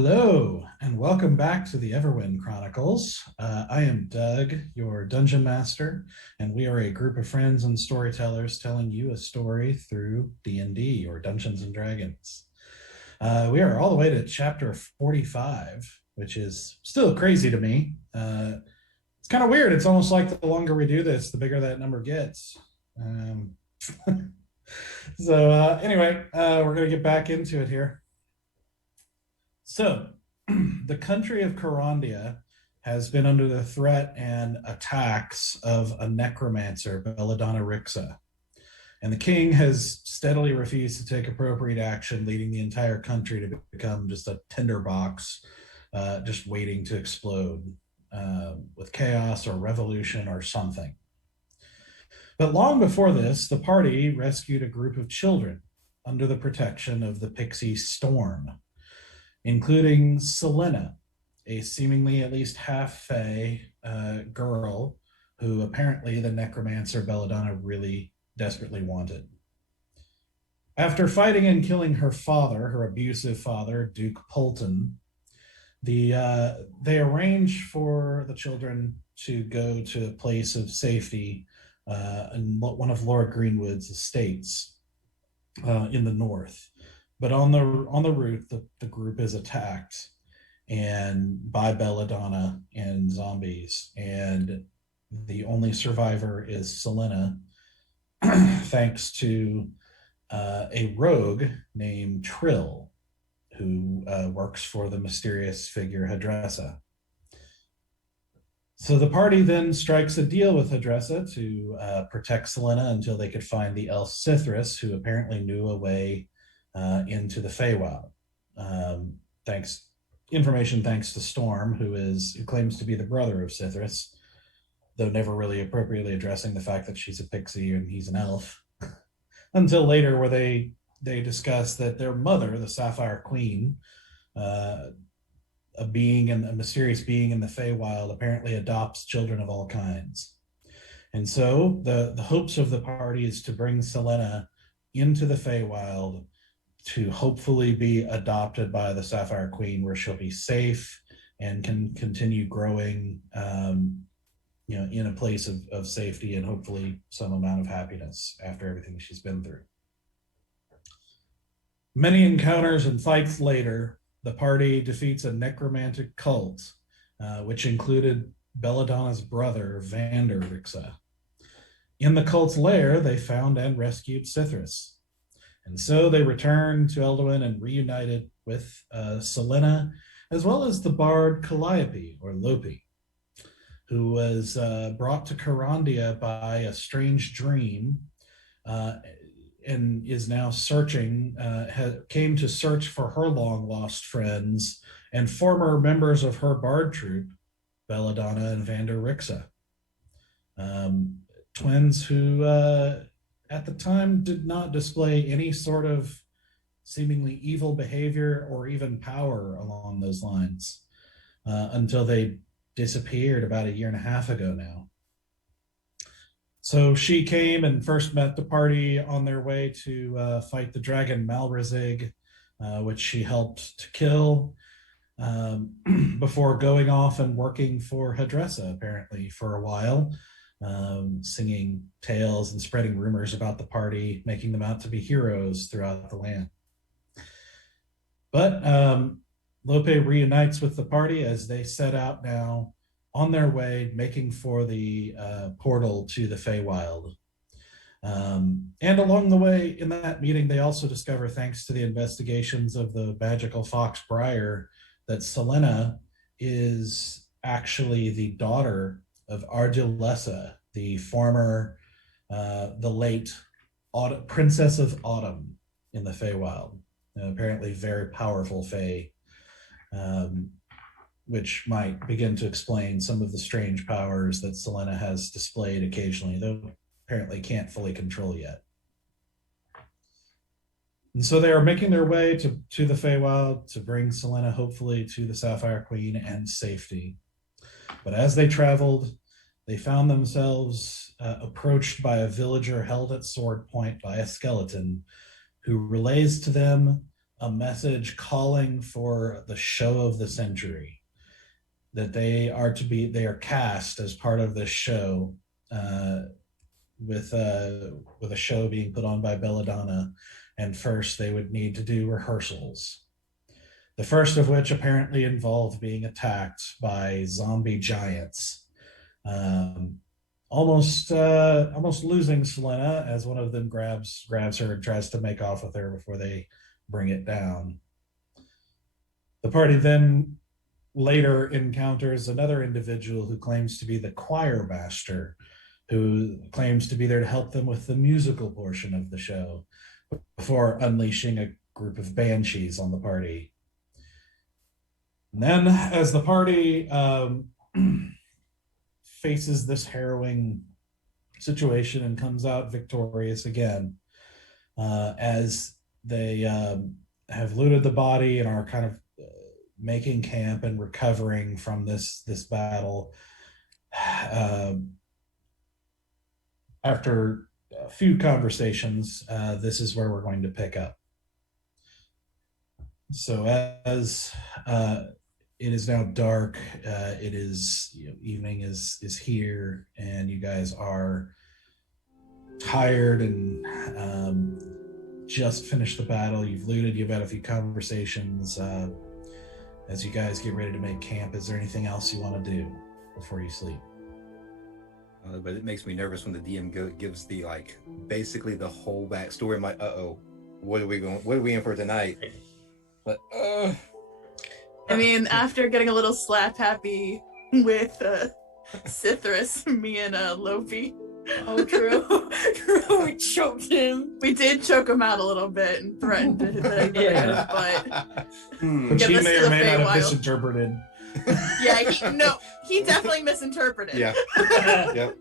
Hello, and welcome back to the Everwind Chronicles. I am Doug, your dungeon master, and we are a group of friends and storytellers telling you a story through D&D, or Dungeons and Dragons. We are all the way to chapter 45, which is still crazy to me. It's kind of weird. It's almost like the longer we do this, the bigger that number gets. Anyway, we're going to get back into it here. So, the country of Carondia has been under the threat and attacks of a necromancer, Belladonna Rixa. And the king has steadily refused to take appropriate action, leading the entire country to become just a tinderbox, just waiting to explode with chaos or revolution or something. But long before this, the party rescued a group of children under the protection of the pixie Storm, including Selena, a seemingly at least half-fae girl who apparently the necromancer Belladonna really desperately wanted. After fighting and killing her father, her abusive father, Duke Polton, they arrange for the children to go to a place of safety in one of Lord Greenwood's estates in the north. But on the route, the group is attacked and by Belladonna and zombies, and the only survivor is Selena, thanks to a rogue named Trill, who works for the mysterious figure Hadressa. So the party then strikes a deal with Hadressa to protect Selena until they could find the elf Cithras, who apparently knew a way into the Feywild. Thanks to Storm, who claims to be the brother of Cithras, though never really appropriately addressing the fact that she's a pixie and he's an elf. Until later, where they discuss that their mother, the Sapphire Queen, a mysterious being in the Feywild, apparently adopts children of all kinds. And so the hopes of the party is to bring Selena into the Feywild to hopefully be adopted by the Sapphire Queen, where she'll be safe and can continue growing, in a place of safety and hopefully some amount of happiness after everything she's been through. Many encounters and fights later, the party defeats a necromantic cult, which included Belladonna's brother, Vander Rixa. In the cult's lair, they found and rescued Cithras. And so they returned to Elduin and reunited with Selena, as well as the bard Calliope, or Loppe, who was brought to Carondia by a strange dream and is now came to search for her long-lost friends and former members of her bard troupe, Belladonna and Vander Rixa. Twins who at the time did not display any sort of seemingly evil behavior or even power along those lines until they disappeared about a year and a half ago now. So she came and first met the party on their way to fight the dragon Malrazig, which she helped to kill, before going off and working for Hadressa, apparently, for a while, singing tales and spreading rumors about the party, making them out to be heroes throughout the land. But Loppe reunites with the party as they set out now on their way, making for the portal to the Feywild. And along the way in that meeting, they also discover, thanks to the investigations of the magical fox Briar, that Selena is actually the daughter of Ardilessa, the late Princess of Autumn in the Feywild, apparently very powerful Fey, which might begin to explain some of the strange powers that Selena has displayed occasionally, though apparently can't fully control yet. And so they are making their way to the Feywild to bring Selena hopefully to the Sapphire Queen and safety. But as they traveled, they found themselves approached by a villager held at sword point by a skeleton, who relays to them a message calling for the show of the century. That they are cast as part of this show, with a show being put on by Belladonna, and first they would need to do rehearsals. The first of which apparently involved being attacked by zombie giants, almost losing Selena as one of them grabs her and tries to make off with her before they bring it down. The party then later encounters another individual who claims to be the choir master, who claims to be there to help them with the musical portion of the show before unleashing a group of banshees on the party. And then, as the party faces this harrowing situation and comes out victorious again, as they have looted the body and are kind of making camp and recovering from this battle, after a few conversations, this is where we're going to pick up. So as it is now dark, it is, evening is here, and you guys are tired and just finished the battle. You've looted, you've had a few conversations. As you guys get ready to make camp, is there anything else you want to do before you sleep? But it makes me nervous when the DM gives the basically the whole backstory. I'm like, what are we in for tonight? But I mean, after getting a little slap happy with Cithrus, me and Loppe. Oh, true. We choked him. We did choke him out a little bit and threatened that I'd get his butt. Which he may or may not have misinterpreted. Yeah, he definitely misinterpreted. Yeah. Yep.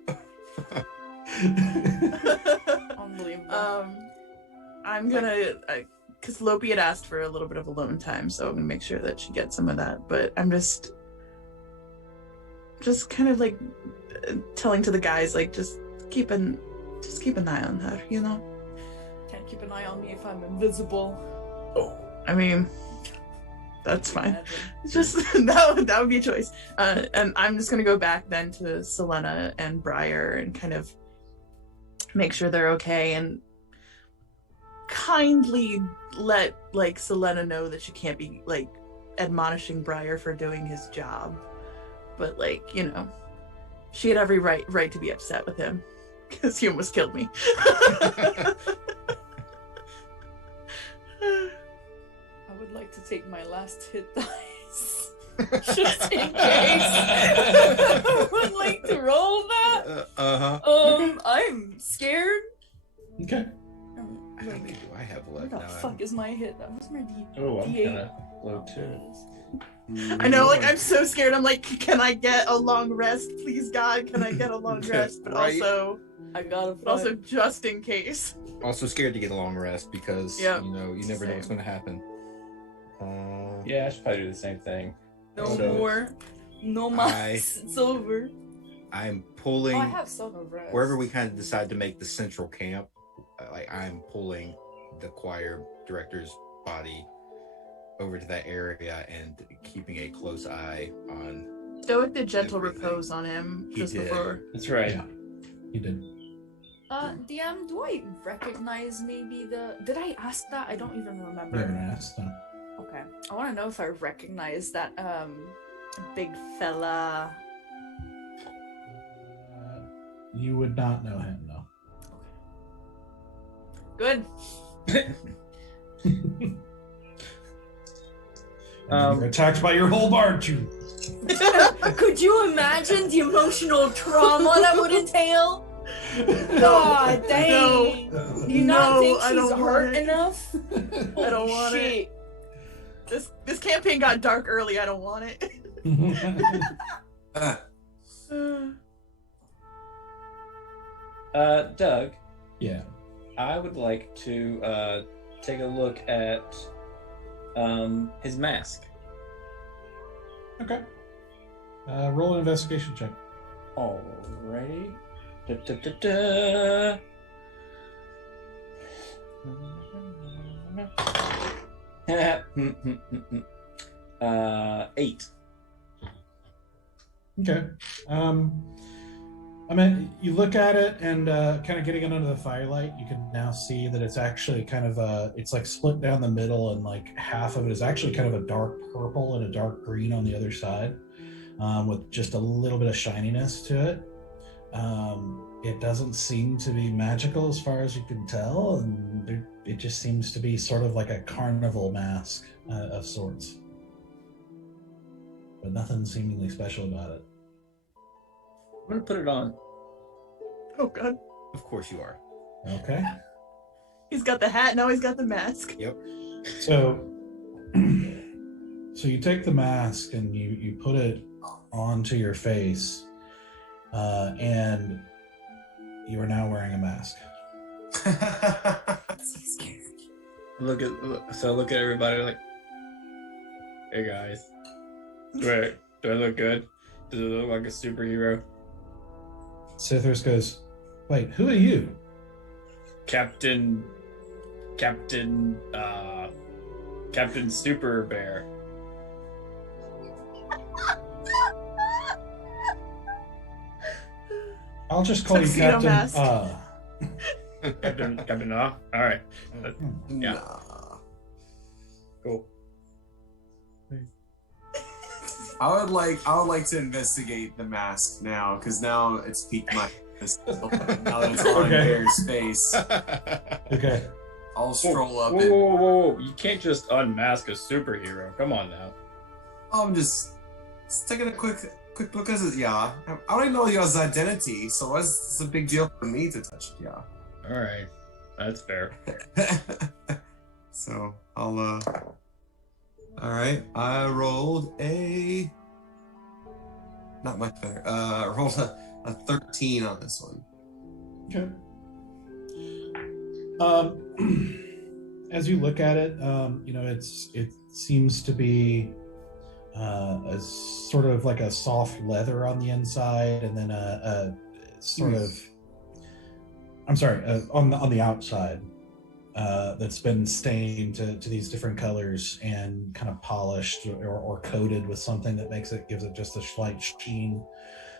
Unbelievable. I'm gonna, because Loppe had asked for a little bit of alone time, so I'm gonna make sure that she gets some of that. But I'm just kind of telling to the guys, just keep an eye on her, Can't keep an eye on me if I'm invisible. Oh, I mean, that's fine. It's just that would be a choice. And I'm just gonna go back then to Selena and Briar and kind of make sure they're okay, and kindly let Selena know that she can't be admonishing Briar for doing his job, but she had every right to be upset with him because he almost killed me. I would like to take my last hit dice just in case. I would like to roll that. I'm scared. Okay. How many do I have left Where the now? fuck is my hit? That was my D8. Oh, I'm gonna low too. I know, I'm so scared. I'm can I get a long rest, please, God? Can I get a long rest? But Right. also, I gotta. but also just in case. Also scared to get a long rest because you never know what's going to happen. Yeah, I should probably do the same thing. No more. No mas. It's over. I'm pulling. I have silver rest. Wherever we kind of decide to make the central camp, I'm pulling the choir director's body over to that area and keeping a close eye on. Stoic did gentle everything. repose on him He just did. before. That's right. Yeah, you did. DM, do I recognize maybe did I ask that? I don't even remember. You haven't asked, no. Okay. I want to know if I recognize that big fella. You would not know him, no. Good. You're attacked by your whole bar troop. Could you imagine the emotional trauma that would entail? God dang. No. Do you not think I she's don't hurt want it. enough? I don't want it. This campaign got dark early. I don't want it. Doug, Yeah. I would like to take a look at his mask. Okay. Roll an investigation check. Alrighty. Da-da-da-da. 8. Okay. I mean, you look at it and kind of getting it under the firelight, you can now see that it's actually kind of it's like split down the middle, and like half of it is actually kind of a dark purple and a dark green on the other side, with just a little bit of shininess to it. It doesn't seem to be magical as far as you can tell, and it just seems to be sort of like a carnival mask of sorts. But nothing seemingly special about it. I'm gonna put it on. Oh god. Of course you are. Okay. He's got the hat, now he's got the mask. Yep. So you take the mask and you put it onto your face, and you are now wearing a mask. Look at everybody like, hey guys, do I look good? Does it look like a superhero? Sithers goes, wait, who are you? Captain Super Bear. I'll just call you Tuxedo Captain. mask. Captain. All right. Yeah. Nah. Cool. I would like to investigate the mask now, because now it's piqued my interest. Now that it's on Okay. Bear's face, Okay. I'll stroll up Whoa! You can't just unmask a superhero. Come on now. I'm just taking a quick look at it. Yeah, I already know your identity, so it's a big deal for me to touch it. Yeah. All right, that's fair. So I'll all right, I rolled a not much better. Rolled a 13 on this one. Okay. As you look at it, it seems to be a sort of like a soft leather on the inside, and then a sort of, I'm sorry, on the outside, that's been stained to these different colors and kind of polished or coated with something that gives it just a slight sheen.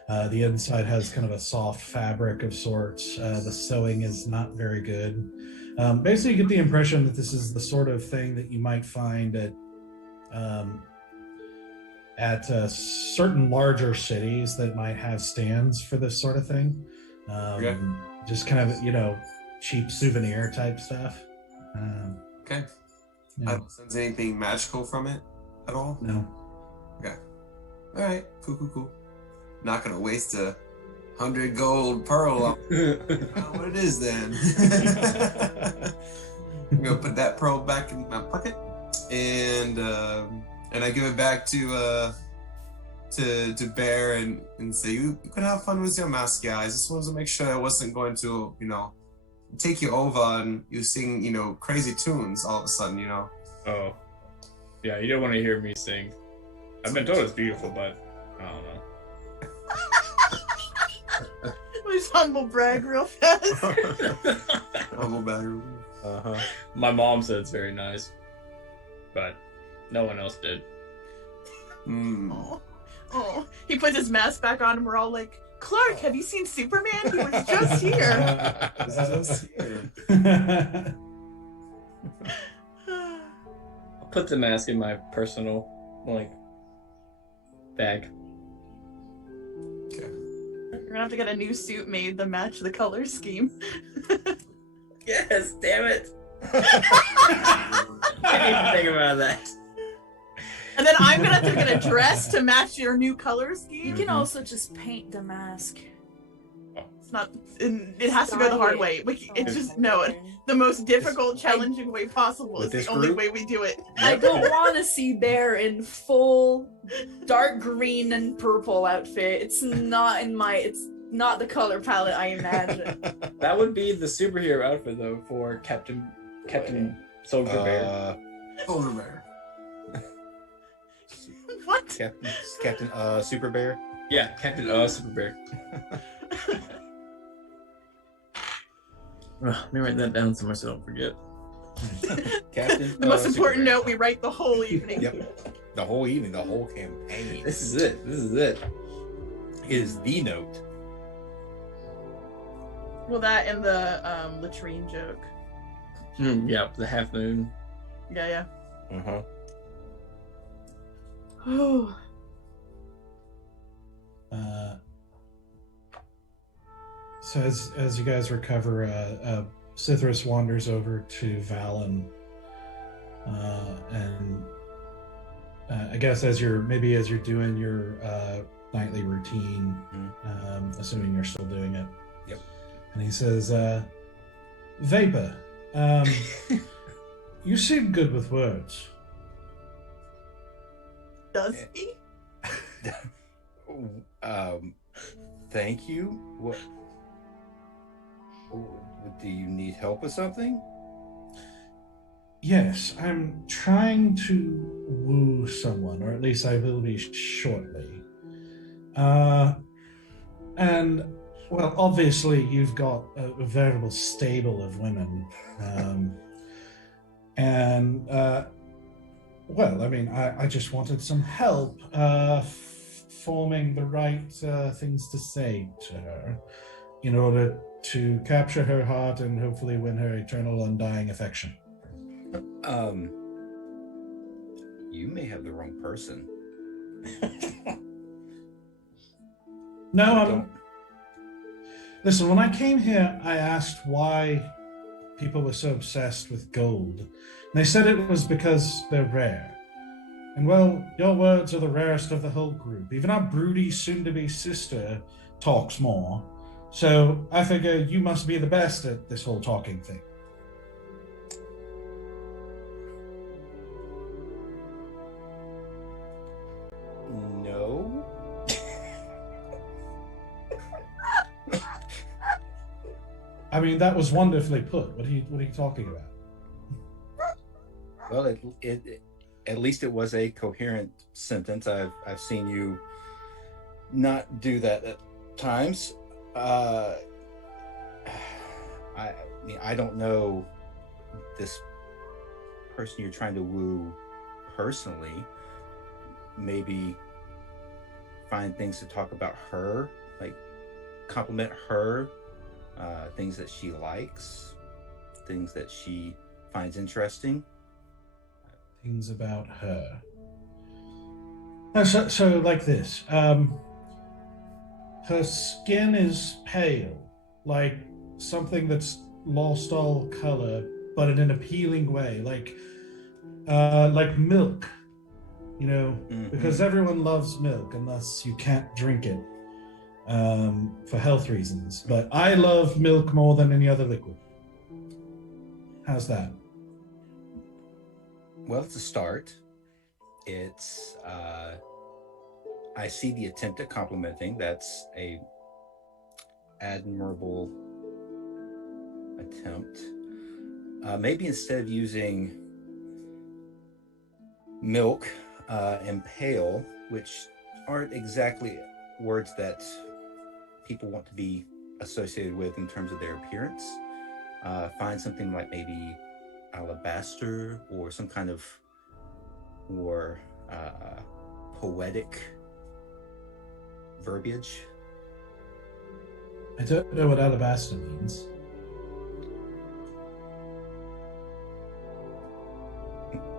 The inside has kind of a soft fabric of sorts. The sewing is not very good. Basically, you get the impression that this is the sort of thing that you might find at certain larger cities that might have stands for this sort of thing. Okay. Just kind of, cheap souvenir type stuff. Okay. Yeah. I don't sense anything magical from it at all. No. Okay. All right. Cool. Not gonna waste 100 gold pearl on what it is then. I'm gonna put that pearl back in my pocket, and I give it back to Bear and say, you can have fun with your mask, guys. I just wanted to make sure I wasn't going to, take you over and you sing, crazy tunes all of a sudden, Oh, yeah. You don't want to hear me sing. I've been told it's beautiful, but I don't know. Let's humble brag real fast. Humble battery. My mom said it's very nice, but no one else did. Oh, he puts his mask back on and we're all like, Clark, have you seen Superman? He was just here. Just here. I'll put the mask in my personal, bag. We're gonna have to get a new suit made to match the color scheme. Yes, damn it. I didn't even think about that. And then I'm gonna have to get a dress to match your new color scheme. You can also just paint the mask. It's not. It has to go the hard way. It's just the most difficult, challenging way possible is With the this only group? way we do it. I don't want to see Bear in full dark green and purple outfit. It's not the color palette I imagine. That would be the superhero outfit though for Captain Soldier Bear. Soldier Bear. What? Captain Super Bear. Yeah, Captain Super Bear. Let me write that down so I don't forget. Captain. The most important Superman. note we write the whole evening. Yep. The whole evening, the whole campaign. This is it. This is it. Is the note. Well, that and the latrine joke. Yep, the half moon. Yeah. Uh-huh. Oh. So as you guys recover, Cithras wanders over to Valen, and I guess as you're doing your nightly routine, assuming you're still doing it. Yep. And he says, "Vapor, you seem good with words." Does he? Thank you. What? Do you need help with something? Yes, I'm trying to woo someone, or at least I will be shortly. And, well, obviously you've got a veritable stable of women. Well, I mean, I just wanted some help forming the right things to say to her in order to capture her heart and hopefully win her eternal undying affection. You may have the wrong person. No, listen, when I came here, I asked why people were so obsessed with gold. And they said it was because they're rare. And well, your words are the rarest of the whole group. Even our broody soon-to-be sister talks more. So I figure you must be the best at this whole talking thing. No. I mean, that was wonderfully put. What are you talking about? Well, it at least it was a coherent sentence. I've seen you not do that at times. I mean, I don't know this person you're trying to woo personally. Maybe find things to talk about her, like compliment her, things that she likes, things that she finds interesting. Things about her. So like this. Her skin is pale, like something that's lost all color, but in an appealing way, like milk, you know, because everyone loves milk unless you can't drink it for health reasons. But I love milk more than any other liquid. How's that? Well, it's a start. It's I see the attempt at complimenting. That's a admirable attempt. Maybe instead of using milk and pale, which aren't exactly words that people want to be associated with in terms of their appearance, find something like maybe alabaster or some kind of more poetic verbiage. I don't know what alabaster means.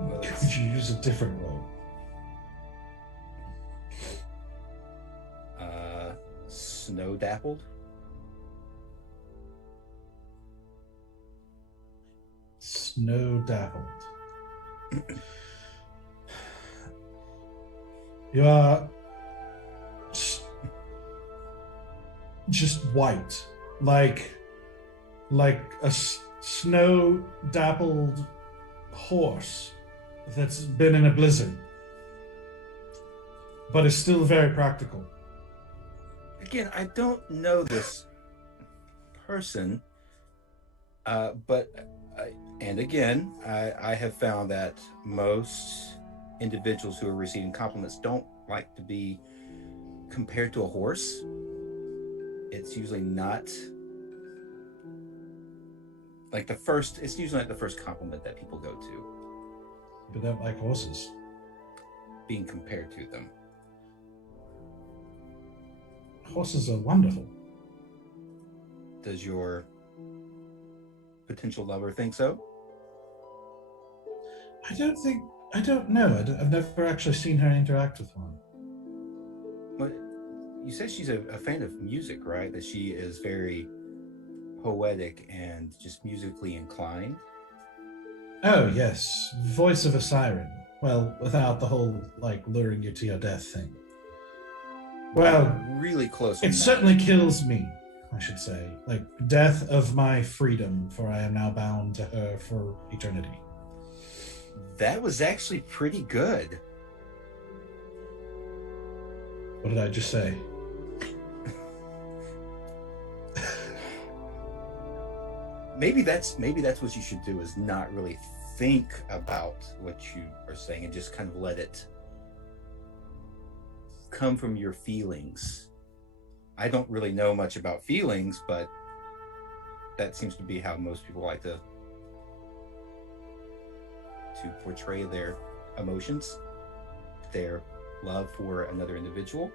Well, Could you use a different one? snow dappled. Snow dappled. You are just white, like a snow dappled horse that's been in a blizzard, but is still very practical. Again, I don't know this person, but and again, I have found that most individuals who are receiving compliments don't like to be compared to a horse. It's usually not Like the first, it's usually like the first compliment that people go to, But don't like horses. being compared to them. Horses are wonderful. Does your potential lover think so? I don't know. I've never actually seen her interact with one. But you said she's a fan of music, right? That she is very poetic and just musically inclined. Oh, yes. Voice of a siren. Well, without the whole, like, luring you to your death thing. Well, Really close. it certainly kills me, I should say. Like, death of my freedom, for I am now bound to her for eternity. That was actually pretty good. What did I just say? Maybe that's what you should do, is not really think about what you are saying and just kind of let it come from your feelings. I don't really know much about feelings, but that seems to be how most people like to portray their emotions, their love for another individual.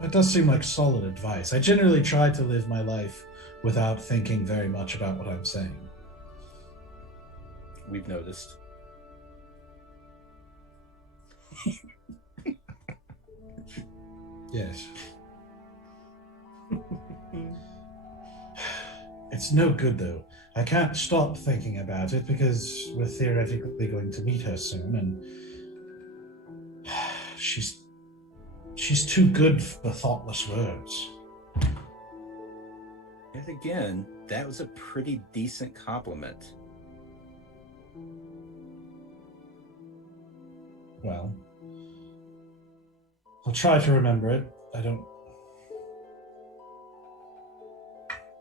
That does seem like solid advice. I generally try to live my life without thinking very much about what I'm saying. We've noticed. Yes. It's no good, though. I can't stop thinking about it because we're theoretically going to meet her soon, and she's too good for thoughtless words. Yet again, that was a pretty decent compliment. Well, I'll try to remember it.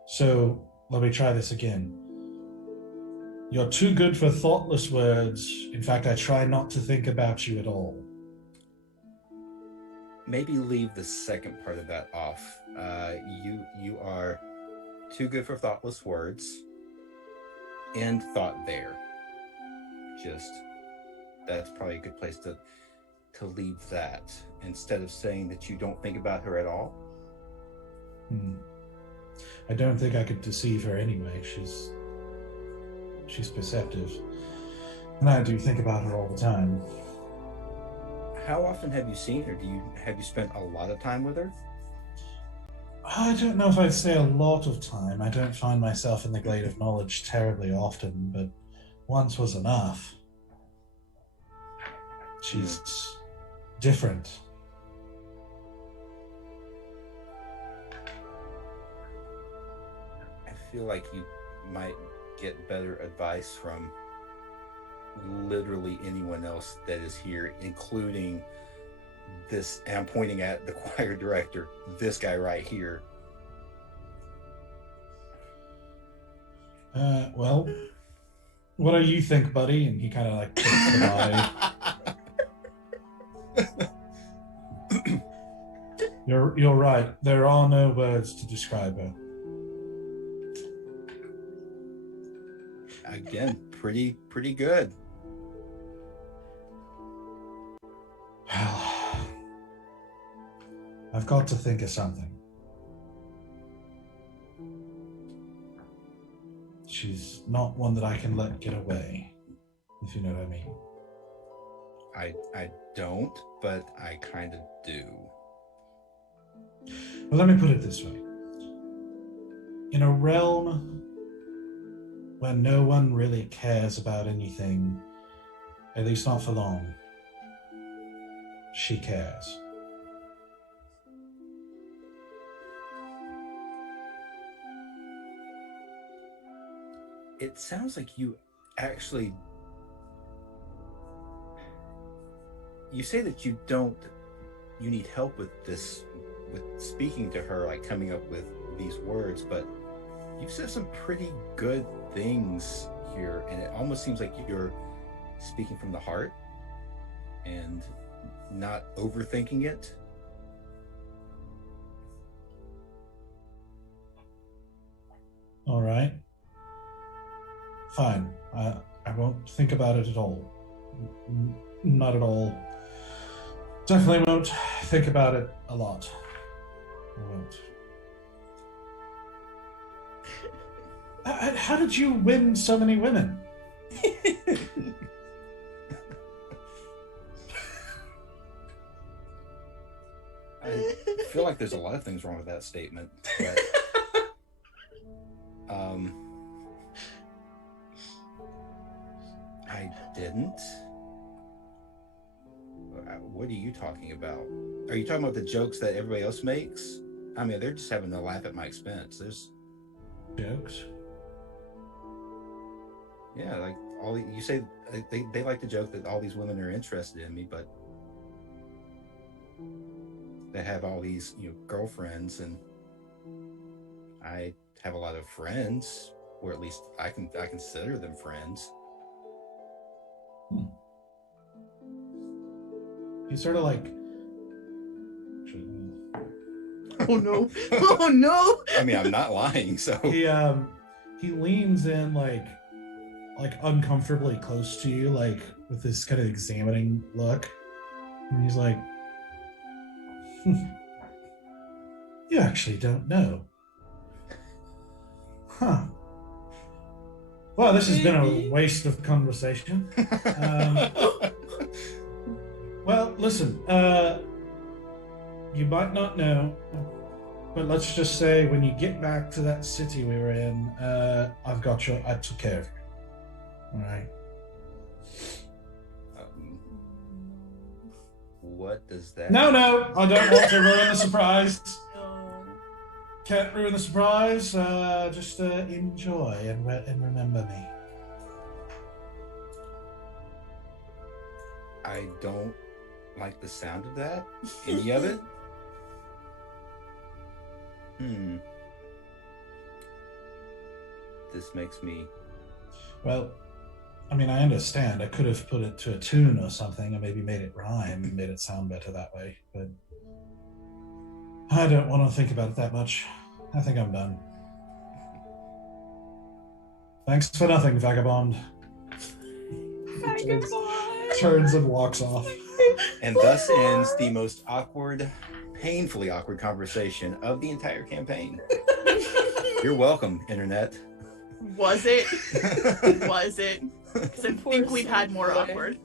So, let me try this again. You're too good for thoughtless words. In fact, I try not to think about you at all. Maybe leave the second part of that off. You are too good for thoughtless words. End thought there. Just, that's probably a good place to leave that, instead of saying that you don't think about her at all. I don't think I could deceive her anyway. She's perceptive. And I do think about her all the time. How often have you seen her? Have you spent a lot of time with her? I don't know if I'd say a lot of time. I don't find myself in the glade of knowledge terribly often, but once was enough. She's different. I feel like you might get better advice from literally anyone else that is here, including this, and I'm pointing at the choir director, this guy right here. Well, what do you think, buddy? And he kind of like kicks the body. You're right. There are no words to describe her. Again, pretty good. I've got to think of something. She's not one that I can let get away, if you know what I mean. I don't, but I kind of do. Well, let me put it this way. In a realm where no one really cares about anything, at least not for long, she cares. It sounds like you actually... You say that you need help with this, with speaking to her, like coming up with these words, but you said some pretty good things here, and it almost seems like you're speaking from the heart and not overthinking it. All right. Fine. I won't think about it at all. Not at all. Definitely won't think about it a lot. I won't. How did you win so many women? I feel like there's a lot of things wrong with that statement, but I didn't. What are you talking about? Are you talking about the jokes that everybody else makes? I mean, they're just having a laugh at my expense. There's Jokes? yeah, like you say they like to joke that all these women are interested in me, but they have all these girlfriends, and I have a lot of friends, or at least I consider them friends. He's sort of like. Oh no! Oh no! I mean, I'm not lying, so He leans in like uncomfortably close to you, like with this kind of examining look, and he's like, "You actually don't know, huh? Well, this has been a waste of conversation. Well, listen, you might not know, but let's just say when you get back to that city we were in, I took care of you. All right." What does that? No, I don't want to ruin the surprise. No. Can't ruin the surprise. Just enjoy and remember me. I don't like the sound of that. Any of it? This makes me. Well, I mean, I understand. I could have put it to a tune or something and maybe made it rhyme and made it sound better that way, but I don't want to think about it that much. I think I'm done. Thanks for nothing, vagabond. Vagabond. Turns and walks off. And thus ends the most awkward, painfully awkward conversation of the entire campaign. You're welcome, Internet. Was it? Was it? Because I think we've had more awkward.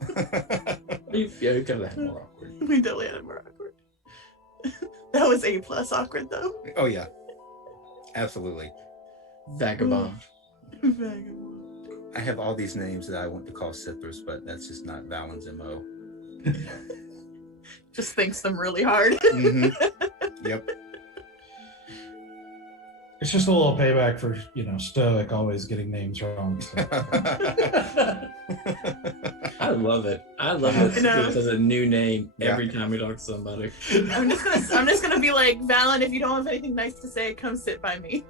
Yeah, we could have had more awkward. We definitely had more awkward. That was A+ awkward though. Oh yeah, absolutely. Vagabond. Vagabond. I have all these names that I want to call Citrus, but that's just not Valen's MO. Just thinks them really hard. Mm-hmm. Yep. It's just a little payback for, Stoic always getting names wrong. So. I love it. I love that Citrus has a new name every time we talk to somebody. I'm just gonna be like, Valen, if you don't have anything nice to say, come sit by me.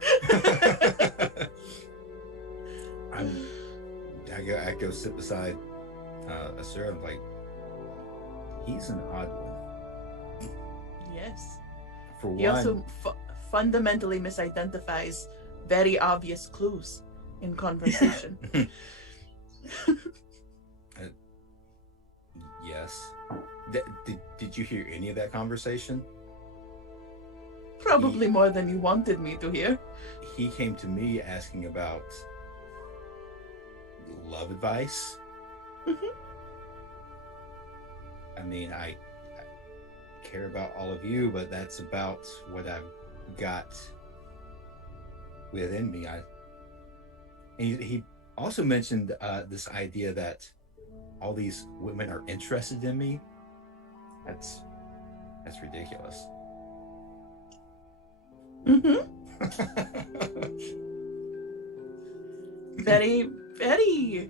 I go sit beside Asura. I'm like, he's an odd one. Yes. For one, He also fundamentally misidentifies very obvious clues in conversation. Yes. Did you hear any of that conversation? Probably more than you wanted me to hear. He came to me asking about love advice. Mm-hmm. I mean, I care about all of you, but that's about what I've got within me. He also mentioned this idea that all these women are interested in me. That's ridiculous. Mm-hmm. Very, very.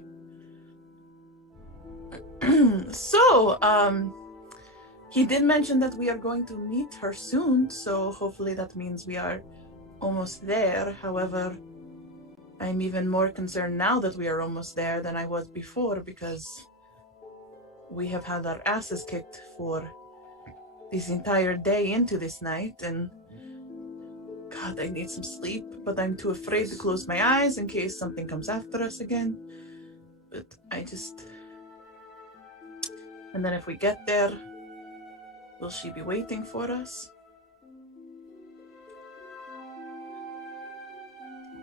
So, he did mention that we are going to meet her soon, so hopefully that means we are almost there. However, I'm even more concerned now that we are almost there than I was before, because we have had our asses kicked for this entire day into this night, and God, I need some sleep, but I'm too afraid to close my eyes in case something comes after us again. But and then if we get there, will she be waiting for us?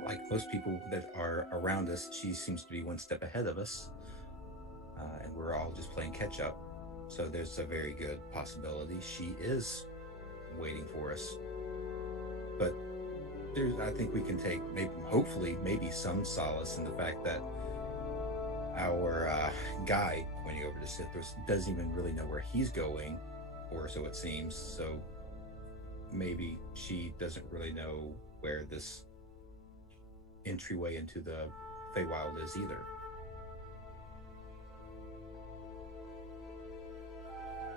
Like most people that are around us, she seems to be one step ahead of us. And we're all just playing catch up. So there's a very good possibility she is waiting for us. But I think we can take, hopefully, some solace in the fact that our guide pointing over to Sithras doesn't even really know where he's going, or so it seems. So maybe she doesn't really know where this entryway into the Feywild is either.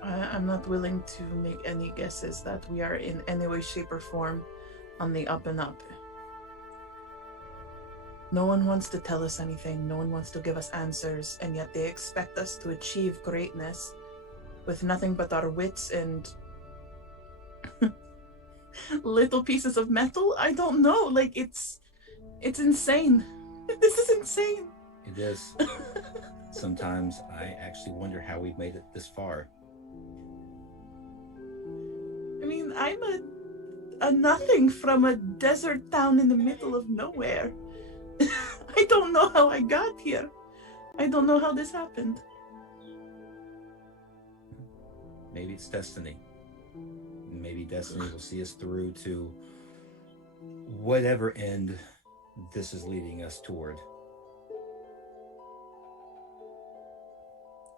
I'm not willing to make any guesses that we are in any way, shape, or form on the up and up. No one wants to tell us anything, no one wants to give us answers, and yet they expect us to achieve greatness with nothing but our wits and little pieces of metal. I don't know, like it's insane. This is insane. It is. Sometimes I actually wonder how we've made it this far. I mean, I'm a nothing from a desert town in the middle of nowhere. I don't know how I got here. I don't know how this happened. Maybe it's destiny. Maybe destiny will see us through to whatever end this is leading us toward.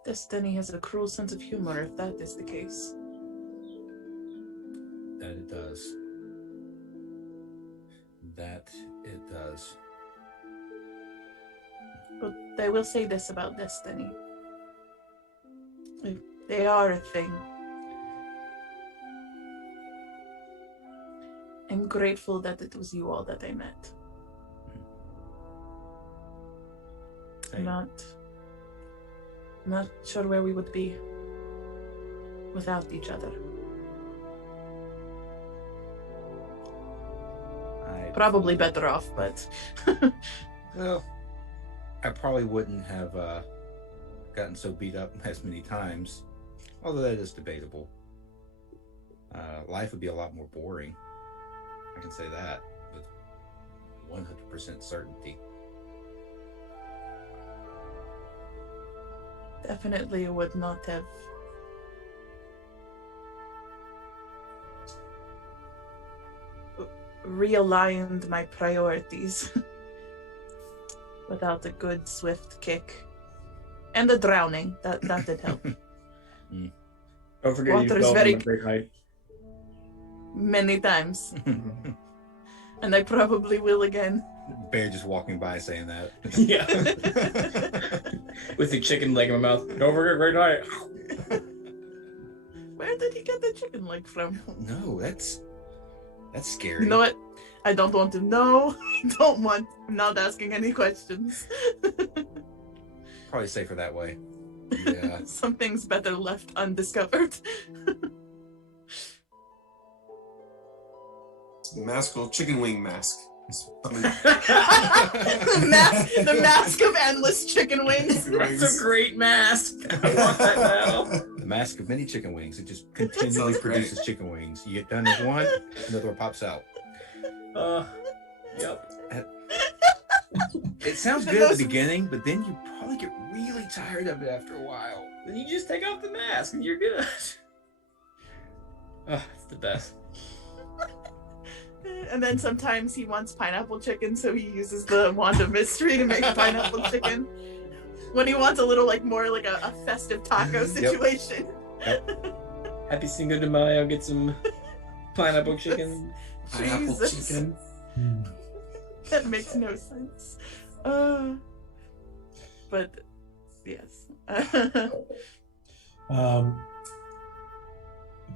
Destiny has a cruel sense of humor, if that is the case. That it does. That it does. But I will say this about destiny. They are a thing. I'm grateful that it was you all that I met. I'm not sure where we would be without each other. Probably better off, but well, I probably wouldn't have gotten so beat up as many times, although that is debatable. Life would be a lot more boring. I can say that with 100% certainty. Definitely would not have realigned my priorities without a good swift kick and the drowning that did help. Don't forget Water you is fell very from a great height. many times, and I probably will again. Bear just walking by saying that. Yeah. With the chicken leg in my mouth. Don't forget great height. Where did he get the chicken leg from? No, that's scary. You know what? I don't want to know. I'm not asking any questions. Probably safer that way. Yeah. Something's better left undiscovered. Mask, chicken wing mask. The mask of endless chicken wings. That's a great mask. I want that now. The mask of many chicken wings. It just continually produces chicken wings. You get done with one, another one pops out. Yep. It sounds good at the beginning, but then you probably get really tired of it after a while. Then you just take off the mask and you're good. Oh, it's the best. And then sometimes he wants pineapple chicken, so he uses the wand of mystery to make pineapple chicken. When he wants a little more like a festive taco situation. Yep. Happy Cinco de Mayo, get some pineapple chicken. Pineapple Jesus. chicken. That makes no sense. But yes.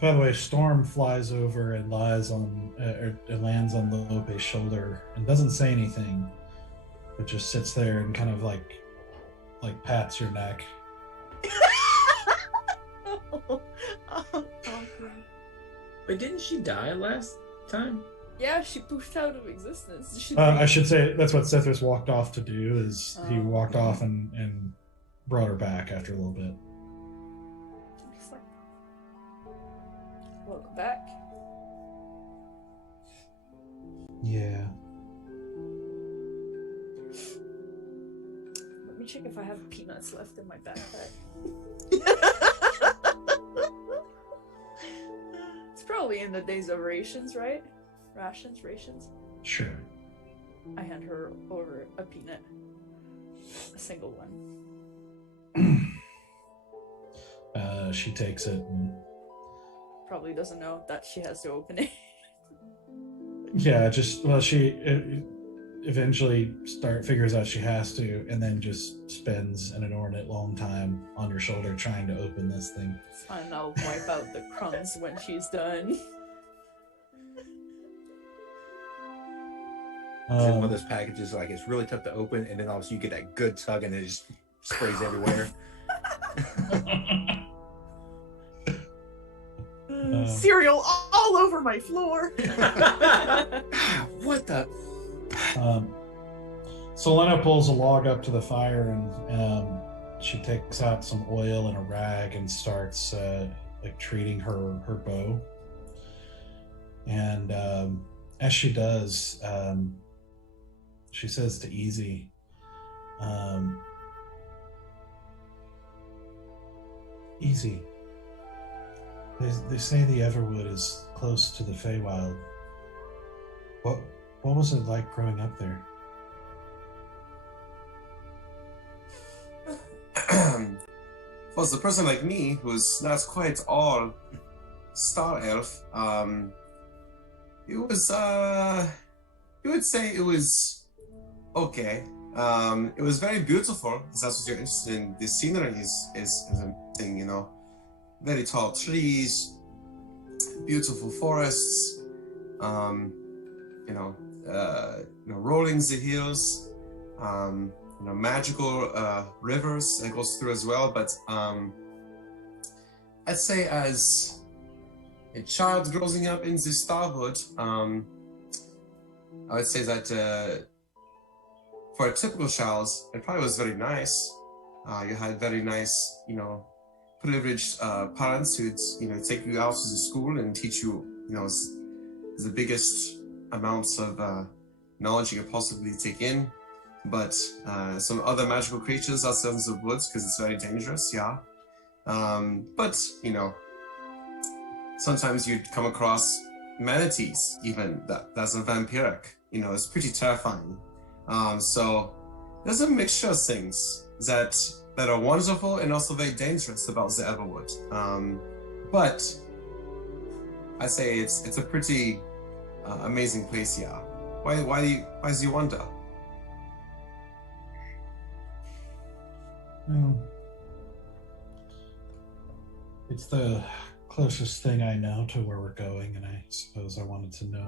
By the way, Storm flies over and lies on, or lands on Loppe's shoulder and doesn't say anything, but just sits there and kind of like pats your neck. Wait, didn't she die last time? Yeah, she poofed out of existence. She I should say that's what Sethris walked off to do. Is he Oh. walked off and brought her back after a little bit. Excellent. Welcome back. Yeah. Let me check if I have peanuts left in my backpack. It's probably in the days of rations, right? Rations. Sure. I hand her over a peanut. A single one. She takes it and Probably doesn't know that she has to open it. yeah, she eventually figures out she has to, and then just spends an inordinate long time on your shoulder trying to open this thing. It's fine, I'll wipe out the crumbs when she's done. One of those packages, like it's really tough to open, and then all of a sudden you get that good tug, and it just sprays everywhere. Cereal all over my floor. What the? Selena pulls a log up to the fire, and she takes out some oil and a rag and starts like treating her bow. And as she does, she says to Easy, Easy, they say the Everwood is close to the Feywild. What was it like growing up there? For a person like me, who's not quite all Star Elf, it was, you would say it was okay. It was very beautiful, if that's what you're interested in. The scenery is a thing, you know. Very tall trees, beautiful forests, rolling the hills, magical rivers that goes through as well. But I'd say as a child growing up in the Starwood, I would say that for a typical child, it probably was very nice. You had very nice, privileged parents who'd, take you out to the school and teach you, the biggest amounts of knowledge you could possibly take in. But some other magical creatures outside of the woods, because it's very dangerous, yeah. But, sometimes you'd come across manatees, even, that's a vampiric. It's pretty terrifying. So there's a mixture of things that are wonderful and also very dangerous about the Everwood. But I say it's a pretty amazing place, yeah. Why do you wonder? It's the closest thing I know to where we're going, and I suppose I wanted to know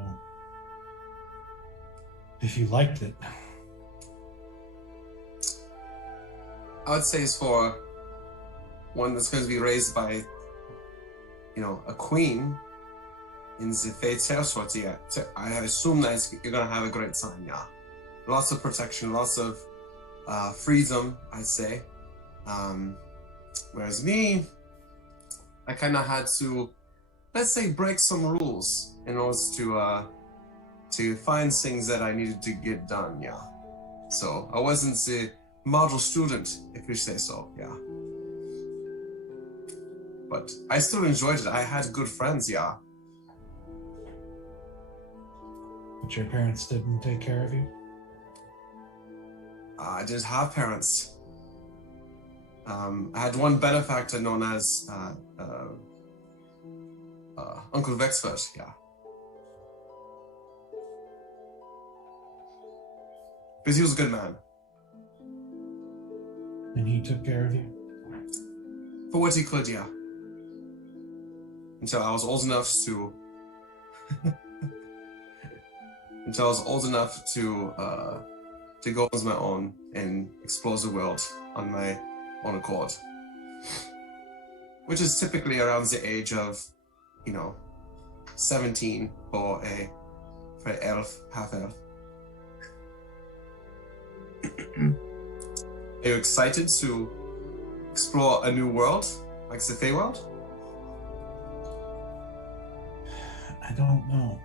if you liked it. I would say it's for one that's going to be raised by, a queen in the Fey territory. Yeah, I assume that you're going to have a great time, yeah. Lots of protection, lots of freedom, I'd say. Whereas me, I kind of had to, let's say, break some rules in order to find things that I needed to get done, yeah. So I wasn't the model student, if you say so, yeah. But I still enjoyed it. I had good friends, yeah. But your parents didn't take care of you? I didn't have parents. I had one benefactor known as Uncle Wexford, yeah. Because he was a good man. And he took care of you? For what he could, yeah. Until I was old enough to... to go on my own and explore the world on my own accord. Which is typically around the age of, 17 for for elf, half elf. Are you excited to explore a new world, like the Feywild? I don't know.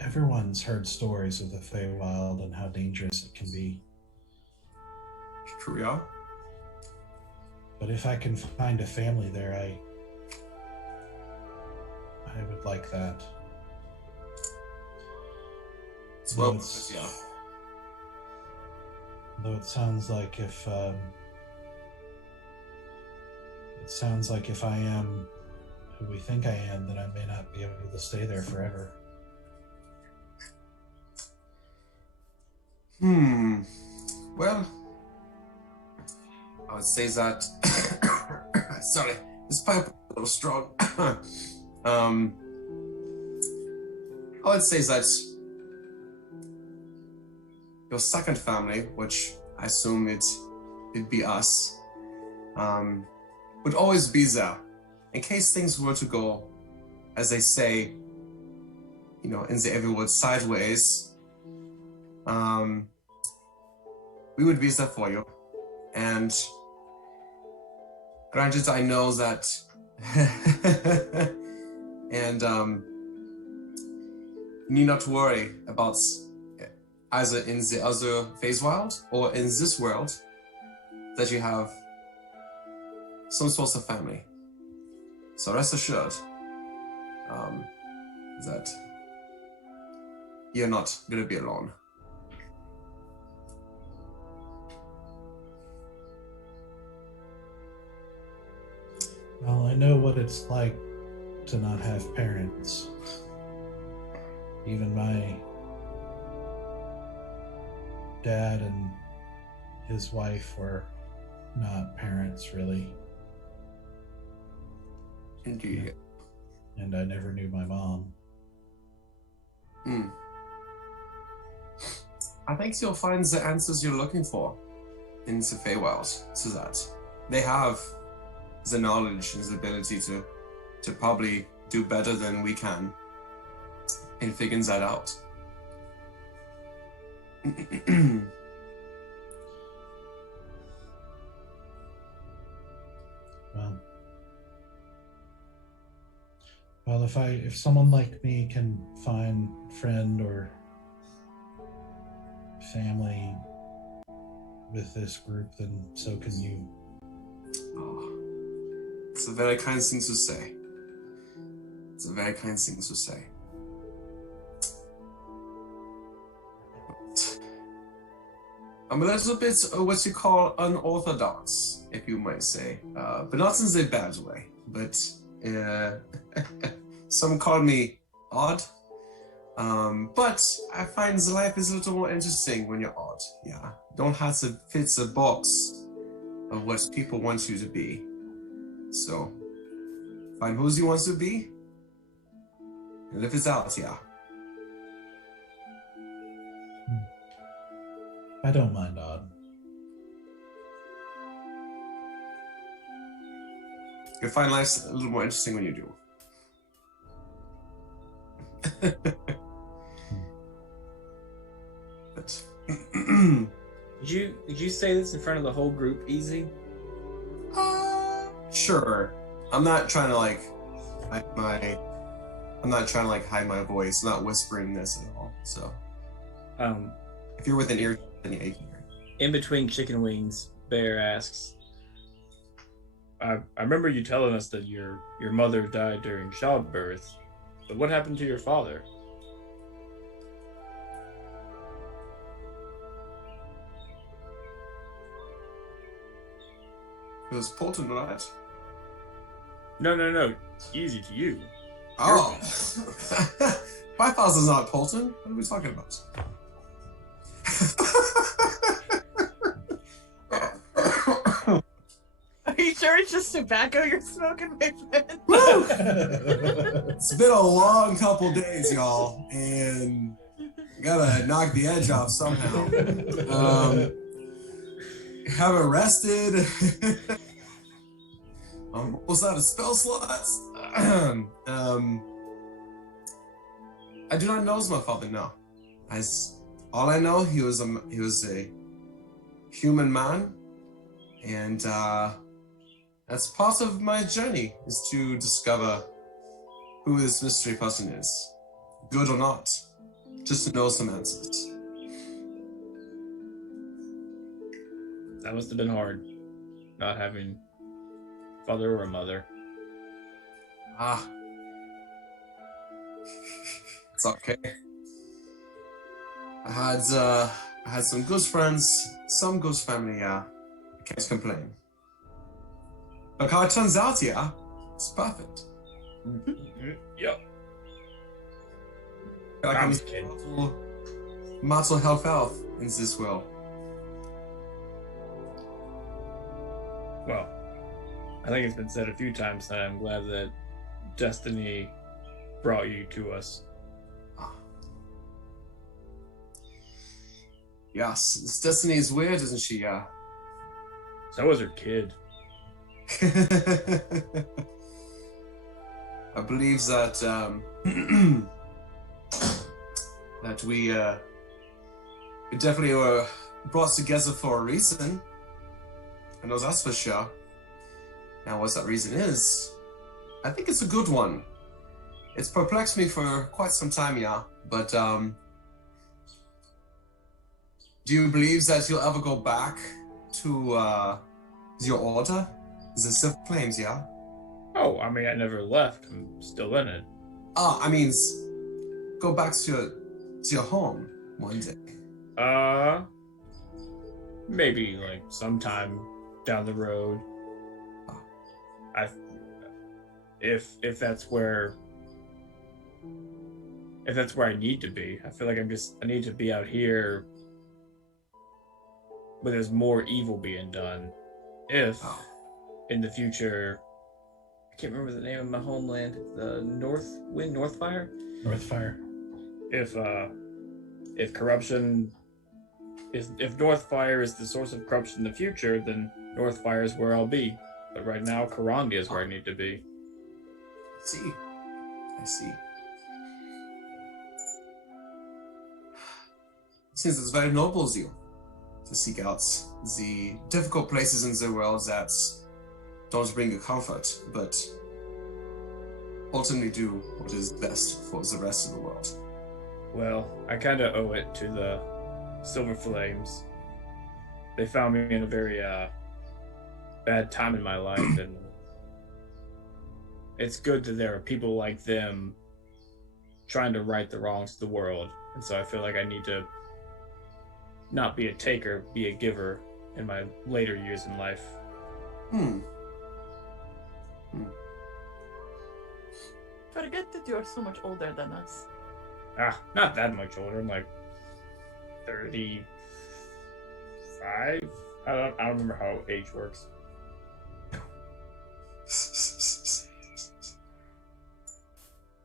Everyone's heard stories of the Feywild and how dangerous it can be. True, yeah. But if I can find a family there, I would like that. Well, yeah. Though it sounds like if I am who we think I am, then I may not be able to stay there forever. Well, I would say that. Sorry, this pipe a little strong. I would say that your second family, which I assume it'd be us, would always be there in case things were to go, as they say, in the Everwind sideways. We would be there for you, and granted, I know that, and you need not to worry about either in the other Feywild or in this world that you have some sort of family. So rest assured that you're not going to be alone. Well, I know what it's like to not have parents. Even my dad and his wife were not parents, really. Indeed. And I never knew my mom. I think you'll find the answers you're looking for in the Feywild, so that they have the knowledge and the ability to probably do better than we can in figuring that out. Well, if someone like me can find friend or family with this group, then so can you. Oh, it's a very kind thing to say. It's a very kind thing to say. I'm a little bit what you call unorthodox, if you might say, but not in a bad way. But some call me odd. But I find the life is a little more interesting when you're odd. Yeah, don't have to fit the box of what people want you to be. So find who you want to be and live it out. Yeah. I don't mind odd. You'll find life a little more interesting when you do. But Did you say this in front of the whole group, easy? Sure. I'm not trying to hide my voice. I'm not whispering this at all. So, if you're within ear, then you can hear. In between chicken wings, Bear asks, I remember you telling us that your mother died during childbirth, but what happened to your father? It was Polton, right? No. Easy to you. Oh. My father's not Polton. What are we talking about? Are you sure it's just tobacco you're smoking, my friend? It's been a long couple days, y'all, and gotta knock the edge off somehow. Have arrested. Oh almost out of spell slots. I do not know my father, no. As all I know, he was a human man, and that's part of my journey, is to discover who this mystery person is, good or not, just to know some answers. That must have been hard, not having a father or a mother. It's okay. I had some ghost friends, some ghost family, I can't complain. But how it turns out, it's perfect. Yep. Like I'm mortal health in this world. Well, I think it's been said a few times that I'm glad that destiny brought you to us. Yes, this destiny is weird, isn't she? So was her kid. I believe that that we definitely were brought together for a reason. I know that's for sure. Now, what that reason is, I think it's a good one. It's perplexed me for quite some time, but do you believe that you'll ever go back to your order? The Civil Flames, Oh, I mean, I never left. I'm still in it. I mean, go back to your home one day. Maybe like sometime down the road. If that's where I need to be. I feel like I need to be out here where there's more evil being done. If in the future, I can't remember the name of my homeland, the Northfire? Northfire. If corruption if Northfire is the source of corruption in the future, then Northfire is where I'll be. But right now, Carondia is where I need to be. I see. Since it's very noble of you to seek out the difficult places in the world that don't bring you comfort, but ultimately do what is best for the rest of the world. Well, I kind of owe it to the Silver Flames. They found me in a very bad time in my life, and it's good that there are people like them trying to right the wrongs of the world. And so I feel like I need to not be a taker, be a giver in my later years in life. Forget that you are so much older than us. Not that much older. I'm like 35. I don't remember how age works.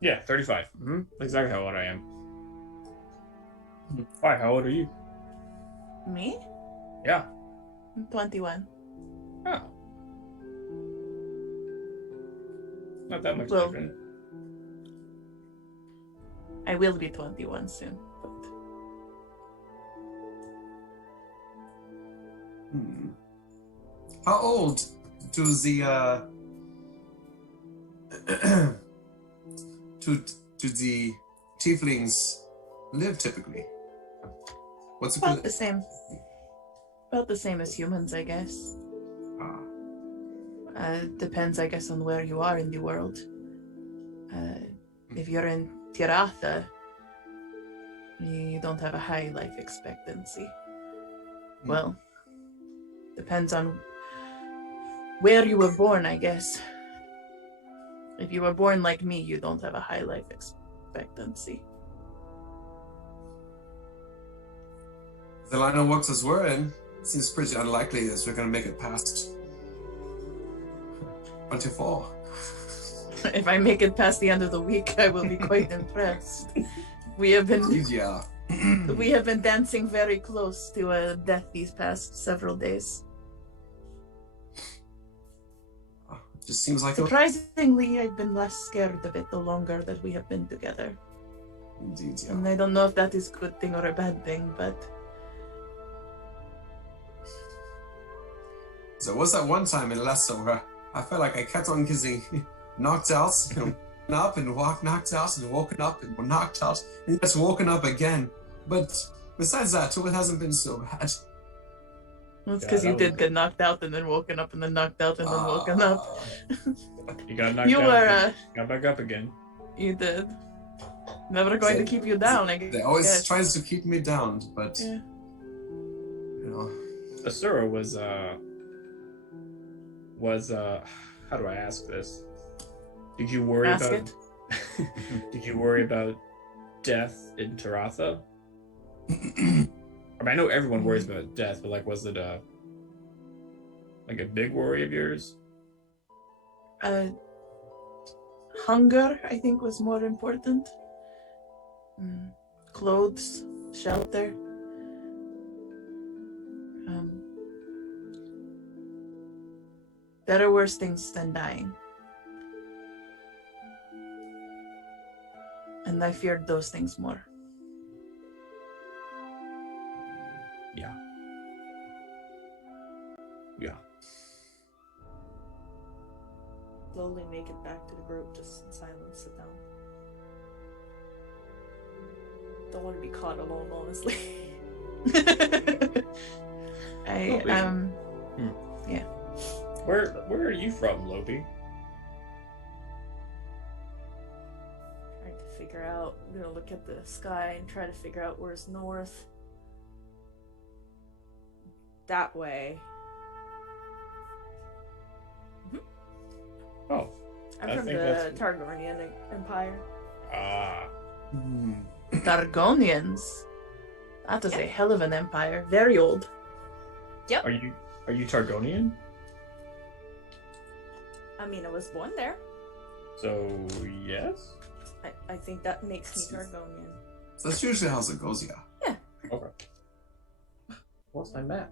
Yeah, 35. Exactly how old I am. Why? How old are you? Me? Yeah. I'm 21. Oh. Not that much Well, different. I will be 21 soon. But... How old do the do the tieflings live typically? What's about the same. About the same as humans, I guess. Depends, I guess, on where you are in the world. If you're in Tiratha, you don't have a high life expectancy. Well, depends on where you were born, I guess. If you were born like me, you don't have a high life expectancy. The line of works as we're in, it seems pretty unlikely that we're going to make it past 24. If I make it past the end of the week, I will be quite impressed. We have been dancing very close to death these past several days. Just seems like Surprisingly, I've been less scared of it the longer that we have been together. Indeed, yeah. And I don't know if that is a good thing or a bad thing, but So what's that one time in Leicester where I felt like I kept on getting knocked out, woken up and knocked out and woken up and knocked out and just woken up again. But besides that, it hasn't been so bad. well, it's because you did get knocked out and then woken up and then knocked out and then woken up. You got knocked You out. were, Got back up again. you did. Never going to keep you down, I guess. They always tries to keep me down, but Yeah. you know. Asura was how do I ask this? Did you worry Ask about it. Did you worry about death in Taratha? I mean, I know everyone worries about death, but like, was it like a big worry of yours? Hunger, I think, was more important. Clothes, shelter. There are worse things than dying. And I feared those things more. Yeah. Yeah. Slowly make it back to the group, just in silence, sit down. Don't want to be caught alone, honestly. Yeah. Where are you from, Loppe? Trying to figure out, I'm gonna look at the sky and try to figure out where's north. That way. Oh. I'm I from think the that's- Targaryen Empire. Ah. Targonians. That is a hell of an empire. Very old. Yep. Are you Targonian? I mean, I was born there. So yes. I think that makes me Targaryen. So that's usually how it goes, yeah. Okay. What's my map?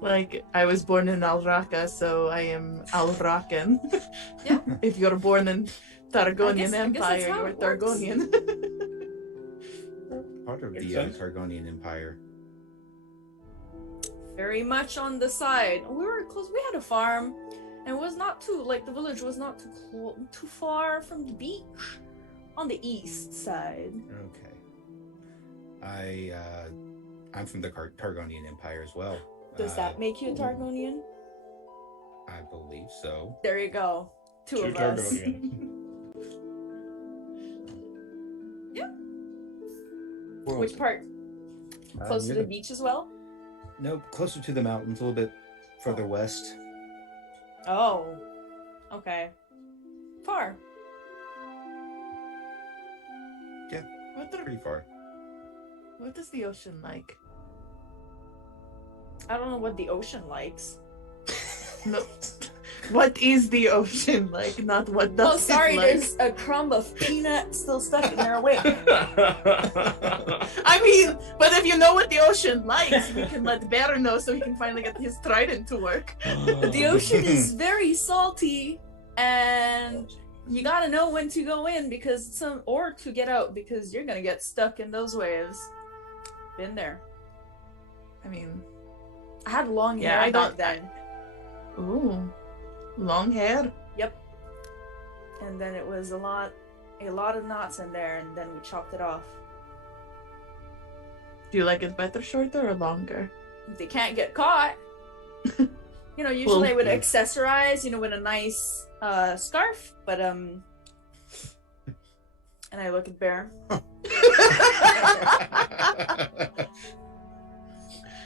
Like, I was born in Alraka, so I am Alrakan. Yeah. If you're born in Targonian I guess that's Empire, how you're it works. Targonian. Part of Makes the sense. Targonian Empire. Very much on the side. We were close. We had a farm, and it was not too like the village was not too far from the beach, on the east side. Okay. I'm from the Targonian Empire as well. Does that make you a Targonian? I believe so. There you go. Two of us. Targonian. Which part? Close to the beach as well? No, closer to the mountains, a little bit further west. Oh. Okay. Far. Pretty far. What is the ocean like? I don't know what the ocean likes. No. What is the ocean like? Not what Oh, does sorry, it like. there's a crumb of peanut still stuck in there. Wait. I mean, but if you know what the ocean likes, we can let Bear know so he can finally get his trident to work. The ocean is very salty, and you gotta know when to go in because or to get out because you're gonna get stuck in those waves. Been there. I mean, I had long Yeah, hair I back don't- then. ooh, long hair. Yep. And then it was a lot of knots in there, and then we chopped it off. Do you like it better shorter or longer? They can't get caught. You know, usually I would yeah. accessorize, with a nice scarf, but and I look at Bear.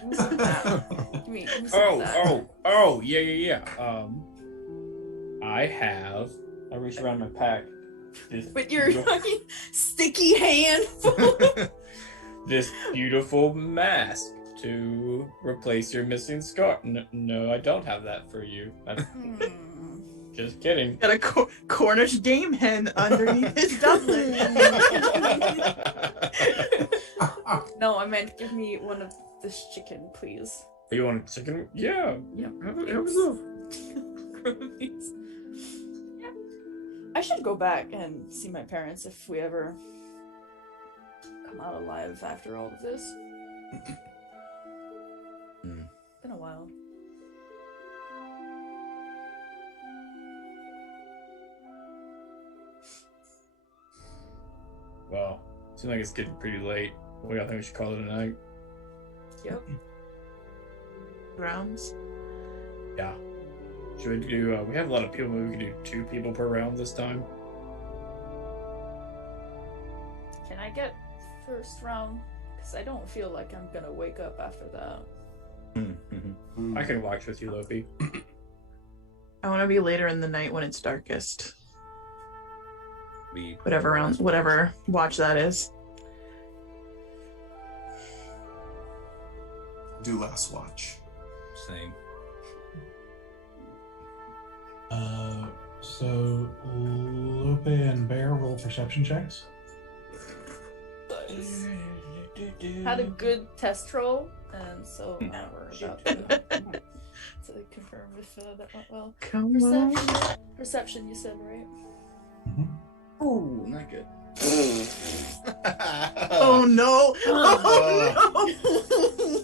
Give me some of that. Give me some of that. Oh, yeah. I reach around my pack. This But your beautiful- fucking sticky hand. this beautiful mask to replace your missing scar. No, I don't have that for you. I'm just kidding. Got a Cornish game hen underneath his doublet. No, I meant give me one of this chicken, please. You want chicken? Yeah. Yep. Have yourself. movies. Yeah. I should go back and see my parents if we ever come out alive after all of this. Been a while. Well, seems like it's getting pretty late. I think we should call it a night. Yep. Rounds. Yeah. Should we do? We have a lot of people. Maybe we can do 2 people per round this time. Can I get first round? Because I don't feel like I'm gonna wake up after that. I can watch with you, Loppe. I want to be later in the night when it's darkest. We Whatever watch that is. Do last watch. Same. So Loppe and Bear roll perception checks. Nice. Had a good test roll, and so now we're about to confirm if that went well. Come on. Perception, you said, right? Oh, not good. Oh no! Oh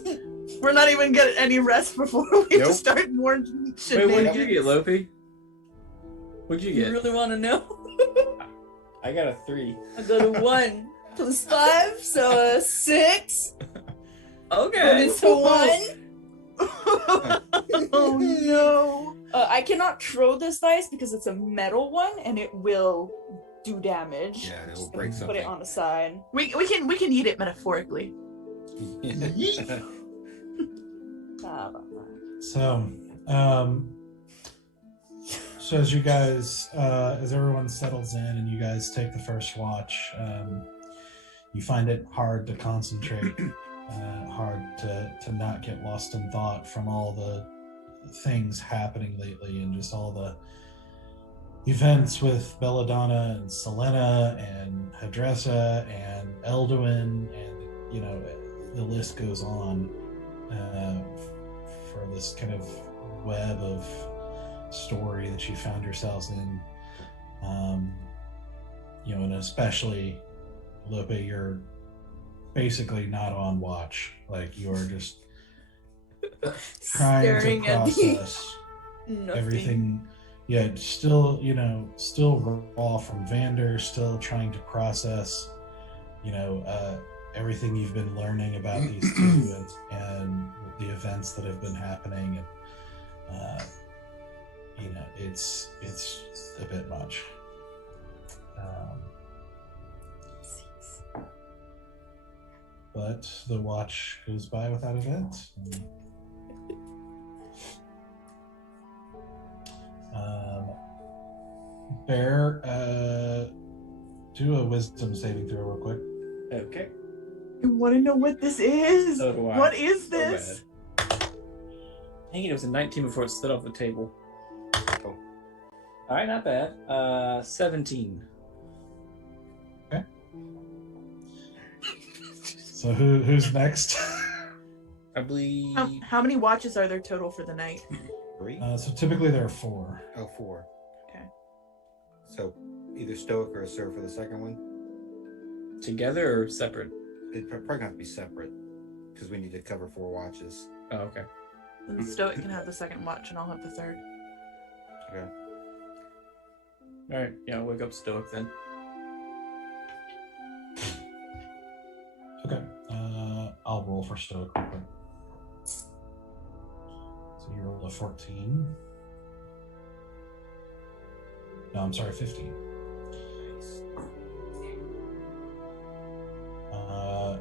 no! We're not even getting any rest before we Nope. start more Wait, what shenanigans. did you get, Loppe? What'd you You get? really want to know? I got a 3. I got a 1 plus 5, so a 6. Okay. And it's a 1. Oh no! I cannot throw this dice because it's a metal one, and it will do damage. Yeah, it'll Just break Put something. it on the side. We can eat it metaphorically. So, so as you guys, as everyone settles in and you guys take the first watch, you find it hard to concentrate, hard to not get lost in thought from all the things happening lately and just all the events with Belladonna and Selena and Hadressa and Elduin, and you know the list goes on for this kind of web of story that you found yourselves in. You know, and especially Loppe, you're basically not on watch. Like you are just trying Staring to at the process nothing. everything. Yeah, still, you know, still raw from Vander, still trying to process, you know, everything you've been learning about these two and the events that have been happening, and you know, it's a bit much. But the watch goes by without event. Bear, do a wisdom saving throw real quick. Okay. I want to know what this is. So do I. What is So this? bad. Dang it, it was a 19 before it slid off the table. Oh. Alright, not bad. 17. So who's next? I believe. How many watches are there total for the night? 3? So typically there are 4. Oh, 4. Okay. So either Stoic or a Sir for the second one. Together or separate? It'd probably have to be separate because we need to cover 4 watches. Oh, okay. Then Stoic can have the second watch and I'll have the third. Okay. Alright, yeah, I'll wake up Stoic then. Okay. I'll roll for Stoic real quick. So you roll a 14. No, I'm sorry, 15.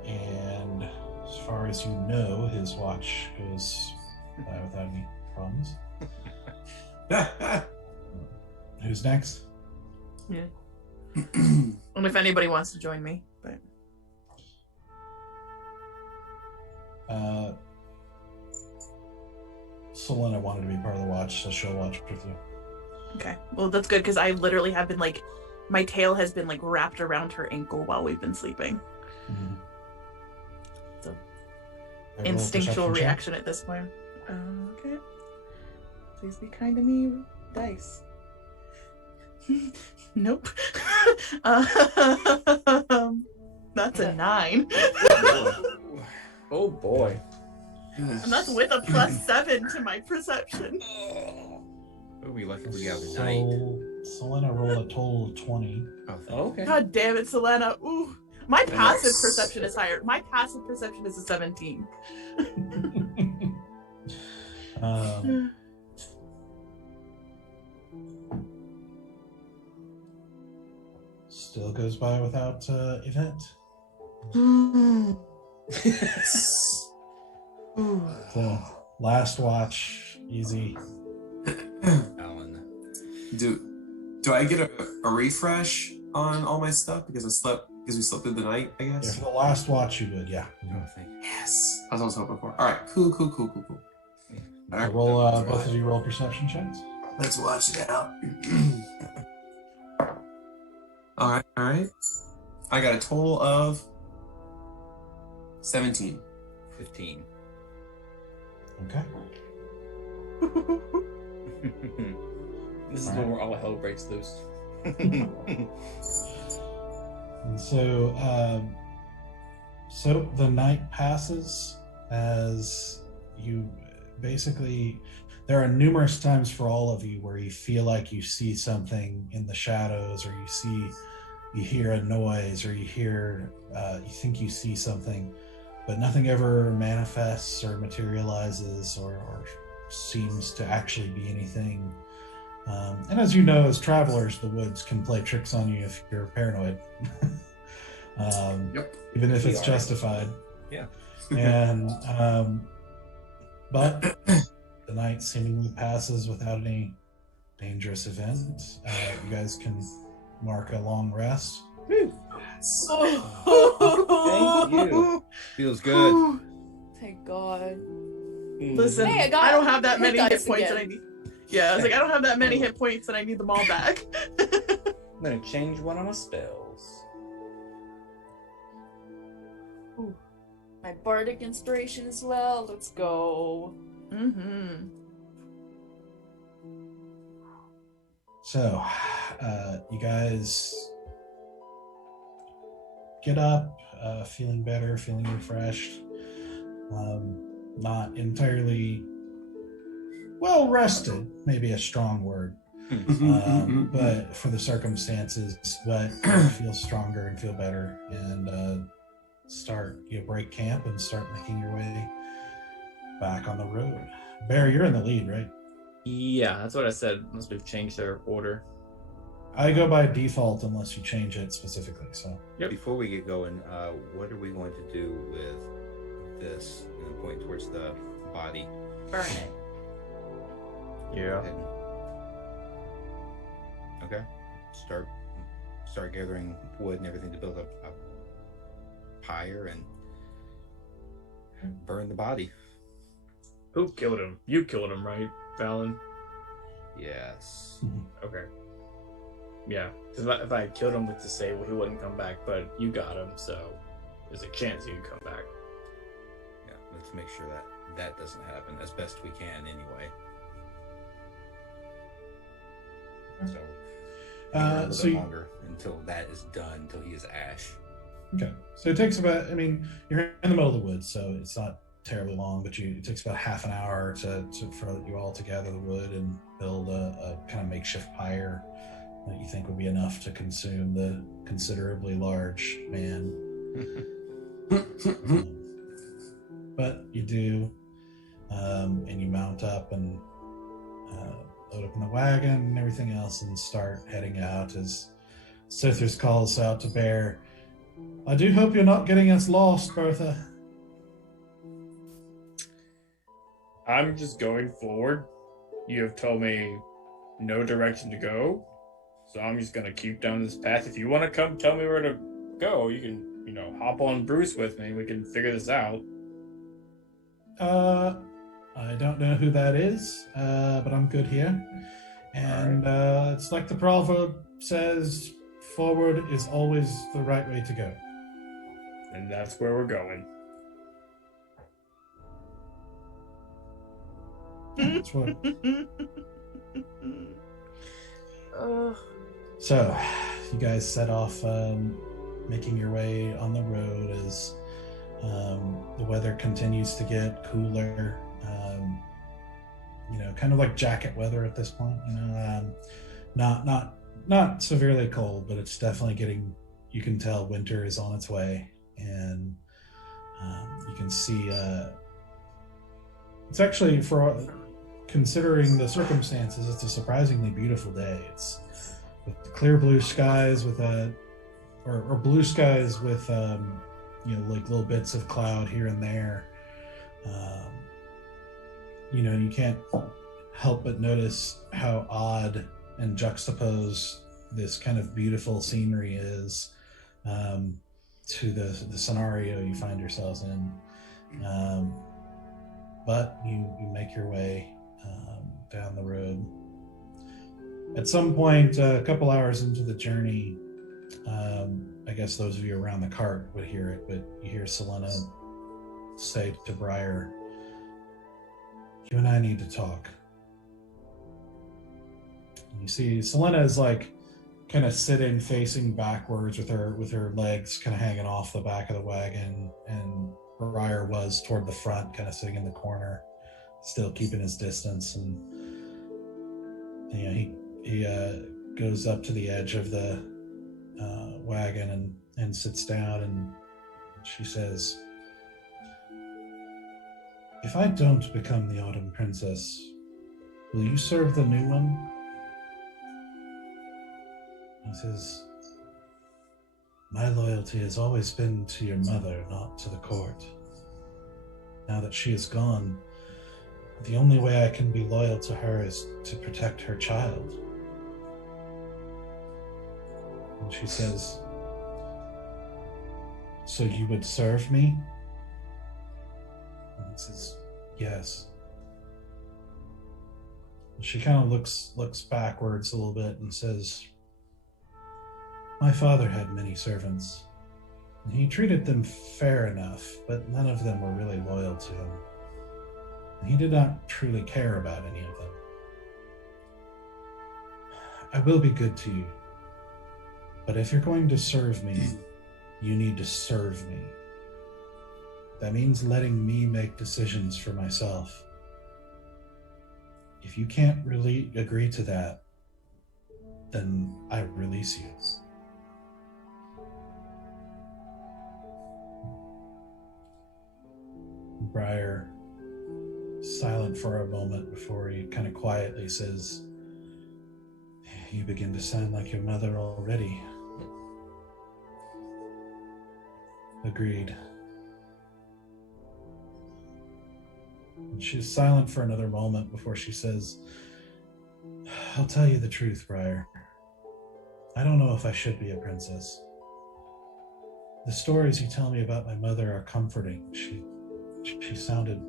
And as far as you know, his watch goes by without any problems. Who's next? And if anybody wants to join me, but Selena wanted to be part of the watch, so she'll watch with you. okay. Well, that's good because I literally have been like, my tail has been like wrapped around her ankle while we've been sleeping. Mm-hmm. So, Roll instinctual perception check. reaction at this point. Okay. Please be kind to me, dice. Nope. That's a 9. Oh boy. And that's with a +7 to my perception. We'll be lucky if we got a So, night. Selena rolled a total of 20. Oh, thank Oh, okay. God damn it, Selena. Ooh. My passive Nice. perception is higher. My passive perception is a 17. Still goes by without event. So, last watch, easy. Alan. Do I get a refresh on all my stuff because we slept through the night, I Yeah, guess? for the last watch, you would, yeah. Oh, thank you. Yes. That's what I was hoping for. Alright, cool. So Alright, roll, both of you roll perception checks. let's watch it out. Alright. I got a total of 17. 15. Okay. This is when all hell breaks loose. And so, so the night passes as you basically. There are numerous times for all of you where you feel like you see something in the shadows, or you hear a noise, or you think you see something, but nothing ever manifests or materializes or seems to actually be anything. And as you know, as travelers, the woods can play tricks on you if you're paranoid. Yep. Even if We it's are. justified. Yeah. And but the night seemingly passes without any dangerous event. You guys can mark a long rest. Woo. Thank you. Feels good. Thank God. Listen, Hey, I got I don't have that many hit dice points again. that I need. Yeah, I was like, I don't have that many hit points that I need them all back. I'm gonna change one of my spells. My bardic inspiration as well. Let's go. Mm-hmm. So, you guys get up, feeling better, feeling refreshed, not entirely well rested, maybe a strong word, but for the circumstances, but feel stronger and feel better, and break camp and start making your way back on the road. Bear, you're in the lead, right? Yeah, that's what I said. Unless we've changed their order. I go by default unless you change it specifically. So Before we get going, what are we going to do with this? Point towards the body. Burn it. Yeah. Okay. Start gathering wood and everything to build up a pyre and burn the body. Who killed him? You killed him, right, Fallon? Yes. Okay. Yeah. Because if I had killed him with Disable, he wouldn't come back, but you got him, so there's a chance he could come back. Yeah. Let's make sure that doesn't happen as best we can anyway. So hang around a little bit longer until that is done, until he is ash. okay, so it takes about. I mean, you're in the middle of the woods, so it's not terribly long, but it takes about half an hour for you all to gather the wood and build a kind of makeshift pyre that you think would be enough to consume the considerably large man. But you do, and you mount up and load up in the wagon and everything else and start heading out as Sithris calls out to Bear, "I do hope you're not getting us lost, Bertha." I'm just going forward. You have told me no direction to go, so I'm just gonna keep down this path. If you want to come tell me where to go, you can, hop on Bruce with me. We can figure this out. I don't know who that is, but I'm good here. And it's like the proverb says, forward is always the right way to go. And that's where we're going. That's what. So, you guys set off, making your way on the road as the weather continues to get cooler. Kind of like jacket weather at this point. Not severely cold, but it's definitely getting. You can tell winter is on its way, and you can see. It's actually, for considering the circumstances, it's a surprisingly beautiful day. It's with clear blue skies or blue skies with like little bits of cloud here and there. You can't help but notice how odd and juxtaposed this kind of beautiful scenery is to the scenario you find yourselves in. But you make your way down the road. At some point, a couple hours into the journey, I guess those of you around the cart would hear it, but you hear Selena say to Briar, "You and I need to talk." And you see Selena is like kind of sitting facing backwards with her legs kind of hanging off the back of the wagon, and Briar was toward the front, kind of sitting in the corner, still keeping his distance. And he goes up to the edge of the wagon and sits down, and she says, "If I don't become the Autumn Princess, will you serve the new one?" He says, "My loyalty has always been to your mother, not to the court. Now that she is gone, the only way I can be loyal to her is to protect her child." And she says, "So you would serve me?" And he says, "Yes." And she kind of looks backwards a little bit and says, "My father had many servants, and he treated them fair enough, but none of them were really loyal to him. And he did not truly care about any of them. I will be good to you, but if you're going to serve me, you need to serve me. That means letting me make decisions for myself. If you can't really agree to that, then I release you." Briar, silent for a moment before he kind of quietly says, "You begin to sound like your mother already." "Agreed." And she's silent for another moment before she says, "I'll tell you the truth, Briar. I don't know if I should be a princess. The stories you tell me about my mother are comforting. She sounded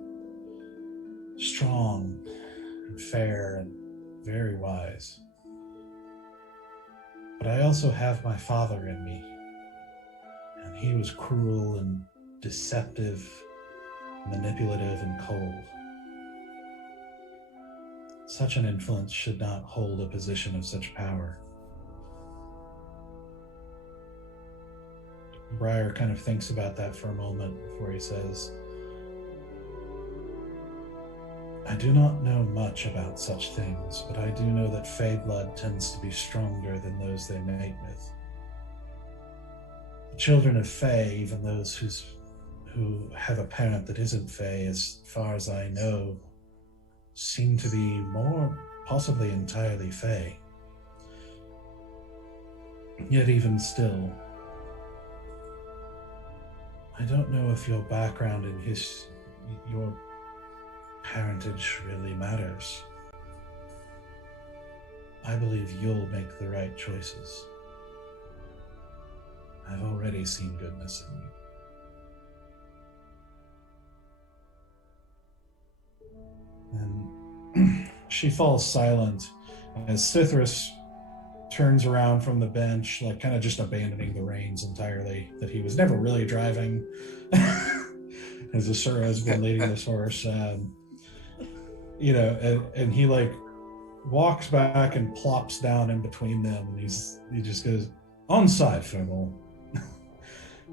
strong and fair and very wise. But I also have my father in me, and he was cruel and deceptive, manipulative and cold. Such an influence should not hold a position of such power." Briar kind of thinks about that for a moment before he says, "I do not know much about such things, but I do know that Fae blood tends to be stronger than those they mate with. The children of Fae, even those who have a parent that isn't Fae, as far as I know, seem to be more possibly entirely Fae. Yet even still, I don't know if your background and your parentage really matters. I believe you'll make the right choices. I've already seen goodness in you." And she falls silent as Sithris turns around from the bench, like kind of just abandoning the reins entirely, that he was never really driving. As Asura has been leading this horse. And he like walks back and plops down in between them. And he just goes, "On side, Fergal.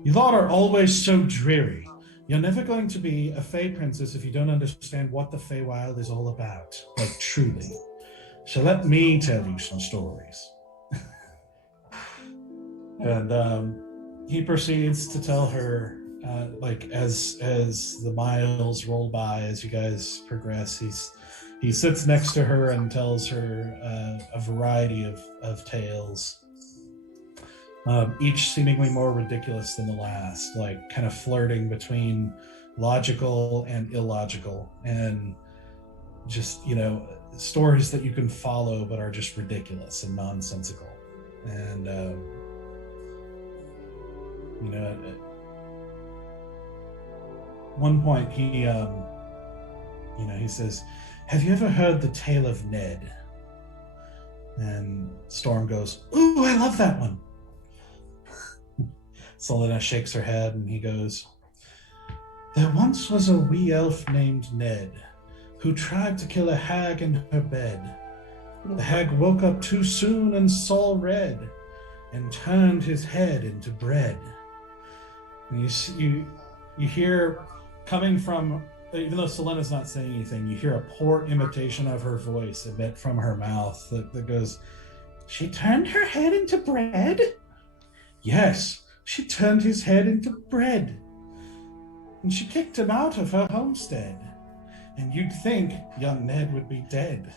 You lot are always so dreary. You're never going to be a Fey princess if you don't understand what the Feywild is all about, like truly. So let me tell you some stories." And he proceeds to tell her, like as the miles roll by, as you guys progress, he sits next to her and tells her a variety of tales. Each seemingly more ridiculous than the last, like kind of flirting between logical and illogical, and just, stories that you can follow but are just ridiculous and nonsensical. And, at one point he says, "Have you ever heard the tale of Ned?" And Storm goes, "Ooh, I love that one." Selena shakes her head and he goes, "There once was a wee elf named Ned who tried to kill a hag in her bed. The hag woke up too soon and saw red and turned his head into bread." And you hear, coming from, even though Selena's not saying anything, you hear a poor imitation of her voice emit from her mouth that goes, "She turned her head into bread?" "Yes, she turned his head into bread. And she kicked him out of her homestead. And you'd think young Ned would be dead.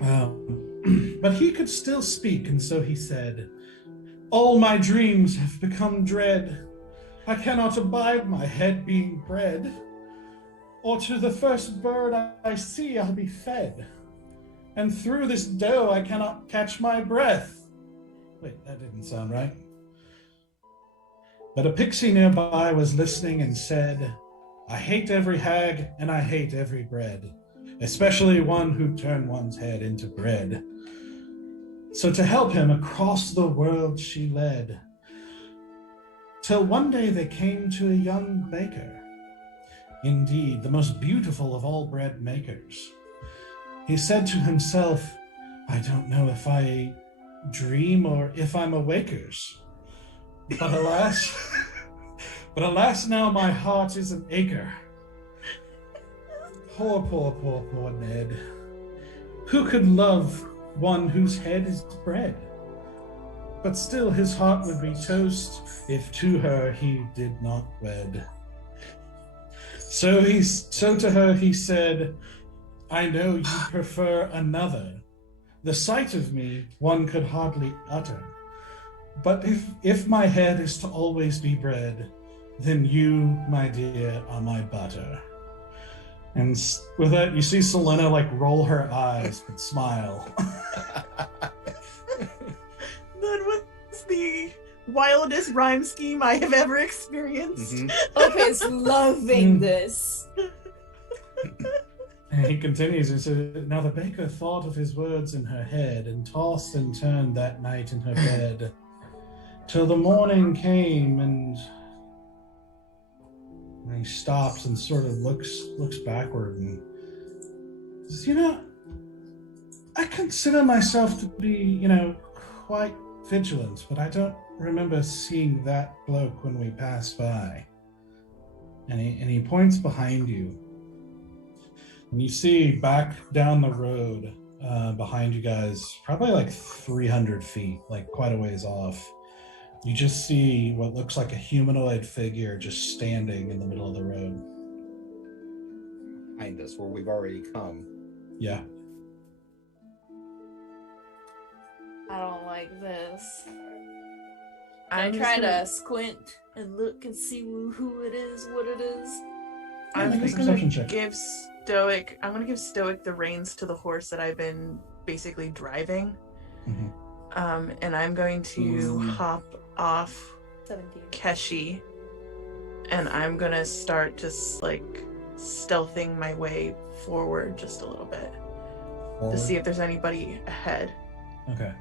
But he could still speak, and so he said, 'All my dreams have become dread. I cannot abide my head being bred. Or to the first bird I see I'll be fed. And through this dough I cannot catch my breath.'" Wait, that didn't sound right. But a pixie nearby was listening and said, "I hate every hag and I hate every bread, especially one who turned one's head into bread." So to help him across the world she led, till one day they came to a young baker, indeed the most beautiful of all bread makers. He said to himself, "I don't know if I dream or if I'm awakers. But alas, now my heart is an acre." Poor Ned. Who could love one whose head is bread? But still his heart would be toast if to her he did not wed. So to her he said, "I know you prefer another. The sight of me one could hardly utter. But if my head is to always be bread, then you, my dear, are my butter." And with that, you see Selena roll her eyes but smile. That was the wildest rhyme scheme I have ever experienced. Mm-hmm. Loppe's loving this. And he continues and says, "Now the baker thought of his words in her head, and tossed and turned that night in her bed, till the morning came, and he stops and sort of looks backward and says, I consider myself to be, quite vigilant, but I don't remember seeing that bloke when we passed by." And he points behind you. And you see back down the road behind you guys, probably 300 feet, quite a ways off. You just see what looks like a humanoid figure just standing in the middle of the road. Behind us, where we've already come. Yeah. I don't like this. I'm I just try gonna- to squint and look and see who it is, what it is. Yeah, I'm make a just gonna perception check. give Stoic the reins to the horse that I've been basically driving. Mhm. And I'm going to hop off 17. Keshi, and I'm gonna start just stealthing my way forward just a little bit to see if there's anybody ahead. Okay.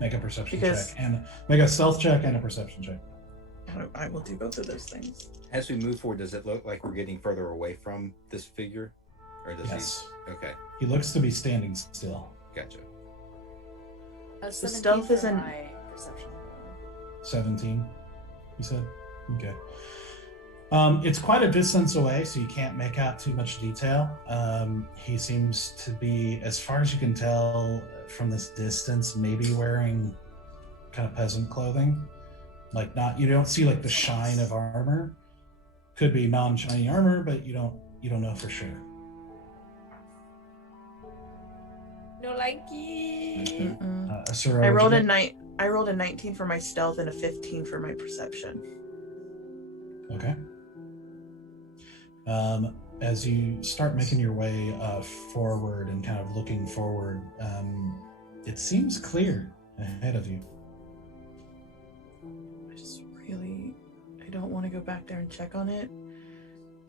Make a perception Because- check and make a stealth check and a perception check. I will do both of those things. As we move forward, does it look like we're getting further away from this figure? Or does Yes. he? Okay, He looks to be standing still. gotcha. A So 17 stealth for isn't- my perception. 17, you said? Okay. It's quite a distance away, so you can't make out too much detail. He seems to be, as far as you can tell from this distance, maybe wearing kind of peasant clothing. Like you don't see like the shine of armor. Could be non-shiny armor, but you don't know for sure. No likey. Mm-mm. Asura, I what'd rolled you a get? night. I rolled a 19 for my stealth and a 15 for my perception. Okay. As you start making your way forward and kind of looking forward, it seems clear ahead of you. I don't want to go back there and check on it.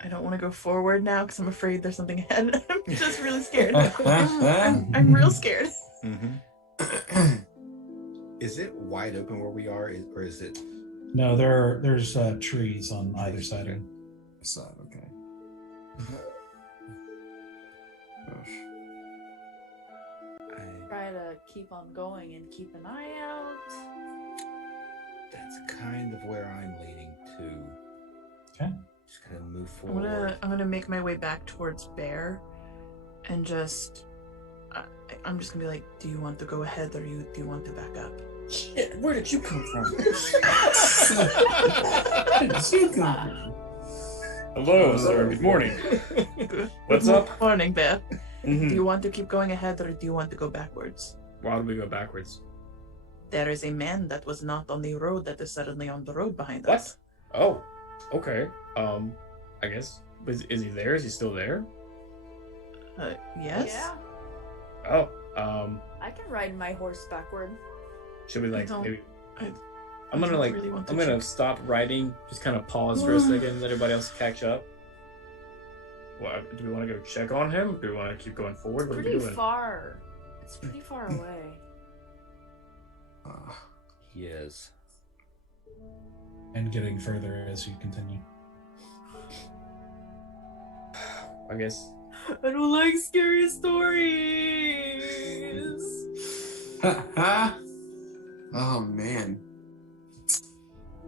I don't want to go forward now because I'm afraid there's something ahead. I'm just really scared. I'm real scared. Mm-hmm. Is it wide open where we are, or is it? No, there's trees on either side of it. Side, okay. Gosh. Try to keep on going and keep an eye out. That's kind of where I'm leaning to. Okay. Just kind of move forward. I'm gonna make my way back towards Bear, and just I'm just gonna be like, do you want to go ahead or do you want to back up? Shit, where did you come from? Hello, sir. Good morning. What's Good up? morning, Bear. Mhm. Do you want to keep going ahead or do you want to go backwards? Why do we go backwards? There is a man that was not on the road that is suddenly on the road behind What? us. Oh, okay. I guess. Is he there? Is he still there? Yes. Yeah, Oh, I can ride my horse backward. should we like don't- maybe? I I'm gonna don't like. really want to I'm gonna check. stop writing. Just kind of pause for a second. Let everybody else catch up. What? Do we want to go check on him? Do we want to keep going forward? What are we Pretty doing? far. It's pretty far away. He is. And getting further as you continue. I guess. I don't like scary stories. Oh man.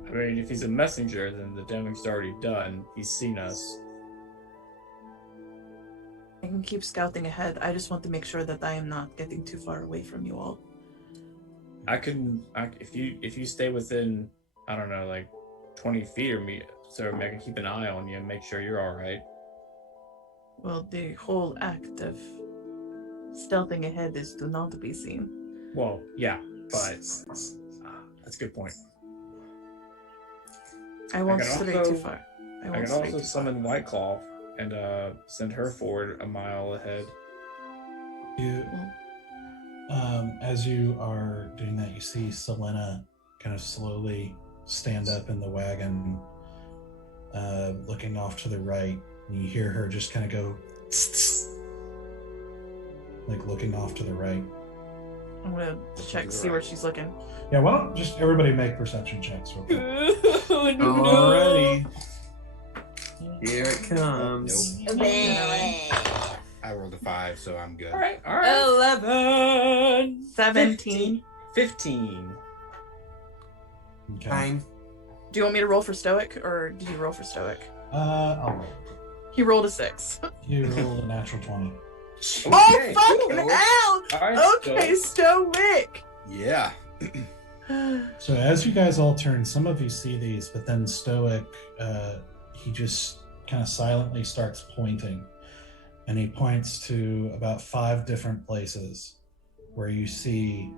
I mean, if he's a messenger, then the damage already done. He's seen us. I can keep scouting ahead. I just want to make sure that I am not getting too far away from you all. If you stay within, I don't know, like 20 feet of me, so I can keep an eye on you and make sure you're all right. Well, the whole act of stealthing ahead is to not be seen. Well, yeah, but that's a good point. I won't can stray also- too far. I won't can stray also too far. summon White Claw and send her forward a mile ahead. You, as you are doing that, you see Selena kind of slowly stand up in the wagon, looking off to the right, and you hear her just kind of go, like looking off to the right. I'm gonna check, see where she's looking. Yeah, why don't just everybody make perception checks real quick? Oh, no. Alrighty. Here it comes. I rolled a 5, so I'm good. All right. 11. 17. 15. Okay. Fine. Do you want me to roll for Stoic, or did you roll for Stoic? I'll roll. He rolled a 6. You roll a natural 20. Okay, Oh, fucking cool. hell! All right, Okay, Stoic! Yeah. So as you guys all turn, some of you see these, but then Stoic, he just kind of silently starts pointing. And he points to about 5 different places where you see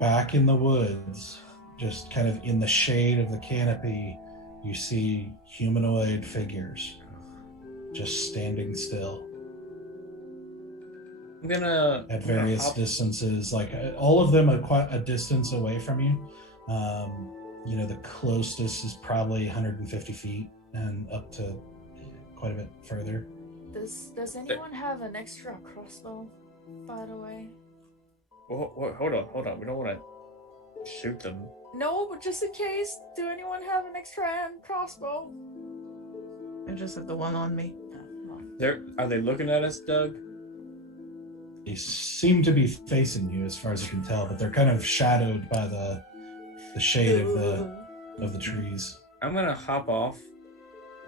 back in the woods, just kind of in the shade of the canopy, you see humanoid figures just standing still I'm gonna at various hop- distances. Like all of them are quite a distance away from you. You know, the closest is probably 150 feet and up to quite a bit further. Does anyone have an extra crossbow, by the way? Hold on. We don't want to shoot them. No, but just in case, do anyone have an extra crossbow? I just have the one on me. Are they looking at us, Doug? They seem to be facing you as far as you can tell, but they're kind of shadowed by the shade of the trees. I'm gonna hop off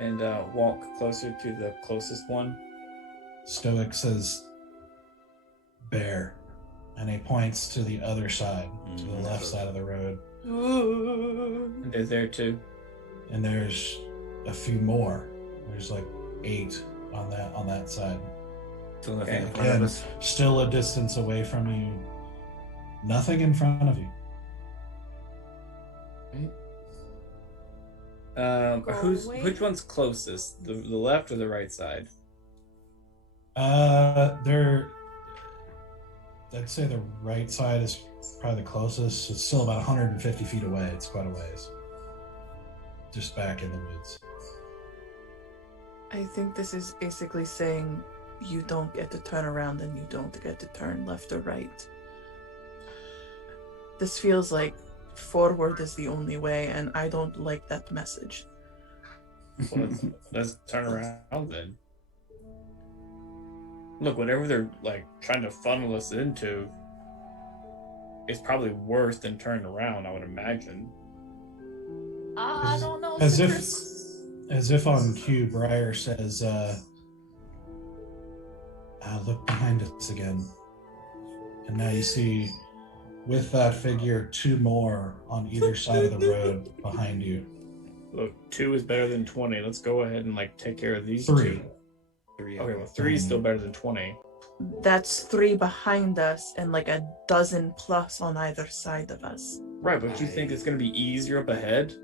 and walk closer to the closest one. Stoic says, "Bear," and he points to the other side, to the left side of the road. And they're there too. And there's a few more. There's like 8 on that side. Still nothing Okay. in front of Again, us. still a distance away from you. Nothing in front of you. Which one's closest? The left or the right side? I'd say the right side is probably the closest. It's still about 150 feet away. It's quite a ways. Just back in the woods. I think this is basically saying you don't get to turn around and you don't get to turn left or right. This feels like forward is the only way, and I don't like that message. Well, let's turn around then. Look, whatever they're like trying to funnel us into is probably worse than turning around, I would imagine. I don't know. As if on cue, Briar says, "Look behind us again." And now you see, with that figure, 2 more on either side of the road behind you. Look, 2 is better than 20. Let's go ahead and like take care of these 3. 2. Okay, well, 3 is still better than 20. That's 3 behind us and like a dozen plus on either side of us. Right, but you think it's gonna be easier up ahead?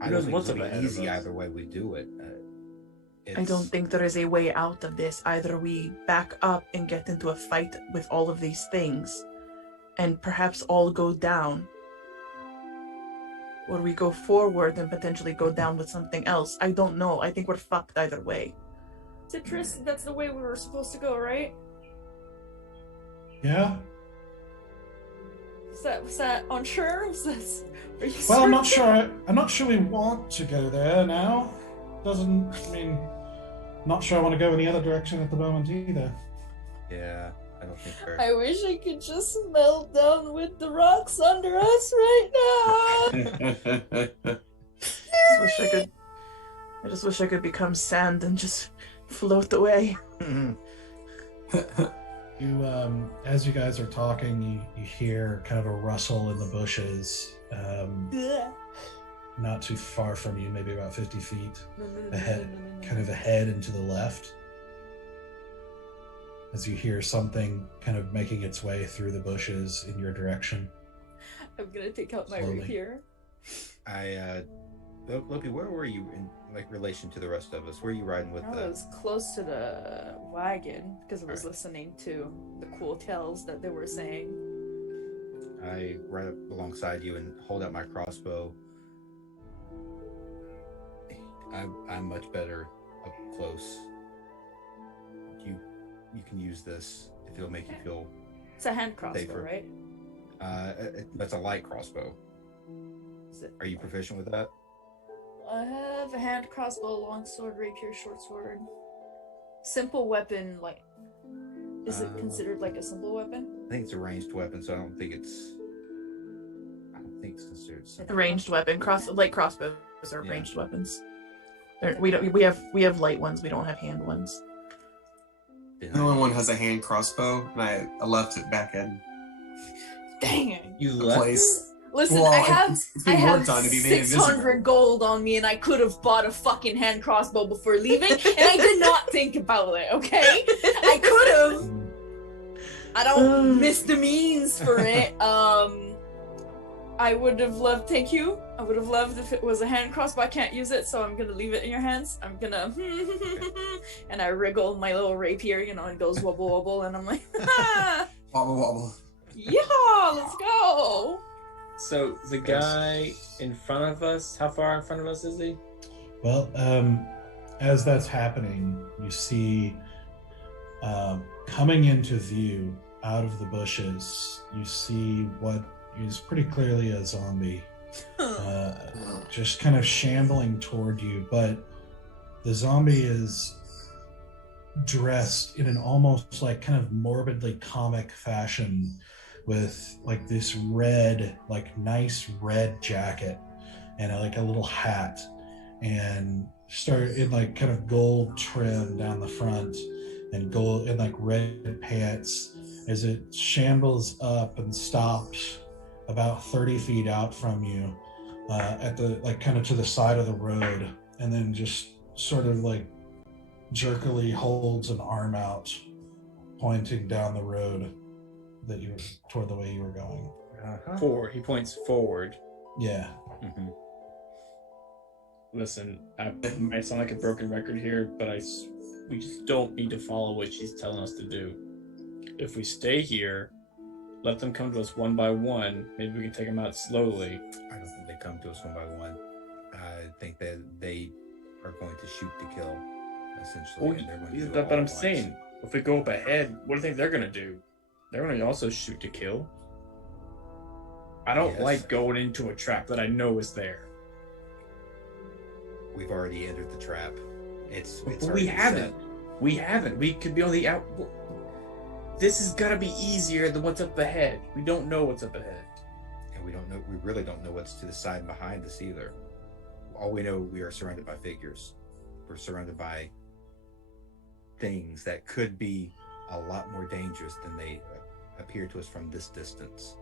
I Who don't knows think what's it'll up be ahead of easy us? either way we do it. I don't think there is a way out of this. Either we back up and get into a fight with all of these things and perhaps all go down, or we go forward and potentially go down with something else. I don't know. I think we're fucked either way. Citrus, that's the way we were supposed to go, right? Yeah? Was that unsure? Are you Well, I'm certain? not sure we want to go there now. Not sure I want to go any other direction at the moment either. Yeah, I don't think we're. I wish I could just melt down with the rocks under us right now. I just wish I could become sand and just float away. You, as you guys are talking, you hear kind of a rustle in the bushes, not too far from you, maybe about 50 feet ahead, kind of ahead and to the left. As you hear something kind of making its way through the bushes in your direction. I'm gonna take out my Slowly. rapier. Lopi, where were you in like relation to the rest of us? Where are you riding with I the? was close to the wagon because I was Alright. listening to the cool tales that they were saying. I ride up alongside you and hold out my crossbow. I'm much better up close. You can use this if it'll make you feel. It's a hand crossbow, Safer. right? That's a light crossbow. Is it- Are you proficient with that? I have a hand crossbow, long sword, rapier, short sword. Simple weapon, like. Is it considered like a simple weapon? I think it's a ranged weapon, so I don't think it's considered A simple. ranged weapon. Light crossbows are Yeah. ranged weapons. We have light ones. We don't have hand ones. The only one has a hand crossbow, and I left it back in Dang it! You the left. place. Listen, Well, I have it's been worked on to be made 600 invisible. gold on me, and I could have bought a fucking hand crossbow before leaving, and I did not think about it. Okay, I could have. I don't miss the means for it. I would have loved. Thank you. I would have loved if it was a hand crossbow. I can't use it, so I'm gonna leave it in your hands. I'm gonna, and I wriggle my little rapier, and it goes wobble wobble, and I'm like, Wobble wobble. yeah, let's go. So the guy in front of us, how far in front of us is he? Well, as that's happening, you see coming into view out of the bushes, you see what is pretty clearly a zombie just kind of shambling toward you, but the zombie is dressed in an almost like kind of morbidly comic fashion with like this red, like nice red jacket and like a little hat, and started in like kind of gold trim down the front and gold and like red pants as it shambles up and stops about 30 feet out from you at the like kind of to the side of the road, and then just sort of like jerkily holds an arm out pointing down the road that you toward the way you were going. Forward. He points forward. Yeah. Mm-hmm. Listen, I might sound like a broken record here, but we just don't need to follow what she's telling us to do. If we stay here, let them come to us one by one, maybe we can take them out slowly. I don't think they come to us one by one. I think that they are going to shoot to kill, essentially. And they're going to do it But all I'm at once. saying, if we go up ahead, what do you think they're going to do? They're going to also shoot to kill. I don't Yes. like going into a trap that I know is there. We've already entered the trap. It's But already we been haven't. set. We haven't. We could be on the out. This is gotta be easier than what's up ahead. We don't know what's up ahead. And we don't know. We really don't know what's to the side and behind us either. All we know, we are surrounded by figures. We're surrounded by things that could be a lot more dangerous than they appear to us from this distance.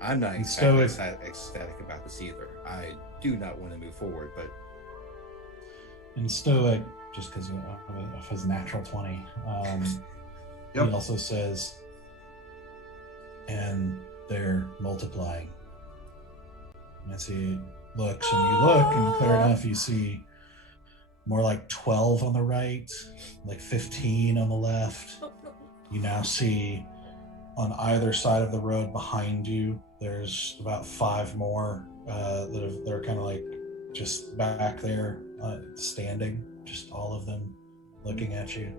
I'm not And exactly so ecstatic about this either. I do not want to move forward, but And Stoic, just because of his natural 20, Yep. he also says, and they're multiplying. And as he looks and you look, and clear enough, you see more like 12 on the right, like 15 on the left. You now see on either side of the road behind you, there's about 5 more they're kind of like just back there standing, just all of them looking at you.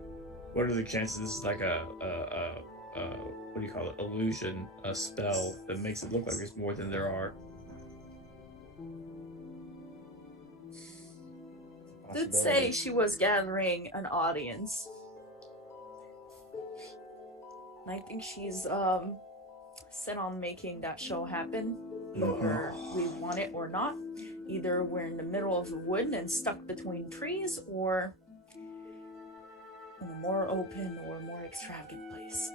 What are the chances this is like a what do you call it? Illusion, a spell that makes it look like there's more than there are? Did say she was gathering an audience. And I think she's set on making that show happen. Either we want it or not. Either we're in the middle of the wood and stuck between trees, or in a more open or more extravagant place.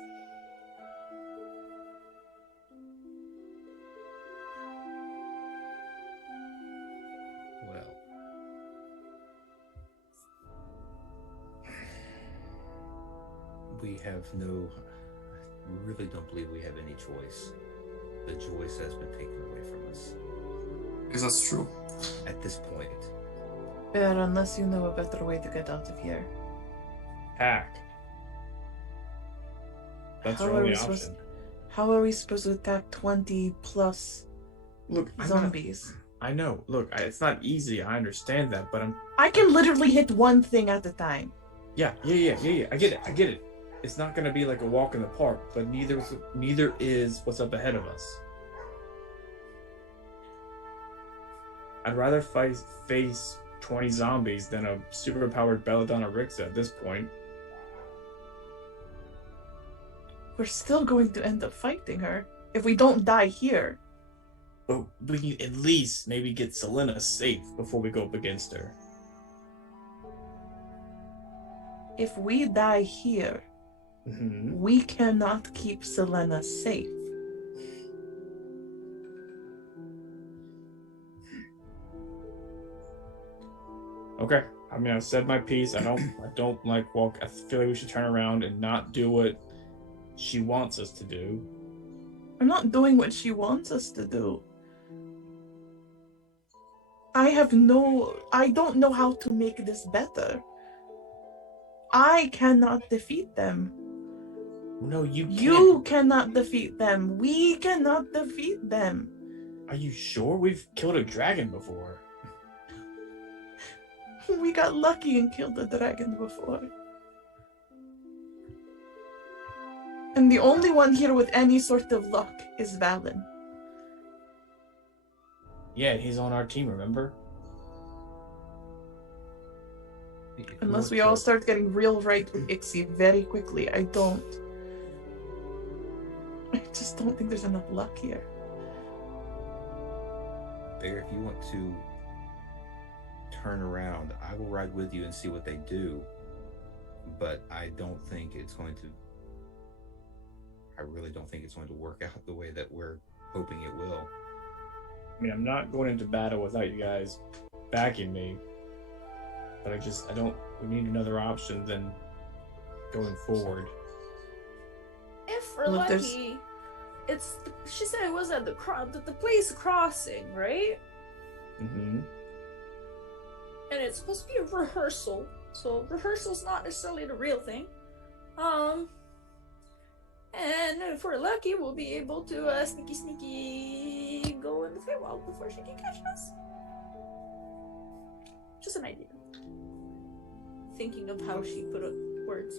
well, we really don't believe we have any choice. The choice has been taken away from us Because that's true. at this point. Bear, unless you know a better way to get out of here. Hack. That's our only option. How are we supposed to attack 20 plus Look, zombies? I know. Look, it's not easy. I understand that, but I can literally hit one thing at a time. Yeah. I get it. It's not gonna be like a walk in the park, but neither is what's up ahead of us. I'd rather face 20 zombies than a superpowered Belladonna Rixa at this point. We're still going to end up fighting her if we don't die here. But we can at least maybe get Selena safe before we go up against her. If we die here, Mm-hmm. we cannot keep Selena safe. Okay. I mean, I've said my piece. I don't like walk. I feel like we should turn around and not do what she wants us to do. I'm not doing what she wants us to do. I don't know how to make this better. I cannot defeat them. No, you can't. You cannot defeat them. We cannot defeat them. Are you sure? We've killed a dragon before. We got lucky and killed the dragon before. And the only one here with any sort of luck is Valen. Yeah, he's on our team, remember? Unless we all start getting real right with Ixie very quickly, I just don't think there's enough luck here. Bear, if you want to turn around, I will ride with you and see what they do. But I really don't think it's going to work out the way that we're hoping it will. I mean, I'm not going into battle without you guys backing me. But we need another option than going forward. If we're lucky, she said it was at the place crossing, right? Mm-hmm. And it's supposed to be a rehearsal, so rehearsal's not necessarily the real thing. And if we're lucky, we'll be able to sneaky go in the Feywild before she can catch us. Just an idea. Thinking of how she put up words.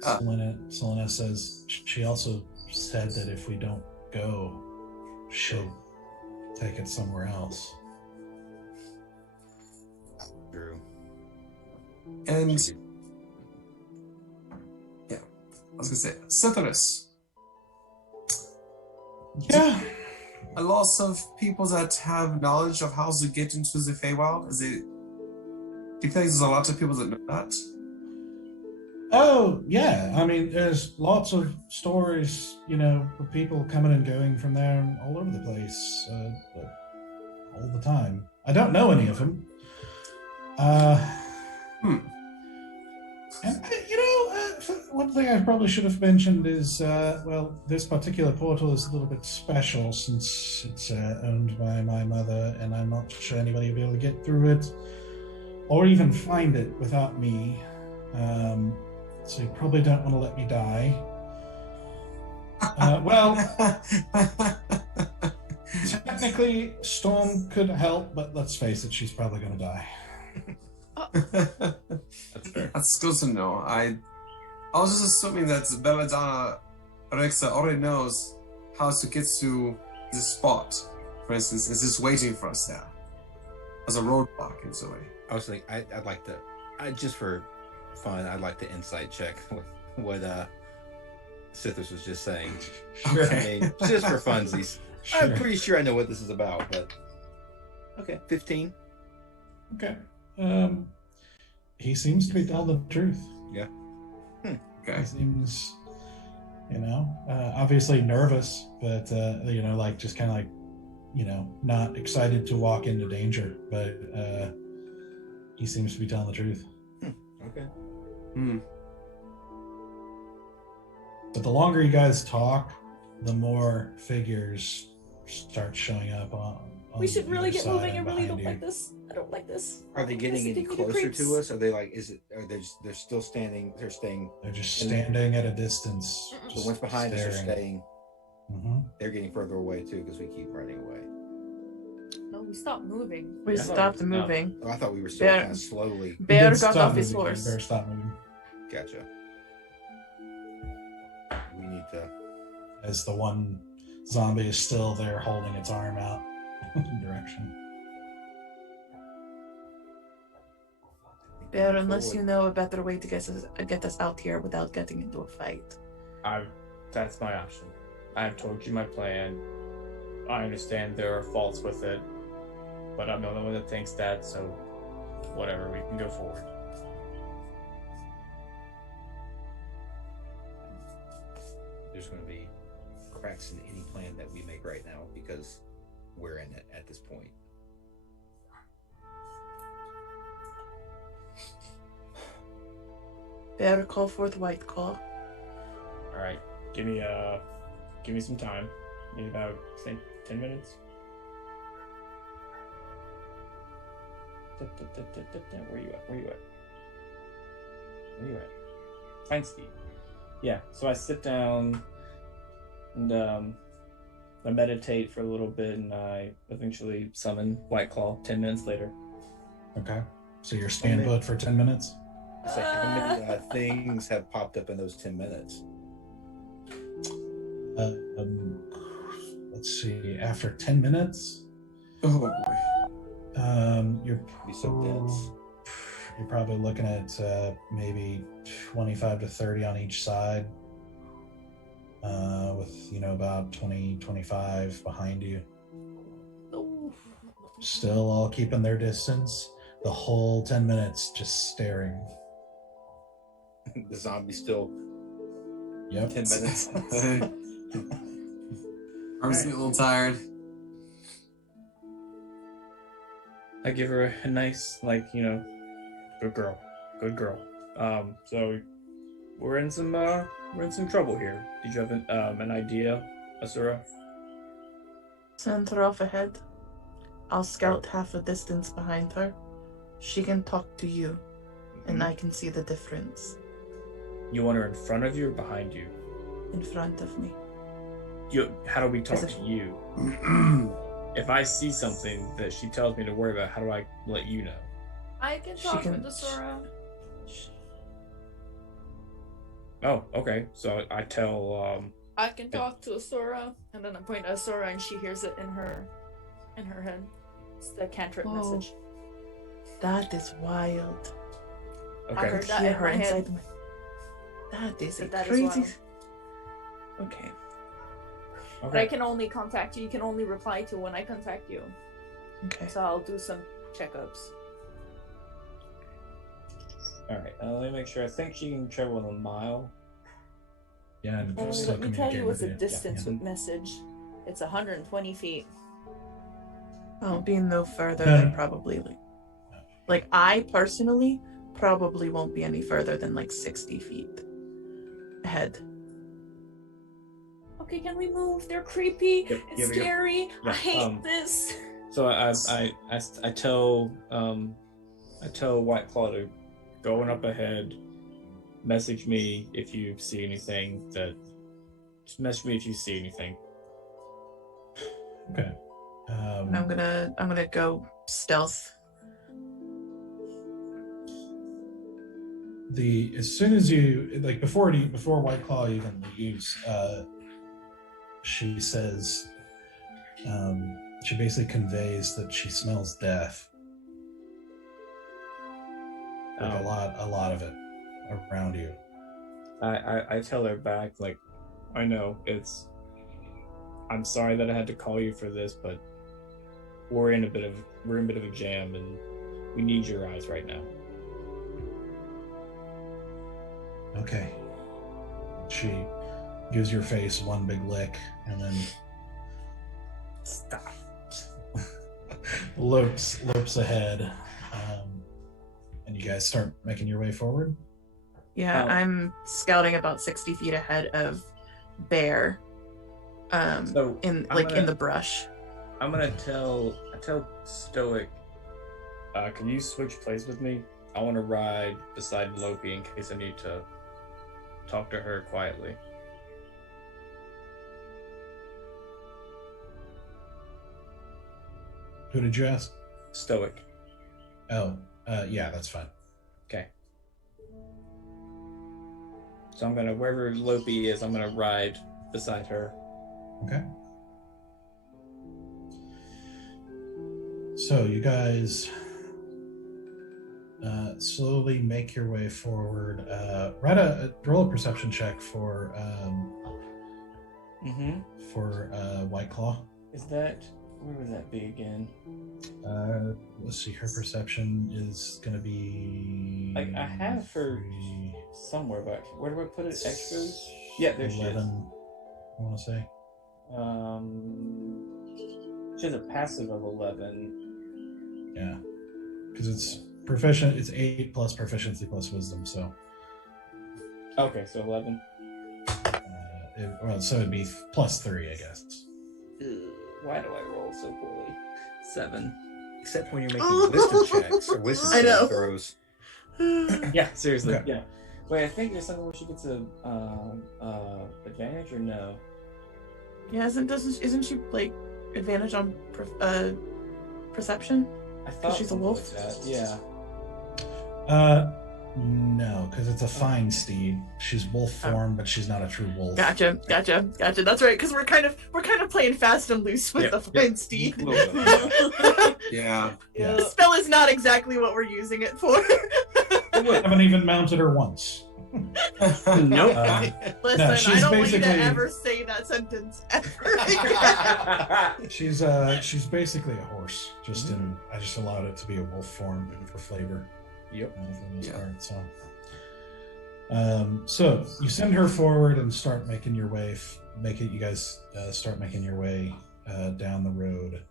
Selena says she also said that if we don't go, she'll take it somewhere else. True. And yeah, I was gonna say, Cythorus. Yeah. A lot of people that have knowledge of how to get into the Feywild, do you think there's a lot of people that know that? Oh, yeah. I mean, there's lots of stories, of people coming and going from there and all over the place, all the time. I don't know any of them. And, one thing I probably should have mentioned is, this particular portal is a little bit special since it's owned by my mother, and I'm not sure anybody will be able to get through it or even find it without me. So you probably don't want to let me die. Technically, Storm could help, but let's face it, she's probably going to die. That's fair. That's good to know. I was just assuming that Belladonna Rixa already knows how to get to this spot. For instance, is just waiting for us there as a roadblock in a way. I was thinking, I'd like to, just for fun, I'd like to insight check what Cythorus was just saying. Okay. I mean, just for funsies. Sure. I'm pretty sure I know what this is about, but okay, 15. Okay. He seems to be telling the truth. Yeah. Okay. He seems, obviously nervous, but just kind of not excited to walk into danger. But he seems to be telling the truth. Okay. But the longer you guys talk, the more figures start showing up on We should really either get side moving. I and really don't behind like this. I don't like this. Are they getting This any is giving me the closer creeps. to us? Are they like, they're still standing, they're staying, They're just standing at a distance. the ones behind us are staring. staying, Mm-hmm. they're getting further away too because we keep running away. No, we stopped moving. We Yeah. stopped moving. Oh, I thought we were still Bear- kind of slowly. Bear got off his horse. Bear stopped moving. Gotcha. We need to. As the one zombie is still there holding its arm out in direction. Bear, unless you know a better way to get us out here without getting into a fight. That's my option. I've told you my plan. I understand there are faults with it, but I'm the only one that thinks that, so whatever, we can go forward. There's going to be cracks in any plan that we make right now because we're in it at this point. Bear, call forth White Claw. All right, give me some time. Maybe about, say, 10 minutes. Where you at? Where you at? Fine, Steve. Yeah, so I sit down and I meditate for a little bit, and I eventually summon White Claw 10 minutes later. Okay. So you're stand put for 10 minutes? It's like how many things have popped up in those 10 minutes? Let's see. After 10 minutes, Oh boy. you're Be so dense. You're probably looking at maybe 25 to 30 on each side, with about 20, 25 behind you. Still all keeping their distance. The whole 10 minutes just staring. The zombie's still Yep. 10 minutes. Arms get a little tired. I give her a nice, good girl. So we're in some trouble here. Did you have an idea, Asura? Send her off ahead. I'll scout half a distance behind her. She can talk to you, and I can see the difference. You want her in front of you or behind you? In front of me. How do we talk to you? If I see something that she tells me to worry about, how do I let you know? I can talk with the Sora. Oh, okay. So I tell I can talk to Sora, and then I point at Sora, and she hears it in her head. It's the cantrip message. That is wild. okay. I heard that Hear in her my head. inside my... That is a That is crazy... wild. Okay. But Okay. I can only contact you. You can only reply to when I contact you. Okay. So I'll do some checkups. All right. Let me make sure. I think she can travel a mile. Yeah, and And still let me tell you communicate what's the with distance Yeah. with message. It's 120 feet. I'll be no further No. than probably like I personally probably won't be any further than 60 feet ahead. Okay, can we move? They're creepy. Yep, It's yep. scary. Yeah, I hate this. So I tell White Claw to going up ahead. Message me if you see anything Just message me if you see anything. Okay. And I'm gonna go stealth. As soon as you before White Claw even leaves, she says, she basically conveys that she smells death. A lot of it around you. I tell her back, I know I'm sorry that I had to call you for this, but we're in a bit of a jam and we need your eyes right now. Okay. She gives your face one big lick and then Stop. lopes ahead. And you guys start making your way forward. Yeah, Oh. I'm scouting about 60 feet ahead of Bear. So in I'm in the brush. I'm gonna tell Stoic, can you switch place with me? I want to ride beside Loppe in case I need to talk to her quietly. Who did you ask? Stoic. Oh, yeah, that's fine. Okay. So I'm gonna, wherever Loppe is, I'm gonna ride beside her. Okay. So you guys slowly make your way forward. Roll a perception check for White Claw. Is that, where would that be again? Let's see. Her perception is gonna be. I have her somewhere, but where do I put it? Extras? Yeah, there she is. 11. I want to say. She has a passive of 11. Yeah, because it's proficient. It's 8 plus proficiency plus wisdom. So. Okay, so 11. So it'd be plus 3, I guess. Why do I roll so poorly? 7. Except when you're making wisdom checks or wisdom I know. saving throws. Yeah, seriously. Okay. Yeah. Wait, I think there's something where she gets a advantage or no? Yeah, isn't she advantage on perception? I thought she's a something wolf? like that. Yeah. No, because it's a fine steed. She's wolf form, but she's not a true wolf. Gotcha. That's right, because we're kind of playing fast and loose with the fine steed. Yeah. Yeah. The spell is not exactly what we're using it for. I haven't even mounted her once. Nope. Listen, No, I she's don't want you to basically- ever say that sentence ever. She's basically a horse. I just allowed it to be a wolf form for flavor. Yep. For the most part. So you send her forward and start making your way. You guys start making your way down the road.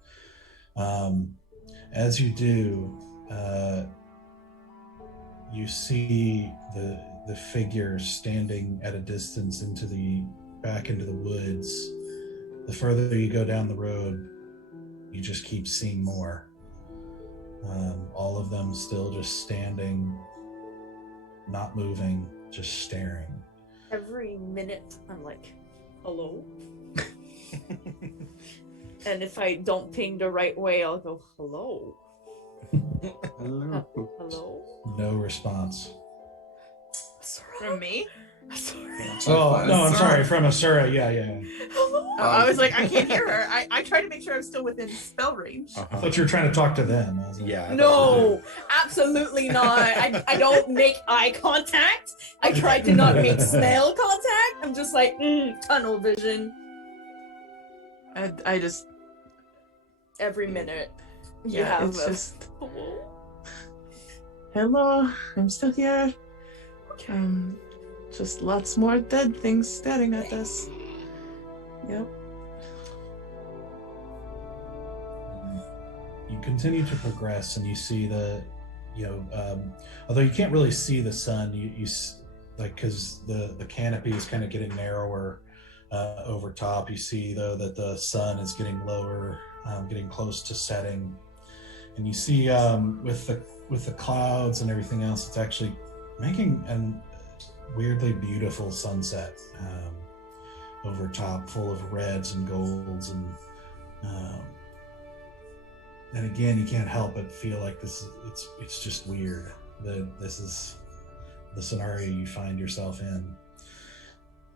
As you do, you see the figure standing at a distance back into the woods. The further you go down the road, you just keep seeing more. All of them still just standing, not moving, just staring. Every minute, I'm like, hello? And if I don't ping the right way, I'll go, hello? Hello? No response. From me? Oh, no, I'm sorry. From Asura, yeah. Oh, I was like, I can't hear her. I try to make sure I'm still within spell range. I thought you were trying to talk to them. I was like, Yeah. No, absolutely not. I don't make eye contact. I try to not make smell contact. I'm just like, tunnel vision. I just, Every minute. You yeah, have it's a just, hello? hello, I'm still here. Just lots more dead things staring at us. Yep. You continue to progress, and you see although you can't really see the sun, you because the canopy is kind of getting narrower over top. You see though that the sun is getting lower, getting close to setting, and you see with the clouds and everything else, it's actually making an weirdly beautiful sunset over top, full of reds and golds, and again, you can't help but feel like it's just weird that this is the scenario you find yourself in.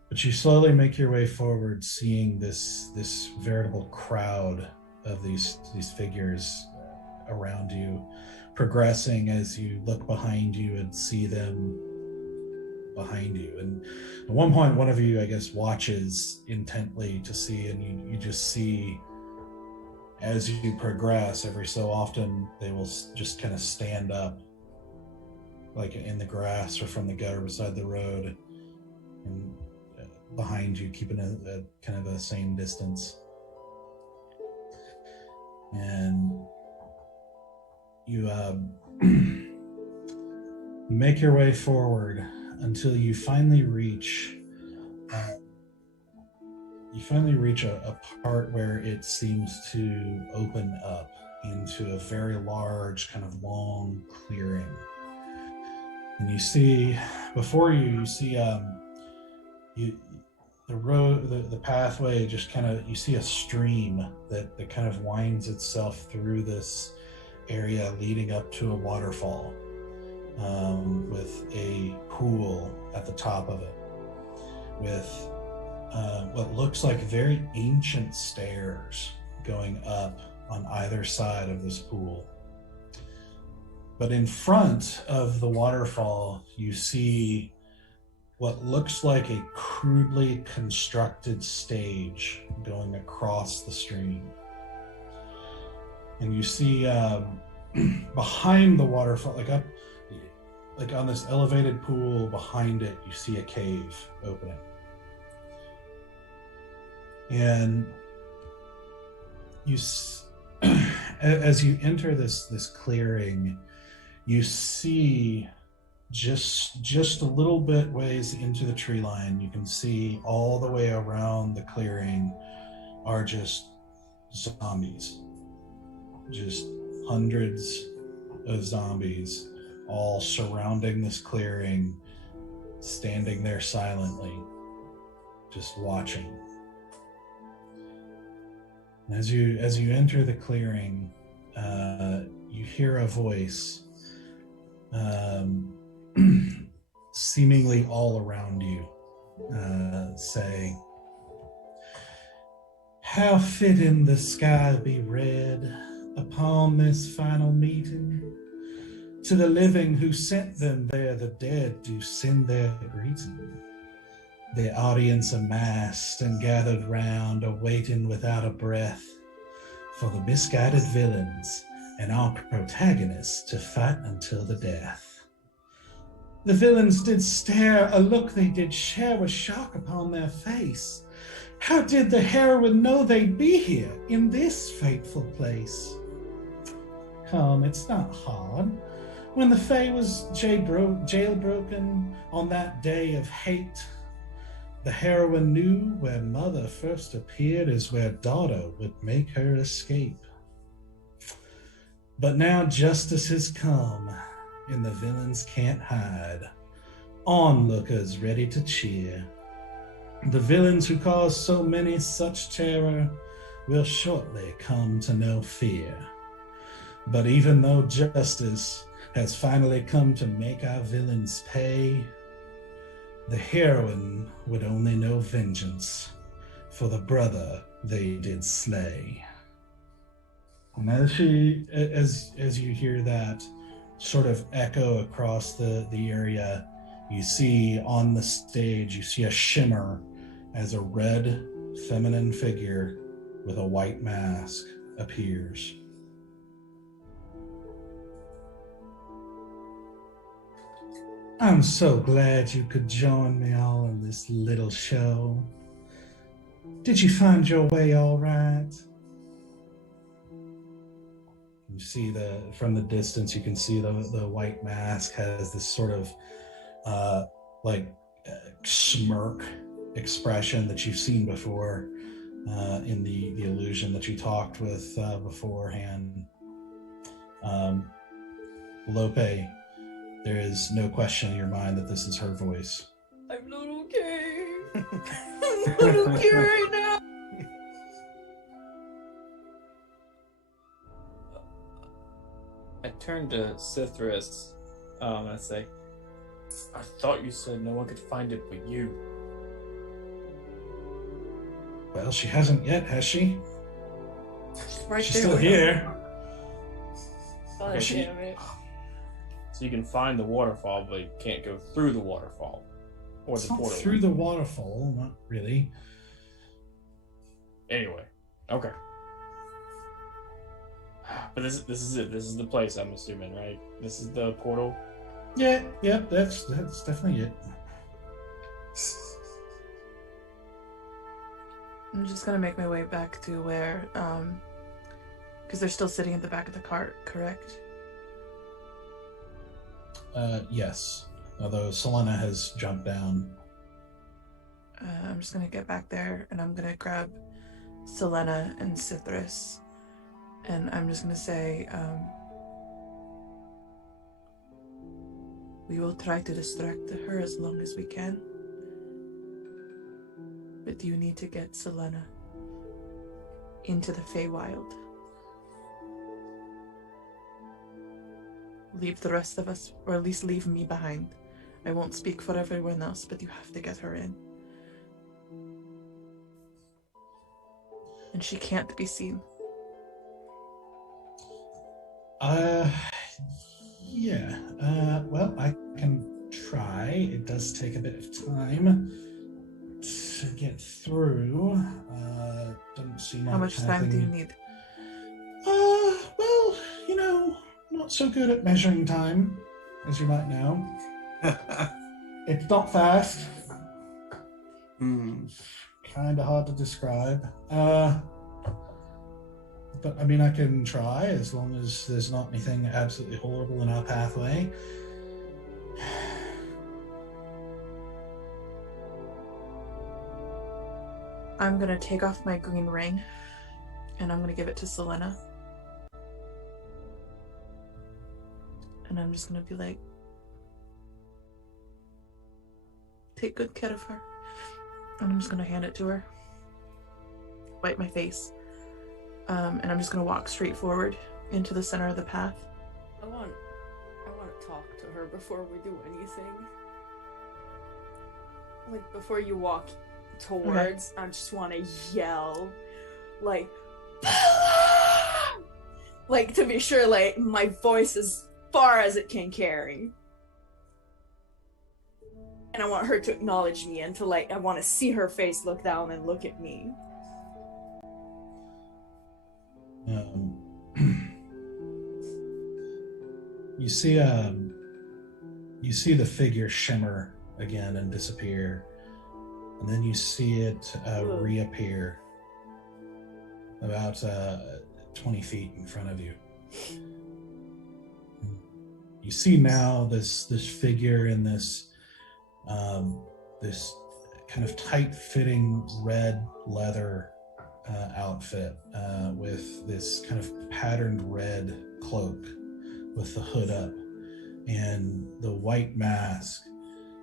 But you slowly make your way forward, seeing this veritable crowd of these figures around you, progressing as you look behind you and see them behind you. And at one point, one of you, I guess, watches intently to see, and you just see as you progress, every so often they will just kind of stand up, like in the grass or from the gutter beside the road, and behind you, keeping a kind of a same distance. And you you make your way forward until you finally reach a part where it seems to open up into a very large, kind of long clearing. And you see before you see the road, the pathway, just kind of, you see a stream that kind of winds itself through this area, leading up to a waterfall with a pool at the top of it, with what looks like very ancient stairs going up on either side of this pool. But in front of the waterfall, you see what looks like a crudely constructed stage going across the stream. And you see behind the waterfall, like on this elevated pool behind it, you see a cave opening. And as you enter this clearing, you see just a little bit ways into the tree line, you can see all the way around the clearing are just zombies. Just hundreds of zombies all surrounding this clearing, standing there silently, just watching. And as you enter the clearing, you hear a voice. seemingly all around you, say, "How fitting the sky be red upon this final meeting. To the living who sent them there, the dead do send their greeting. The audience amassed and gathered round, awaiting without a breath for the misguided villains and our protagonists to fight until the death. The villains did stare, a look they did share with shock upon their face. How did the heroine know they'd be here in this fateful place? Come, it's not hard. When the Fae was jailbroken on that day of hate, the heroine knew where mother first appeared is where daughter would make her escape. But now justice has come, and the villains can't hide. Onlookers ready to cheer. The villains who caused so many such terror will shortly come to know fear. But even though justice has finally come to make our villains pay, the heroine would only know vengeance for the brother they did slay." And as you hear that sort of echo across the area, you see on the stage, you see a shimmer as a red feminine figure with a white mask appears. "I'm so glad you could join me all in this little show. Did you find your way all right?" You see from the distance, you can see the white mask has this sort of smirk expression that you've seen before in the illusion that you talked with beforehand. Lope, there is no question in your mind that this is her voice. I'm not okay. I'm not okay right now. I turn to Cythrus and I say, "I thought you said no one could find it but you." Well, she hasn't yet, has she? She's right She's there. still here. God Okay, damn it. So you can find the waterfall, but you can't go through the waterfall. Or It's the not portal. through the waterfall, not really. Anyway, okay. But this is it. This is the place, I'm assuming, right? This is the portal. Yeah, that's definitely it. I'm just gonna make my way back to where, because they're still sitting at the back of the cart, correct? Yes. Although Selena has jumped down. I'm just gonna get back there and I'm gonna grab Selena and Cythrus, and I'm just gonna say, we will try to distract her as long as we can, but you need to get Selena into the Feywild. Leave the rest of us, or at least leave me behind. I won't speak for everyone else, but you have to get her in. And she can't be seen. Yeah. Well, I can try. It does take a bit of time to get through. Doesn't seem like How much time do you need? Well, not so good at measuring time, as you might know. It's not fast. Kind of hard to describe. But I mean, I can try as long as there's not anything absolutely horrible in our pathway. I'm gonna take off my green ring and I'm gonna give it to Selena. And I'm just gonna be like, take good care of her. And I'm just gonna hand it to her. Wipe my face. And I'm just gonna walk straight forward into the center of the path. I want talk to her before we do anything. Like, before you walk towards, I just want to yell, like, Bella! Like, to be sure, like, my voice as far as it can carry. And I want her to acknowledge me and to, like, I want to see her face look down and look at me. You see the figure shimmer again and disappear, and then you see it reappear about 20 feet in front of you. You see now this figure in this kind of tight-fitting red leather outfit with this kind of patterned red cloak with the hood up and the white mask,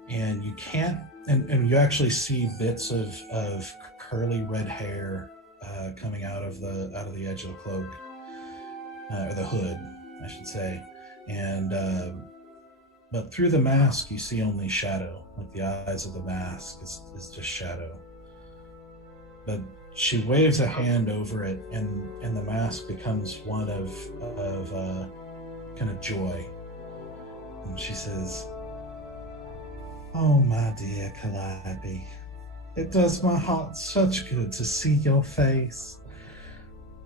and you can't and you actually see bits of curly red hair coming out of the edge of the cloak, or the hood I should say, and but through the mask you see only shadow. Like, the eyes of the mask is just shadow. But she waves a hand over it, and the mask becomes one of kind of joy. And she says, "Oh, my dear Calliope, it does my heart such good to see your face.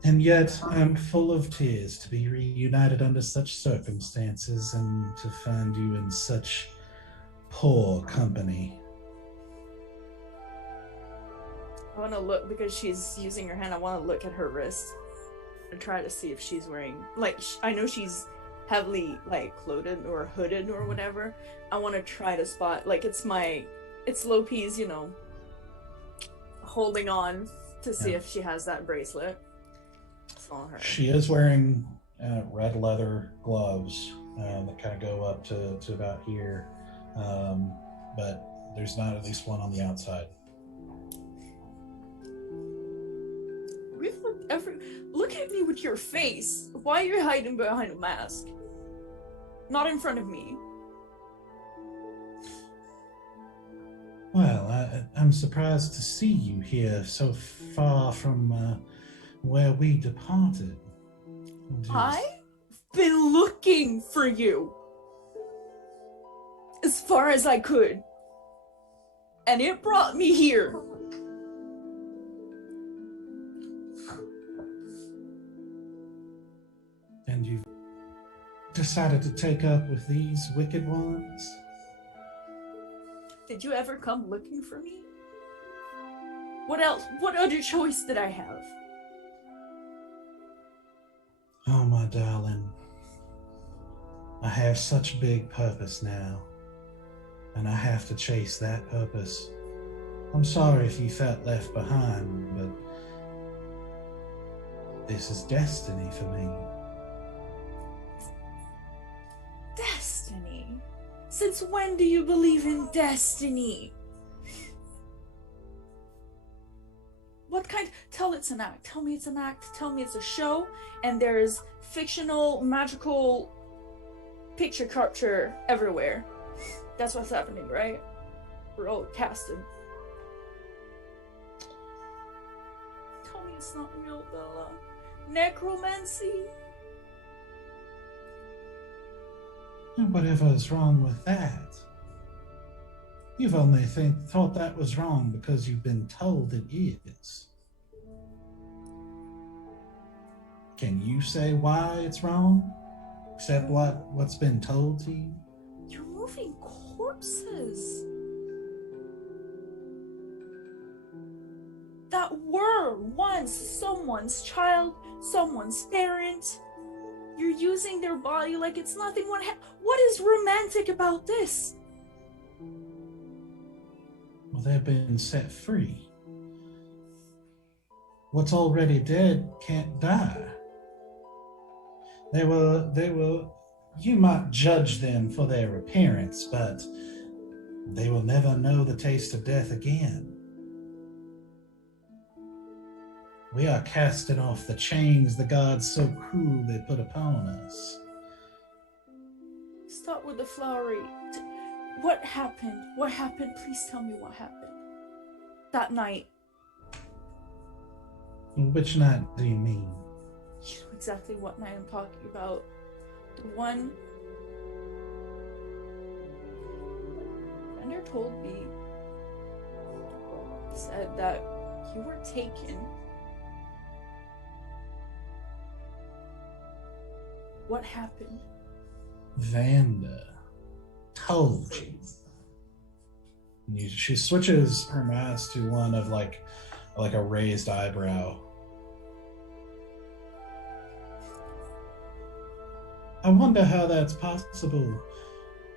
And yet I'm full of tears to be reunited under such circumstances and to find you in such poor company." I want to look, because she's using her hand, I want to look at her wrist and try to see if she's wearing, like, I know she's heavily, like, clothed or hooded or whatever. I want to try to spot, like, it's Lope's, you know, holding on to see if she has that bracelet. It's on her. She is wearing red leather gloves that kind of go up to about here, but there's not at least one on the outside. Look at me with your face. Why are you hiding behind a mask? Not in front of me. Well, I'm surprised to see you here so far from where we departed. I've been looking for you as far as I could, and it brought me here. And you've decided to take up with these wicked ones? Did you ever come looking for me? What else? What other choice did I have? Oh, my darling. I have such big purpose now, and I have to chase that purpose. I'm sorry if you felt left behind, but this is destiny for me. Destiny? Since when do you believe in destiny? What kind? Tell it's an act. Tell me it's an act. Tell me it's a show, and there's fictional, magical picture capture everywhere. That's what's happening, right? We're all casted. Tell me it's not real, Bella. Necromancy? And whatever is wrong with that? You've only thought that was wrong because you've been told it is. Can you say why it's wrong? Except what's been told to you? You're moving corpses that were once someone's child, someone's parent. You're using their body like it's nothing. What is romantic about this? Well, they've been set free. What's already dead can't die. They were, you might judge them for their appearance, but they will never know the taste of death again. We are casting off the chains the gods so cruelly put upon us. Start with the flowery. What happened? What happened? Please tell me what happened. That night. Which night do you mean? You know exactly what night I'm talking about. The one... Bender told me... said that you were taken. What happened? Vanda told you. She switches her mask to one of like a raised eyebrow. I wonder how that's possible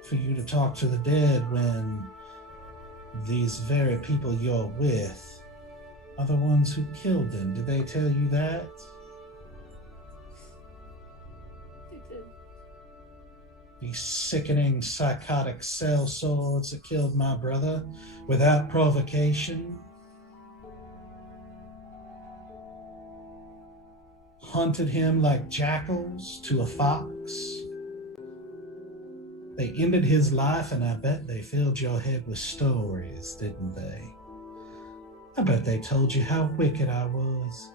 for you to talk to the dead when these very people you're with are the ones who killed them. Did they tell you that? They did. These sickening psychotic cell swords that killed my brother without provocation. Hunted him like jackals to a fox. They ended his life, and I bet they filled your head with stories, didn't they? I bet they told you how wicked I was.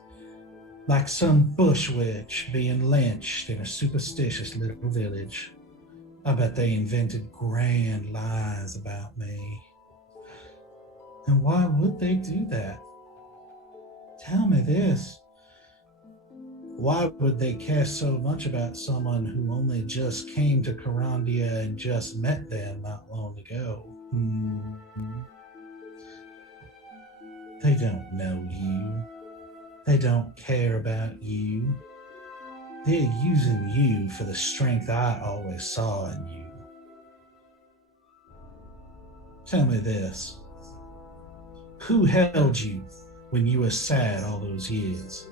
Like some bush witch being lynched in a superstitious little village. I bet they invented grand lies about me. And why would they do that? Tell me this. Why would they care so much about someone who only just came to Corandia and just met them not long ago? They don't know you. They don't care about you. They're using you for the strength I always saw in you. Tell me this. Who held you when you were sad all those years?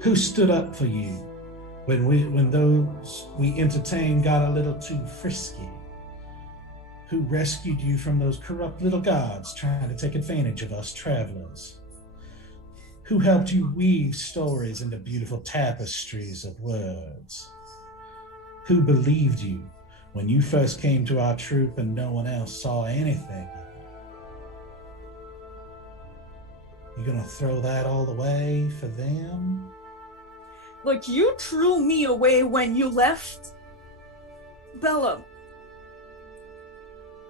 Who stood up for you when those we entertained got a little too frisky? Who rescued you from those corrupt little gods trying to take advantage of us travelers? Who helped you weave stories into beautiful tapestries of words? Who believed you when you first came to our troupe and no one else saw anything? You gonna throw that all away for them? Like, you threw me away when you left? Bella.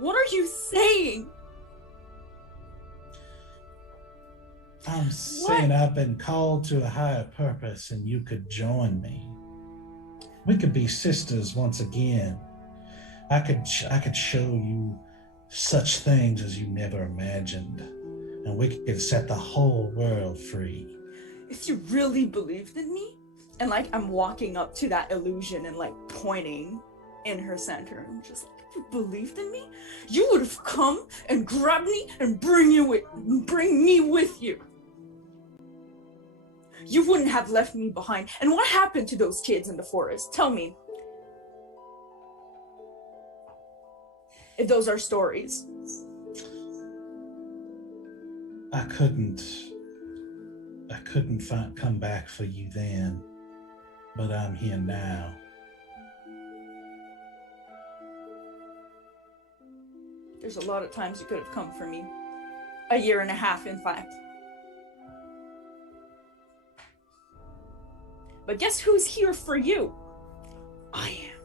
What are you saying? I'm saying I've been called to a higher purpose and you could join me. We could be sisters once again. I could show you such things as you never imagined. And we could set the whole world free. If you really believed in me, and like I'm walking up to that illusion and like pointing in her center, I'm just like, if you believed in me, you would have come and grabbed me and bring me with you. You wouldn't have left me behind. And what happened to those kids in the forest? Tell me. If those are stories. I couldn't come back for you then, but I'm here now. There's a lot of times you could have come for me. 1.5 years, in fact. But guess who's here for you? I am.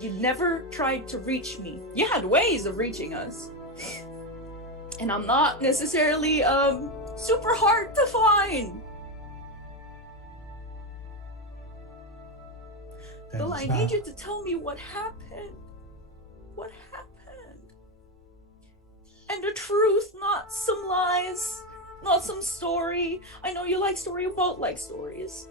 You never tried to reach me. You had ways of reaching us. And I'm not necessarily super hard to find. Bill, I need you to tell me what happened. What happened? And the truth, not some lies, not some story. I know you like story, you both like stories.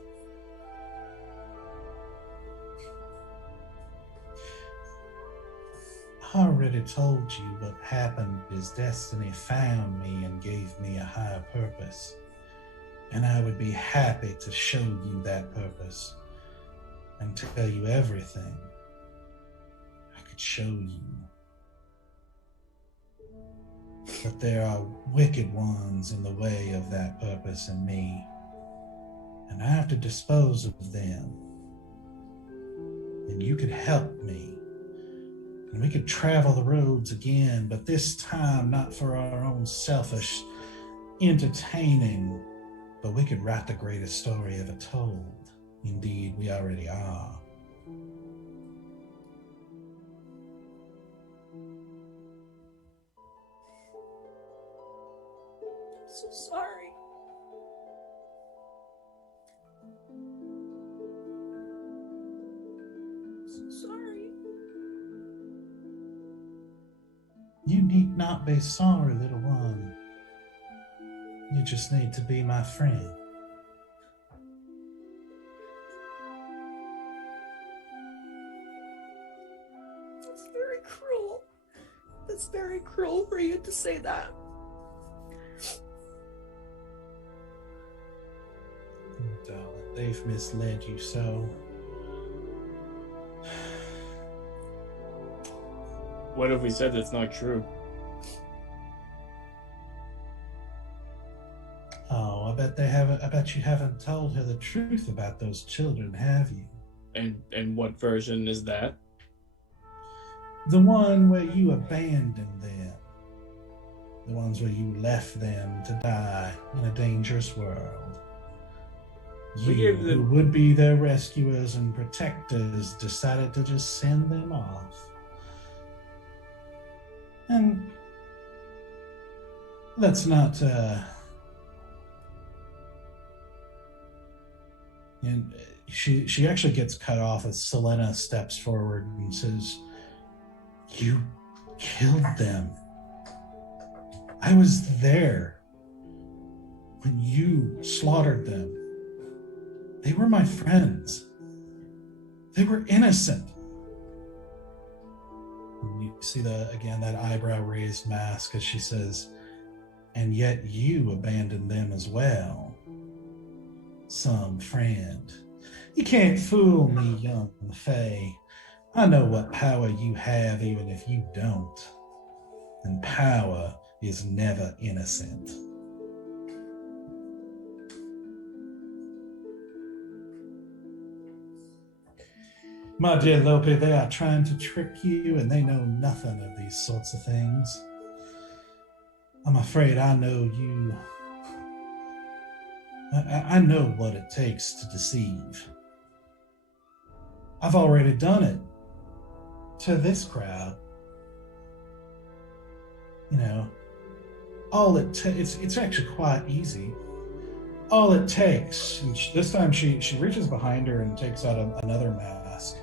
I already told you what happened is destiny found me and gave me a higher purpose. And I would be happy to show you that purpose and tell you everything I could show you. But there are wicked ones in the way of that purpose in me. and I have to dispose of them. And you could help me. And we could travel the roads again, but this time not for our own selfish entertaining, but we could write the greatest story ever told. Indeed, we already are. I'm so sorry. I'm so sorry. You need not be sorry, little one. You just need to be my friend. That's very cruel. That's very cruel for you to say that. Oh, darling, they've misled you so. What if we said that's not true? Oh, I bet you haven't told her the truth about those children, have you? And what version is that? The one where you abandoned them. The ones where you left them to die in a dangerous world. We You, gave them- who would be their rescuers and protectors, decided to just send them off. And let's not, and she actually gets cut off as Selena steps forward and says, "You killed them. I was there when you slaughtered them. They were my friends. They were innocent." And you see that eyebrow raised mask as she says, "And yet you abandoned them as well. Some friend. You can't fool me, young Faye. I know what power you have even if you don't. And power is never innocent." My dear Lope, they are trying to trick you and they know nothing of these sorts of things. I'm afraid I know you. I know what it takes to deceive. I've already done it to this crowd. You know, it's actually quite easy. All it takes, and this time she reaches behind her and takes out another mask.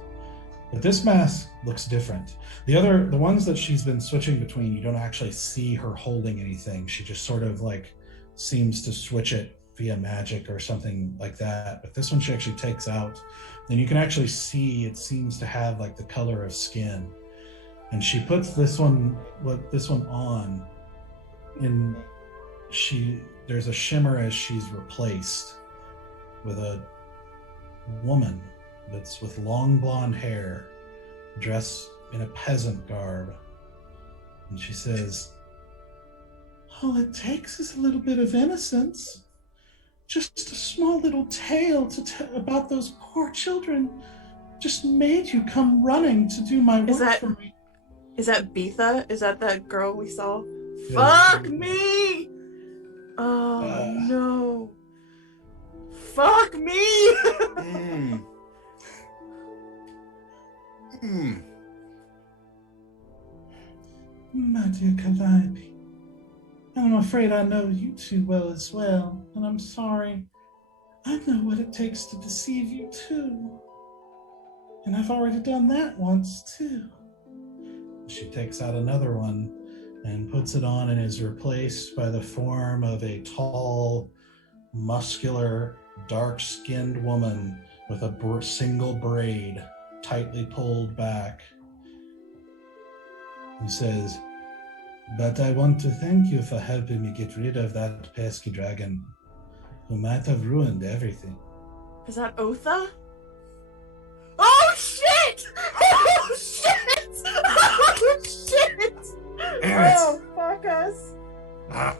But this mask looks different. The ones that she's been switching between, you don't actually see her holding anything. She just sort of like seems to switch it via magic or something like that. But this one she actually takes out, and you can actually see it seems to have like the color of skin. And she puts this one on, and there's a shimmer as she's replaced with a woman that's with long blonde hair, dressed in a peasant garb. And she says, "All it takes is a little bit of innocence. Just a small little tale to tell about those poor children just made you come running to do my work for me." Is that Beetha? Is that girl we saw? Yeah. Fuck me! Oh no. Fuck me! My dear Calliope, I'm afraid I know you too well as well, and I'm sorry. I know what it takes to deceive you too. And I've already done that once too. She takes out another one and puts it on and is replaced by the form of a tall, muscular, dark-skinned woman with a single braid tightly pulled back. He says, "But I want to thank you for helping me get rid of that pesky dragon who might have ruined everything." Is that Otha? Oh shit! Oh shit! Oh shit! Damn it. Oh fuck us! Ah.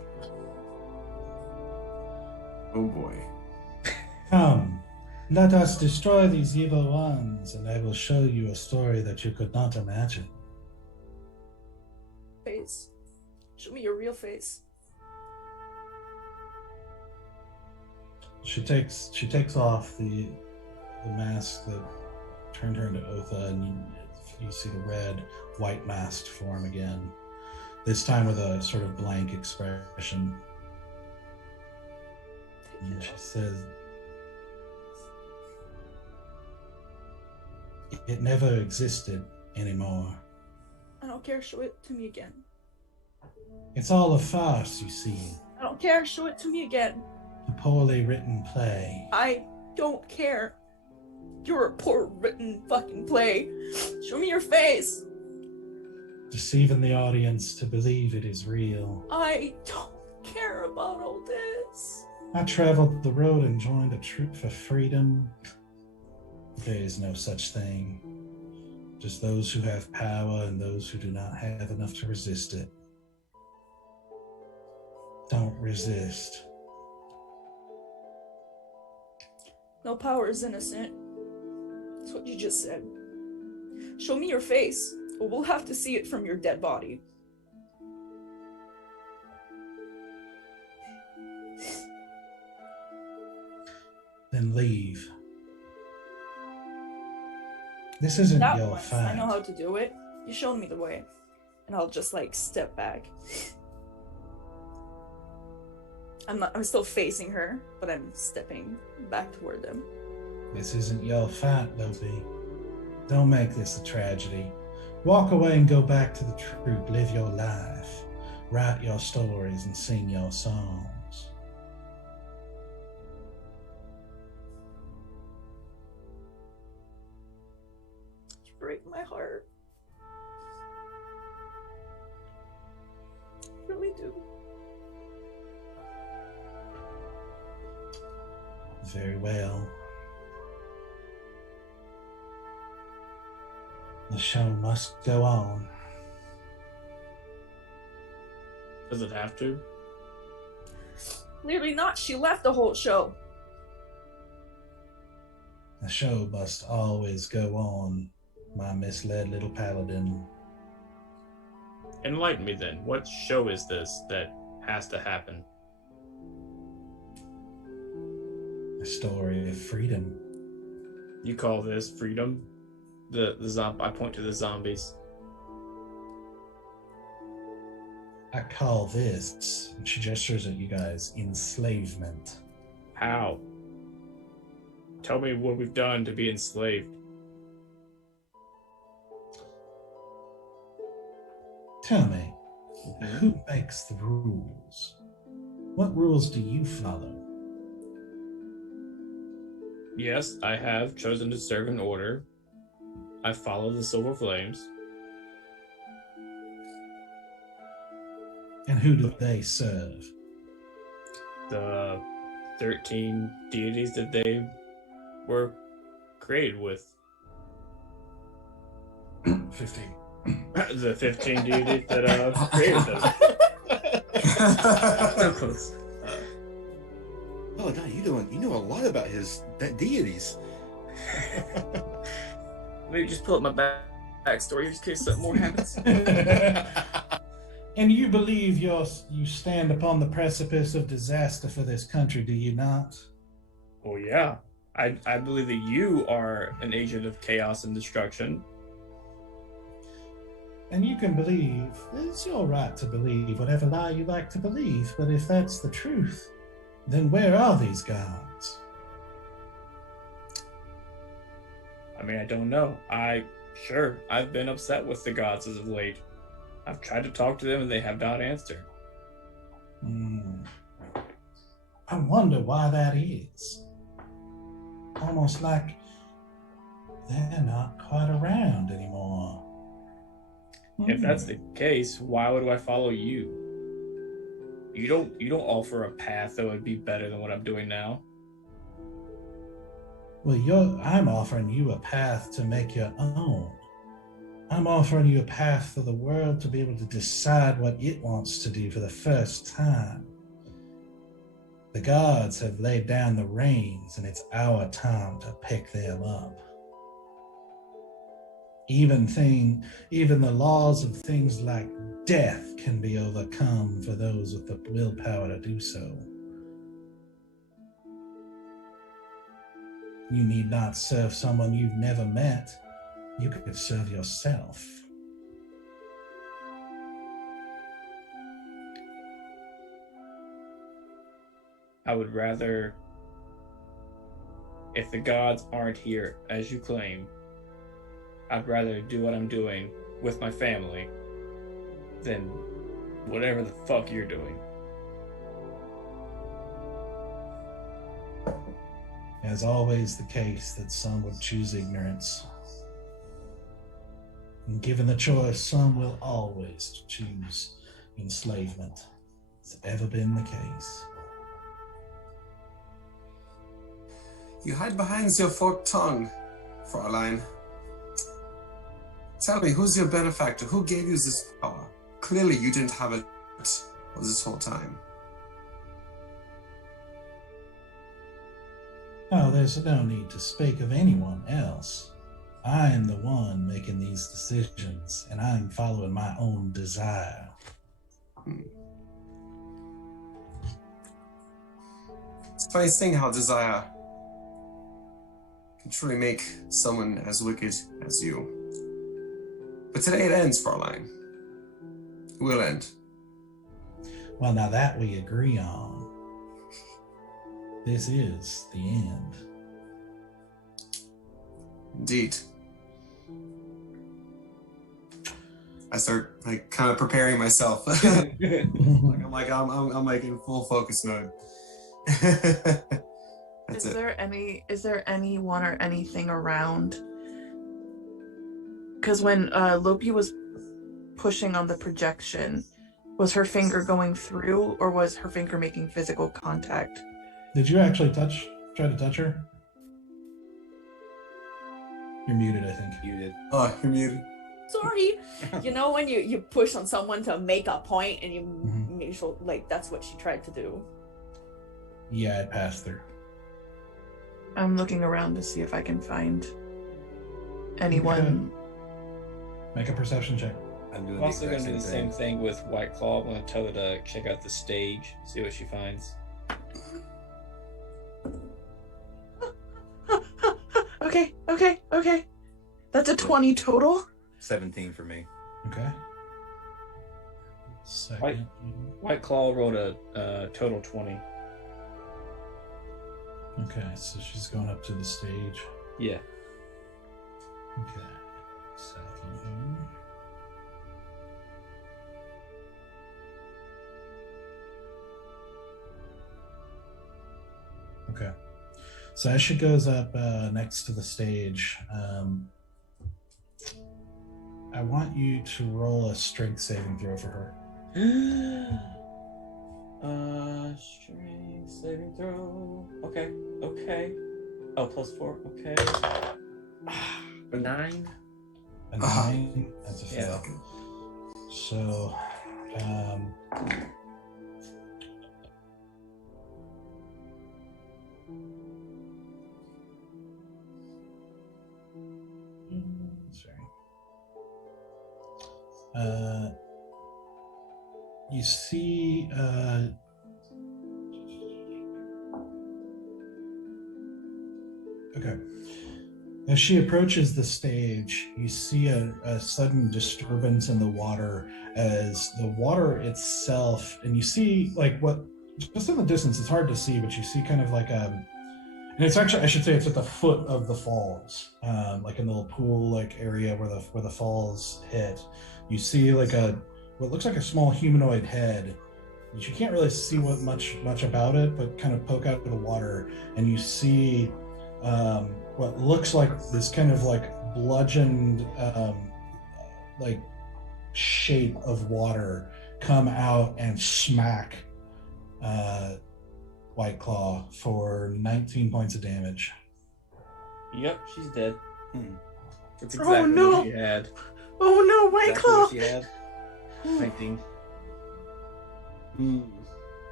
Oh boy. Come, Let us destroy these evil ones, and I will show you a story that you could not imagine. Face. Show me your real face. She takes off the mask that turned her into Otha, and you see the red, white mask form again. This time with a sort of blank expression. And she says, "It never existed anymore. I don't care. Show it to me again. It's all a farce, you see. I don't care. Show it to me again. A poorly written play. I don't care. You're a poor written fucking play. Show me your face. Deceiving the audience to believe it is real. I don't care about all this. I traveled the road and joined a troop for freedom. There is no such thing. Just those who have power and those who do not have enough to resist it. Don't resist." No power is innocent. That's what you just said. Show me your face, or we'll have to see it from your dead body. Then leave. This isn't That your once, fight. I know how to do it. You showed me the way. And I'll just like step back. I'm still facing her, but I'm stepping back toward them. This isn't your fight, Loppe. Don't make this a tragedy. Walk away and go back to the troop. Live your life. Write your stories and sing your songs. You break my heart. You really do. Very well. The show must go on. Does it have to? Clearly not. She left the whole show. The show must always go on, my misled little paladin. Enlighten me then. What show is this that has to happen? A story of freedom. You call this freedom? I point to the zombies. I call this, and she gestures at you guys, enslavement. How? Tell me what we've done to be enslaved. Tell me, who makes the rules? What rules do you follow? Yes, I have chosen to serve an order. I follow the Silver Flames. And who do they serve? The 13 deities that they were created with. 15. The 15 deities that created them. So close. Belladonna, you know a lot about his deities. Maybe just pull up my backstory in case something more happens. And you believe you stand upon the precipice of disaster for this country, do you not? Well, yeah. I believe that you are an agent of chaos and destruction. And you can believe, it's your right to believe whatever lie you like to believe, but if that's the truth, then where are these gods? I mean, I don't know. I've been upset with the gods as of late. I've tried to talk to them and they have not answered. I wonder why that is. Almost like they're not quite around anymore. If that's the case, why would I follow you? You don't offer a path that would be better than what I'm doing now. Well, I'm offering you a path to make your own. I'm offering you a path for the world to be able to decide what it wants to do for the first time. The gods have laid down the reins, and it's our time to pick them up. Even the laws of things like death can be overcome for those with the willpower to do so. You need not serve someone you've never met. You could serve yourself. I would rather, if the gods aren't here, as you claim, I'd rather do what I'm doing with my family than whatever the fuck you're doing. As always the case that some would choose ignorance. And given the choice, some will always choose enslavement. It's ever been the case. You hide behind your forked tongue, Fraulein. Tell me, who's your benefactor? Who gave you this power? Clearly you didn't have it this whole time. Oh, there's no need to speak of anyone else. I am the one making these decisions, and I'm following my own desire. It's a funny thing how desire can truly make someone as wicked as you. But today it ends, Fraulein. It will end. Well, now that we agree on, this is the end. Indeed. I start like kind of preparing myself. I'm like in full focus mode. That's Is there anyone or anything around? Because when Loppe was pushing on the projection, was her finger going through, or was her finger making physical contact? Did you actually try to touch her? You're muted, I think. Muted. Oh, you're muted. Sorry. You know when you push on someone to make a point and you Mhm. make sure, like, that's what she tried to do. Yeah, it passed through. I'm looking around to see if I can find anyone. Make a perception check. I'm doing I'm also the going to do the exact same thing with White Claw. I'm going to tell her to check out the stage, see what she finds. Okay. That's a 20 total. 17 for me. Okay. Second. White Claw rolled a total 20. Okay, so she's going up to the stage. Yeah. Okay. Second. Okay. So as she goes up next to the stage, I want you to roll a strength saving throw for her. Strength saving throw. Okay. Oh, +4. Okay. 9. A 9. That's a fail. Yeah. So, you see, okay. As she approaches the stage, you see a sudden disturbance in the water as the water itself, and you see like what, just in the distance, it's hard to see, but you see kind of like and it's actually, I should say, it's at the foot of the falls, like in the little pool like area where the falls hit. You see like what looks like a small humanoid head. You can't really see what much about it, but kind of poke out of the water, and you see what looks like this kind of like bludgeoned like shape of water come out and smack White Claw for 19 points of damage. Yep, she's dead. That's Oh, exactly no. what she had. Oh no, White Exactly Claw! what she had. 19.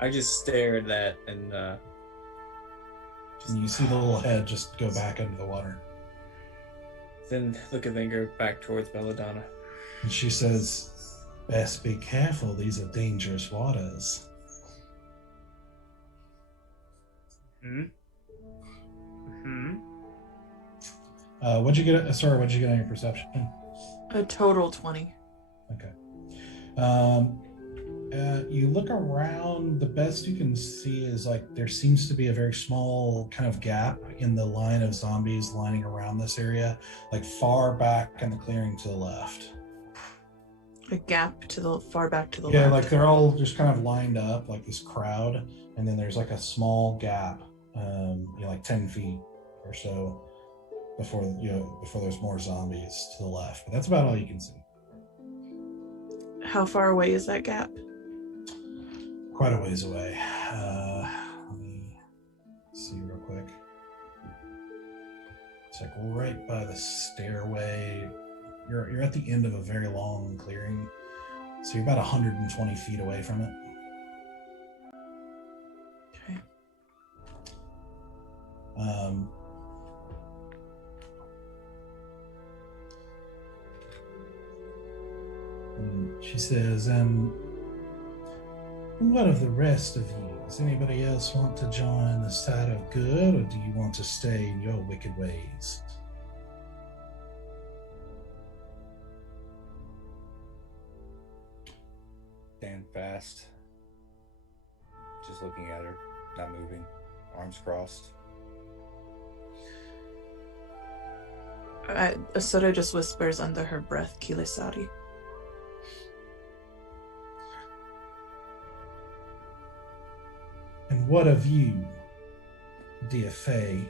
I just stare at that and And you see the little head just go back under the water. then look at Vinger back towards Belladonna. And she says, "Best be careful, these are dangerous waters." What'd you get? What'd you get on your perception? A total 20. Okay. You look around. The best you can see is like there seems to be a very small kind of gap in the line of zombies lining around this area, like far back in the clearing to the left. A gap to the far back to the Yeah, left. like they're all just kind of lined up like this crowd, and then there's like a small gap, like 10 feet or so before there's more zombies to the left. But that's about all you can see. How far away is that gap? Quite a ways away. Let me see real quick. It's like right by the stairway. You're at the end of a very long clearing, so you're about 120 feet away from it. Okay. And she says, what of the rest of you? Does anybody else want to join the side of good, or do you want to stay in your wicked ways? Stand fast. Just looking at her, not moving, arms crossed. Asura just whispers under her breath, Kilisari. And what of you, dear Faye?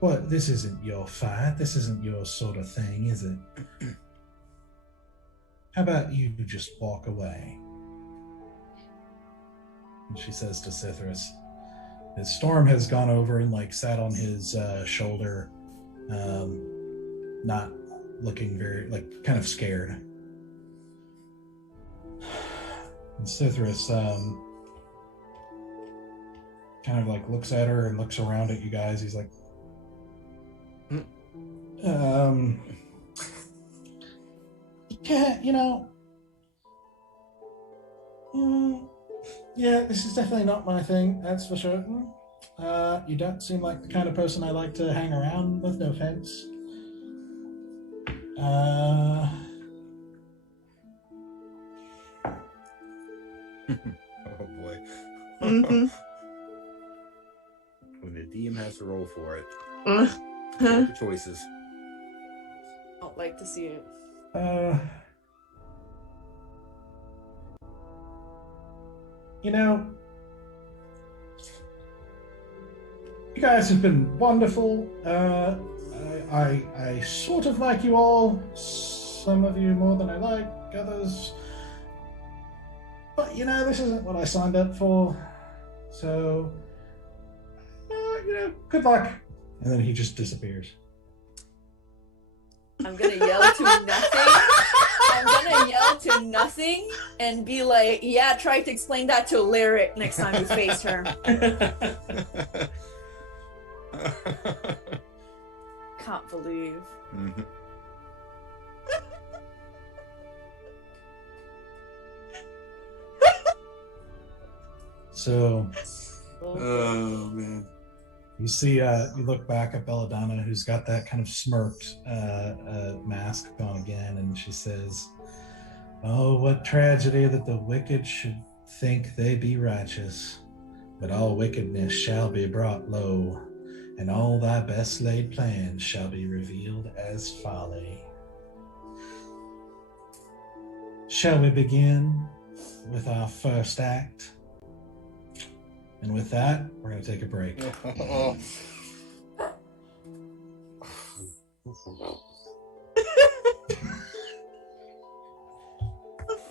What? This isn't your fight. This isn't your sort of thing, is it? How about you just walk away? And she says to Cithras, his Storm has gone over and like sat on his shoulder, not looking very, like kind of scared. And Cithras kind of like looks at her and looks around at you guys. He's like, yeah, yeah, this is definitely not my thing, that's for certain. You don't seem like the kind of person I like to hang around with, no offense. Oh boy. Mm-hmm. When the DM has to roll for it. Huh? The choices. Don't like to see it. You guys have been wonderful. I sort of like you all. Some of you more than I like, others. But this isn't what I signed up for. So, good luck. And then he just disappears. I'm gonna yell to nothing. I'm gonna yell to nothing and be like, yeah, try to explain that to Lyric next time you face her. Can't believe. Mhm. So Oh man. you see, you look back at Belladonna, who's got that kind of smirked mask on again, and she says, "Oh, what tragedy that the wicked should think they be righteous. But all wickedness shall be brought low, and all thy best laid plans shall be revealed as folly." Shall we begin with our first act? And with that, we're going to take a break. Oh. The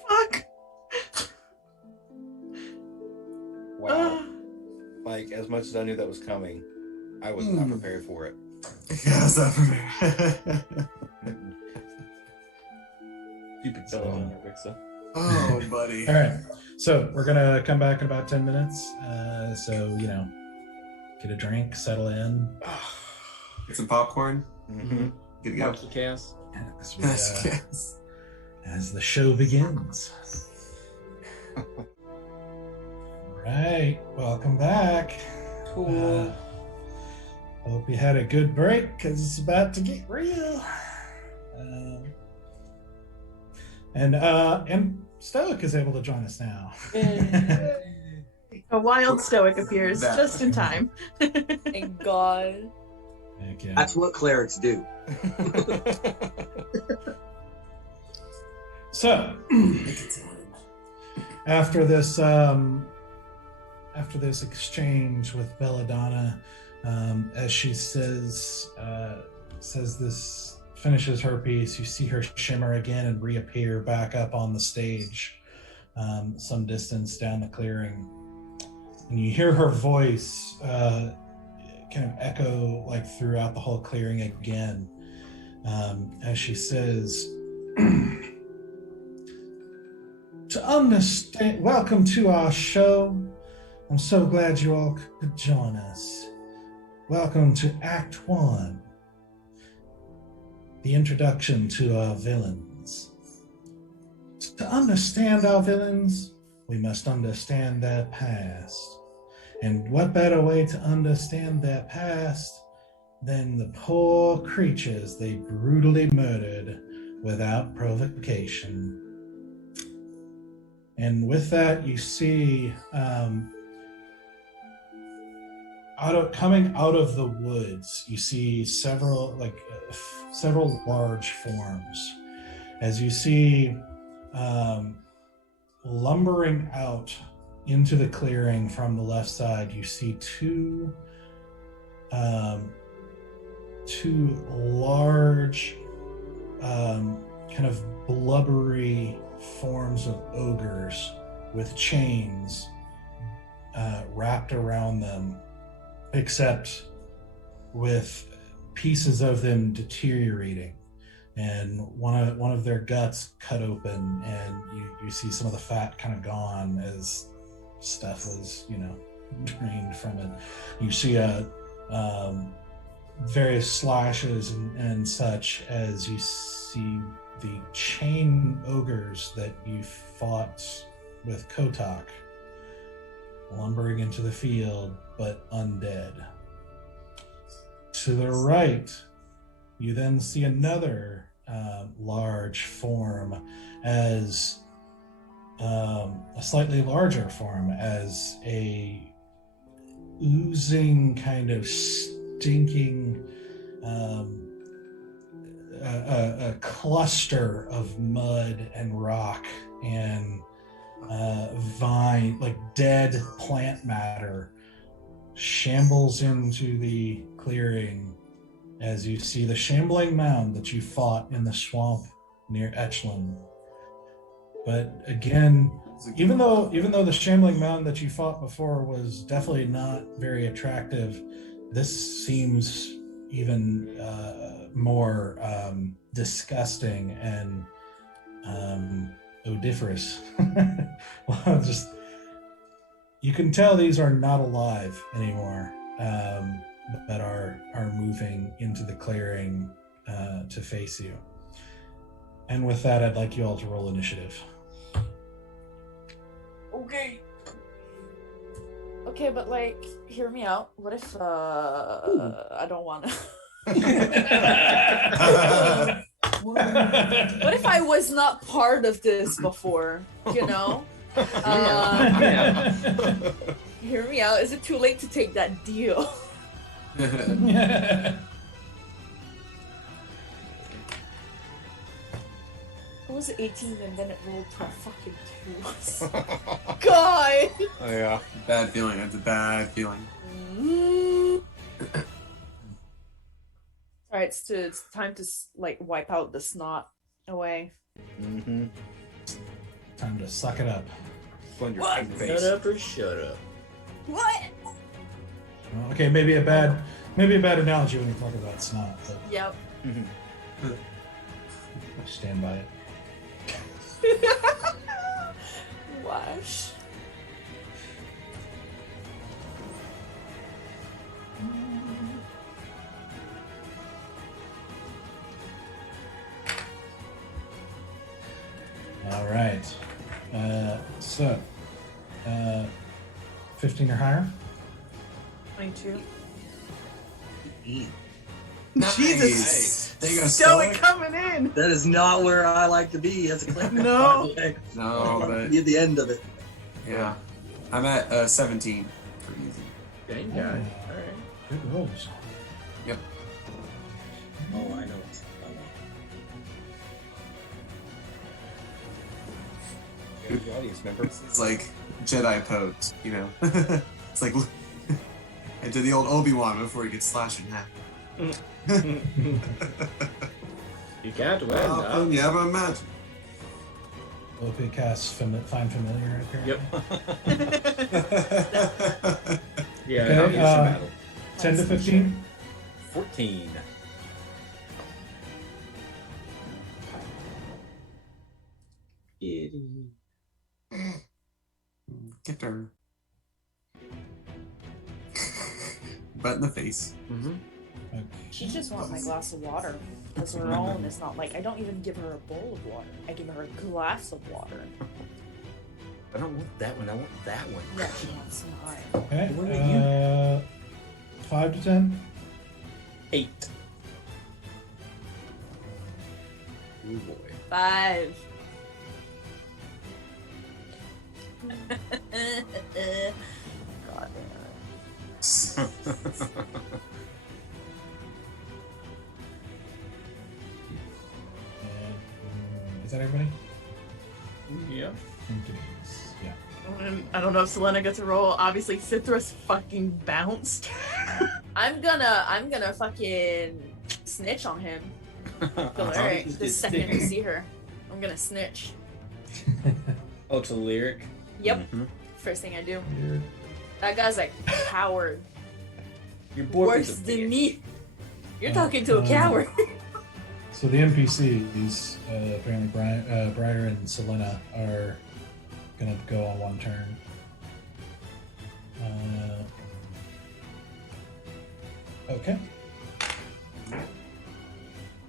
fuck? Wow. Like, as much as I knew that was coming, I was not prepared for it. Yeah, that's not for me. Stupid Belladonna Rixa. Oh, buddy. All right. So we're gonna come back in about 10 minutes. So get a drink, settle in. Get some popcorn. Mm-hmm. Good to go. Monkey chaos. As, we, Yes. as the show begins. Right, welcome back. Cool. Hope you had a good break because it's about to get real. And Stoic is able to join us now. A wild stoic appears That- just in time. Thank God. Heck yeah. That's what clerics do. So after this exchange with Belladonna, as she says this, finishes her piece, you see her shimmer again and reappear back up on the stage, some distance down the clearing, and you hear her voice kind of echo like throughout the whole clearing again, as she says, to understand, welcome to our show. I'm so glad you all could join us. Welcome to Act 1, the introduction to our villains. To understand our villains, we must understand their past. And what better way to understand their past than the poor creatures they brutally murdered without provocation. And with that, you see coming out of the woods, you see several large forms. As you see lumbering out into the clearing from the left side, you see two large kind of blubbery forms of ogres with chains wrapped around them, except with pieces of them deteriorating, and one of their guts cut open, and you see some of the fat kind of gone as stuff was drained from it. You see various slashes and such as you see the chain ogres that you fought with Kotak lumbering into the field, but undead. To the right, you then see another large form, as a slightly larger form, as a oozing kind of stinking a cluster of mud and rock and vine, like dead plant matter, shambles into the clearing as you see the shambling mound that you fought in the swamp near Echelon. But again, even though the shambling mound that you fought before was definitely not very attractive, this seems even more disgusting and odiferous. Well, just you can tell these are not alive anymore, but are moving into the clearing to face you. And with that, I'd like you all to roll initiative. Okay, but hear me out. What if I don't want to? What if I was not part of this before? Hear me out. Is it too late to take that deal? I was 18 and then it rolled to a fucking 2. God! Oh, yeah. Bad feeling. That's a bad feeling. Alright, it's time to wipe out the snot away. Mm-hmm. Time to suck it up. Plunge your What? pink face. Shut up or shut up. What? Okay, maybe a bad analogy when you talk about snot, but Yep. Mm-hmm. stand by it. Why? gosh. All right. So, 15 or higher. 22. Nice. Jesus. There you go, Stoic Stoic. coming in. That is not where I like to be as a clan. No. No, but Be at the end of it. yeah. I'm at 17 for easy. Dang Oh, guy. All right. good rolls. Oh, I know. It's You're the audience member. It's like Jedi pose, you know? It's like I did the old Obi-Wan before he gets slashed in half. You can't win. Oh, yeah, but imagine. Loppe casts Find Familiar apparently. Yep. Yeah. Okay, Audience battle. 10 to 15. 14. Get her. Butt in the face. Mm-hmm. Okay. She just wants my glass of water. Because her own is not like, I don't even give her a bowl of water. I give her a glass of water. I don't want that one. I want that one. Yeah, she wants mine. Okay. What about 5 to 10. 8. Oh boy. 5. God Is that everybody? Yep. Yeah. And I don't know if Selena gets a roll. Obviously, Citrus fucking bounced. I'm gonna fucking snitch on him. Alright, the second I see her. I'm gonna snitch. Oh, to lyric. Yep. Mhm. First thing I do. Weird. That guy's like coward. Your Worse boyfriend's a than bitch. me. You're talking to a coward. So the NPCs, apparently Briar and Selena are gonna go on one turn. Okay.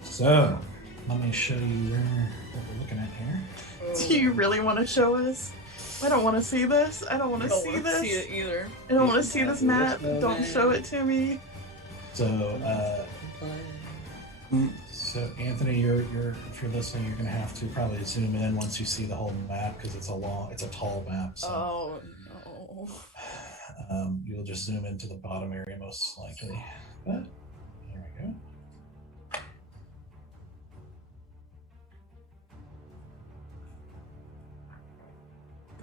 So let me show you what we're looking at here. Do you really want to show us? I don't want to see this. I don't want to see this. see it either. I don't want to see this map. Don't show it to me. So Anthony, you're if you're listening, you're gonna have to probably zoom in once you see the whole map because it's a tall map. So Oh no. you'll just zoom into the bottom area most likely. But there we go.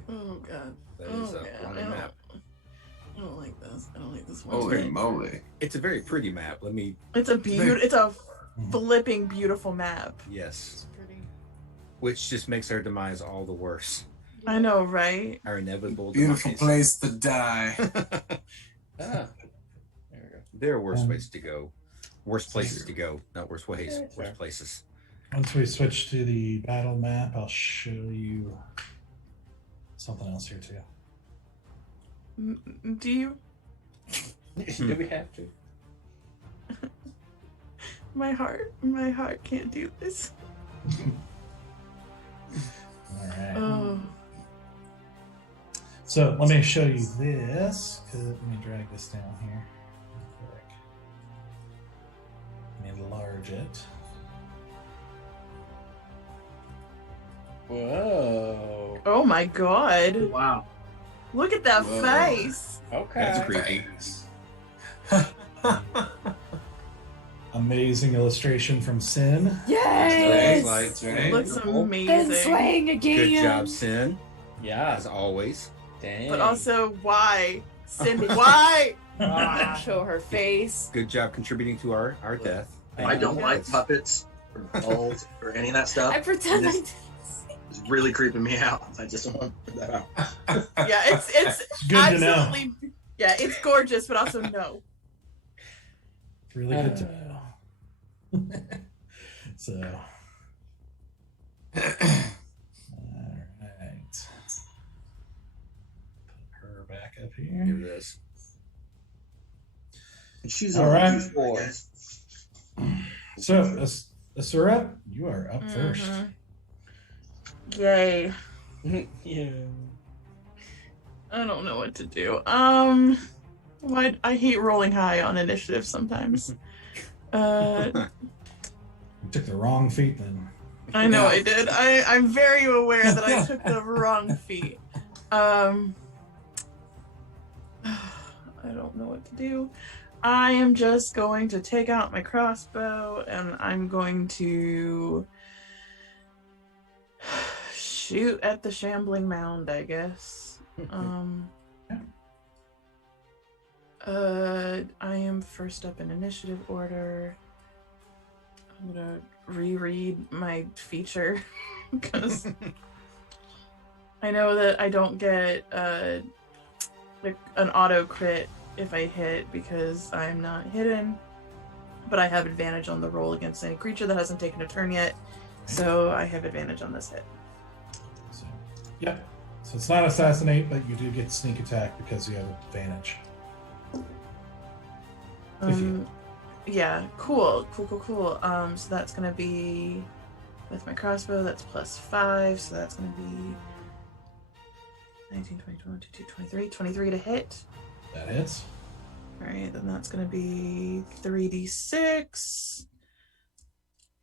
Oh god. That Oh is a god. running map. I don't like this. I don't like this one. Holy moly. It's a very pretty map. Let me. It's a it's a flipping beautiful map. Yes. Pretty. Which just makes our demise all the worse. I know, right? Our inevitable Beautiful demise. place to die. Ah. There we go. There are worse ways to go. Worse places to go. Not worse ways. Fair. Worse places. Once we switch to the battle map, I'll show you something else here too. Do you? Do we have to? My heart can't do this. All right. Oh. So let me show you this. Let me drag this down here. real quick. Let me enlarge it. Whoa. Oh my god. Wow. Look at that Whoa. face. Okay. That's creepy. Amazing illustration from Cyn. Yes. That's right. Looks Been amazing. swaying again. Good job, Cyn. Yeah. As always. Dang. But also, why? Cindy, why? Ah. Show her face. Good job contributing to our death. I don't like puppets or dolls or any of that stuff. I pretend I This- didn't. It's really creeping me out. I just want to put that out. Yeah, it's Good to know. absolutely. Yeah, it's gorgeous, but also no. It's really good to know. So, all right. And she's All on right. 4, guys. So, Asuret, you are up first. Yay. Yeah. I don't know what to do. I hate rolling high on initiative sometimes. You took the wrong feat then. I know I did. I'm very aware that I took the wrong feat. I don't know what to do. I am just going to take out my crossbow and I'm going to shoot at the shambling mound, I guess. I am first up in initiative order. I'm gonna reread my feature because I know that I don't get like an auto crit if I hit because I'm not hidden, but I have advantage on the roll against any creature that hasn't taken a turn yet, so I have advantage on this hit. So, yep. So it's not assassinate, but you do get sneak attack because you have advantage. Yeah, cool. So that's gonna be with my crossbow, that's +5, so that's gonna be 19, 20, 21, 22, 23. 23 to hit. That hits. Alright, then that's gonna be 3d6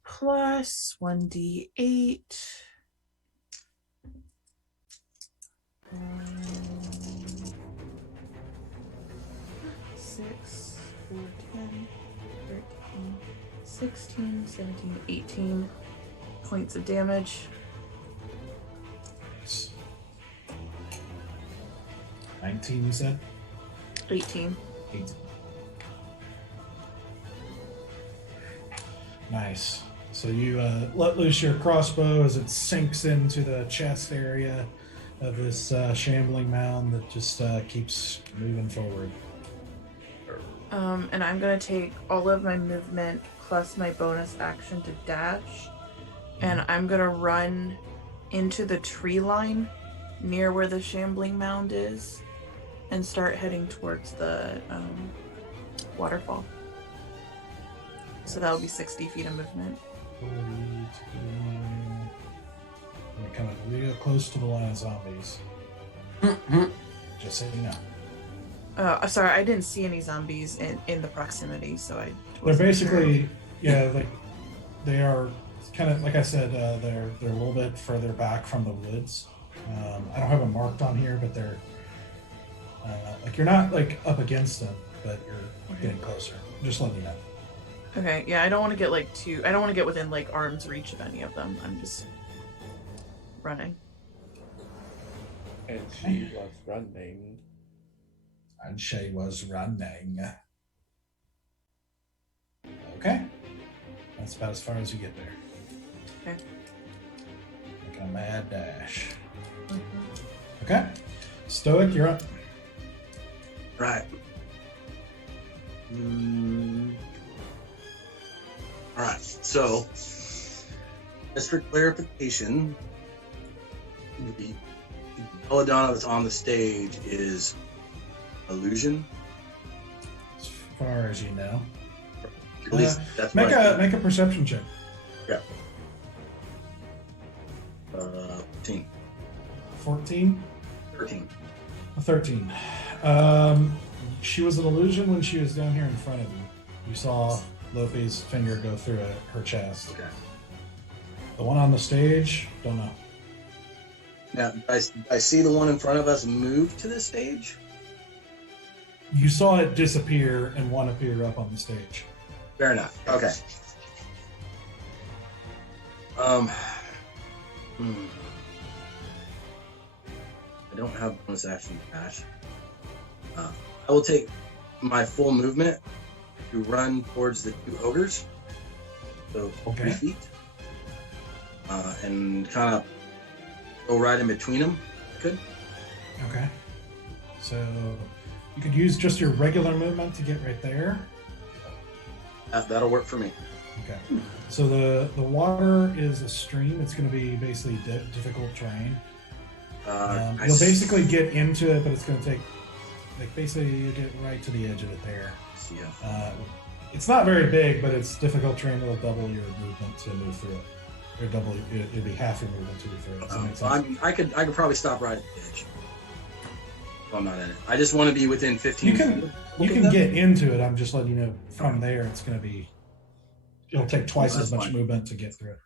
plus 1d8. 6, 4, 10, 13, 16, 17, 18 points of damage. 19, you said? 18. 18. Nice. So you let loose your crossbow as it sinks into the chest area of this shambling mound that just keeps moving forward. And I'm gonna take all of my movement plus my bonus action to dash, and I'm gonna run into the tree line near where the shambling mound is and start heading towards the waterfall. So that'll be 60 feet of movement. We're coming real close to the line of zombies. Just so you know. Sorry, I didn't see any zombies in the proximity, so I. They're basically, yeah, like they are kind of like I said. They're a little bit further back from the woods. I don't have them marked on here, but they're like you're not like up against them, but you're getting closer. Just letting you know. Okay, yeah, I don't want to get I don't want to get within like arm's reach of any of them. I'm just running. And she was running. And she was running. Okay. That's about as far as you get there. Okay. Like a mad dash. Mm-hmm. Okay. Stoic, you're up. Right. All right. So, just for clarification, the Belladonna that's on the stage is illusion. As far as you know. At least that's make what I a perception check. think. Yeah. 14. 14? 13. 13. She was an illusion when she was down here in front of you. You saw Loppe's finger go through her chest. Okay. The one on the stage, don't know. Now, I see the one in front of us move to the stage. You saw it disappear and one appear up on the stage. Fair enough. Okay. I don't have bonus action dash. I will take my full movement to run towards the two ogres. So 3 feet. And kind of go right in between them. Good. Okay. So you could use just your regular movement to get right there. That'll work for me. Okay. So the water is a stream. It's going to be basically difficult terrain. You'll basically get into it, but it's going to take like basically you get right to the edge of it there. Yeah. It's not very big, but it's difficult terrain. It'll double your movement to move through it, or double. It'll be half your movement to move through it. Does that make sense? I mean, I could probably stop right at the edge. If I'm not in it. I just want to be within 15. You can get into it. I'm just letting you know from there. It's going to be. It'll take twice as much movement to get through it.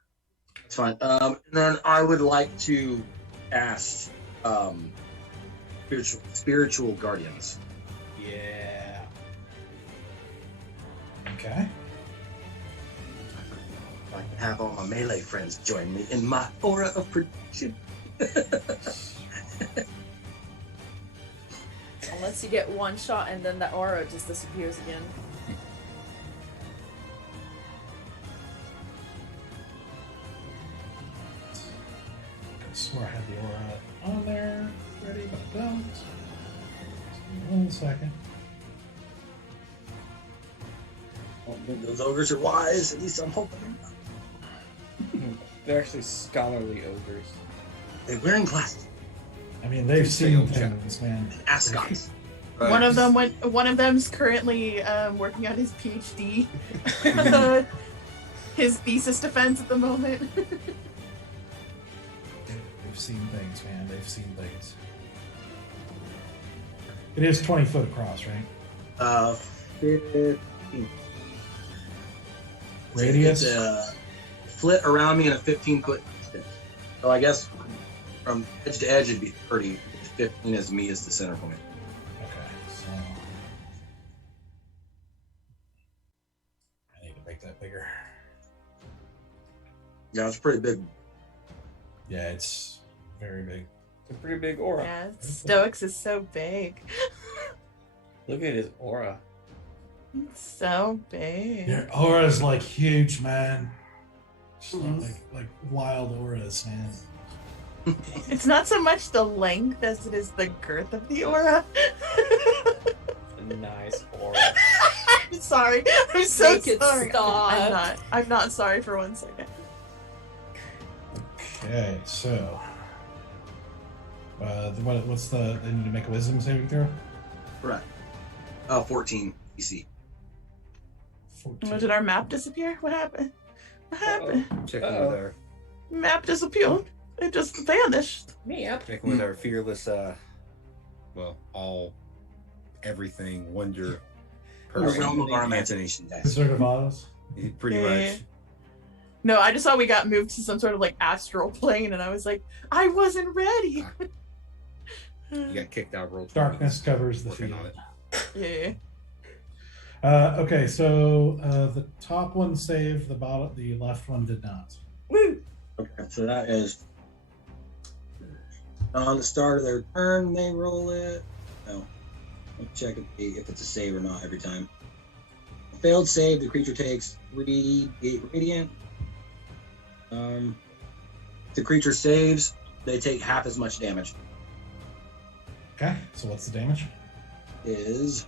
That's fine. And then I would like to ask spiritual guardians. Yeah. Okay. I can have all my melee friends join me in my aura of protection. Unless you get one shot and then that aura just disappears again. I swear I had the aura on there ready, but I don't. Just give me 1 second. I don't think those ogres are wise. At least I'm hoping. They're actually scholarly ogres. They're wearing glasses. I mean, they've seen things, man. Ascots. Right. One of them's currently working on his PhD, his thesis defense at the moment. They've seen things, man. They've seen things. It is 20 foot across, right? 15. Radius? It's a flit around me in a 15-foot distance. So I guess from edge to edge it'd be 30. 15 as me as the center point. Okay, so I need to make that bigger. Yeah, it's pretty big. Yeah, it's very big. It's a pretty big aura. Yeah, Stoics is so big. Look at his aura. It's so big. Your aura's like huge, man. Just like wild auras, man. It's not so much the length as it is the girth of the aura. A nice aura. I'm sorry. I'm so Make it sorry. stop. I'm not sorry for 1 second. Okay, so what's the? They need to make a wisdom saving throw. Correct. 14 EC. 14. Oh, did our map disappear? What happened? What happened? Checking Uh-oh. with our Map disappeared. It just vanished. checking with our fearless everything wonder The person. realm of our imagination, guys. Wizard of Oz. Pretty Yeah. much. No, I just thought we got moved to some sort of like astral plane, and I was like, I wasn't ready. You got kicked out. Roll 20. Darkness covers the Working field. on it. Yeah. Okay, so the top one saved, the left one did not. Woo. Okay, so that is on the start of their turn. They roll it. No, I'll check if it's a save or not every time. A failed save, the creature takes 3d8 radiant. If the creature saves, they take half as much damage. Okay, so what's the damage? Is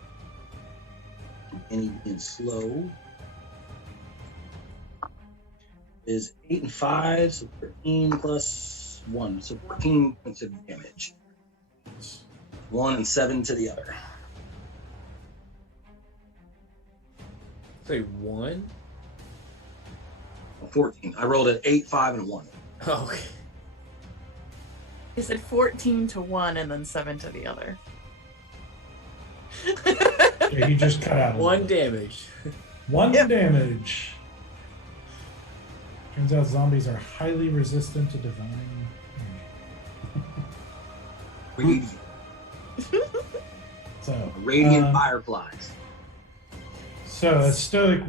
any being slow is 8 and 5, so 13 plus 1, so 14 points of damage. 1 and 7 to the other. Say 1? 14. I rolled at 8, 5, and 1. Oh, okay. He said 14 to one and then 7 to the other. Yeah, you just cut out a little 1 bit. damage. One Yep. damage. Turns out zombies are highly resistant to divine. Radiant, So radiant fireflies. So a stoic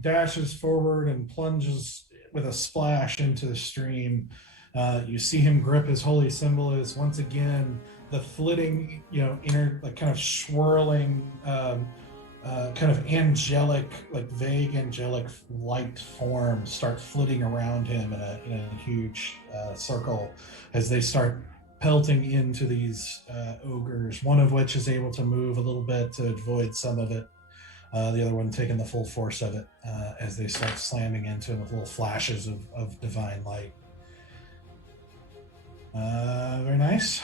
dashes forward and plunges with a splash into the stream. You see him grip his holy symbol as once again the flitting, inner, like kind of swirling, kind of angelic, like vague angelic light forms start flitting around him in a huge circle as they start pelting into these ogres. One of which is able to move a little bit to avoid some of it. The other one taking the full force of it as they start slamming into him with little flashes of divine light. Very nice.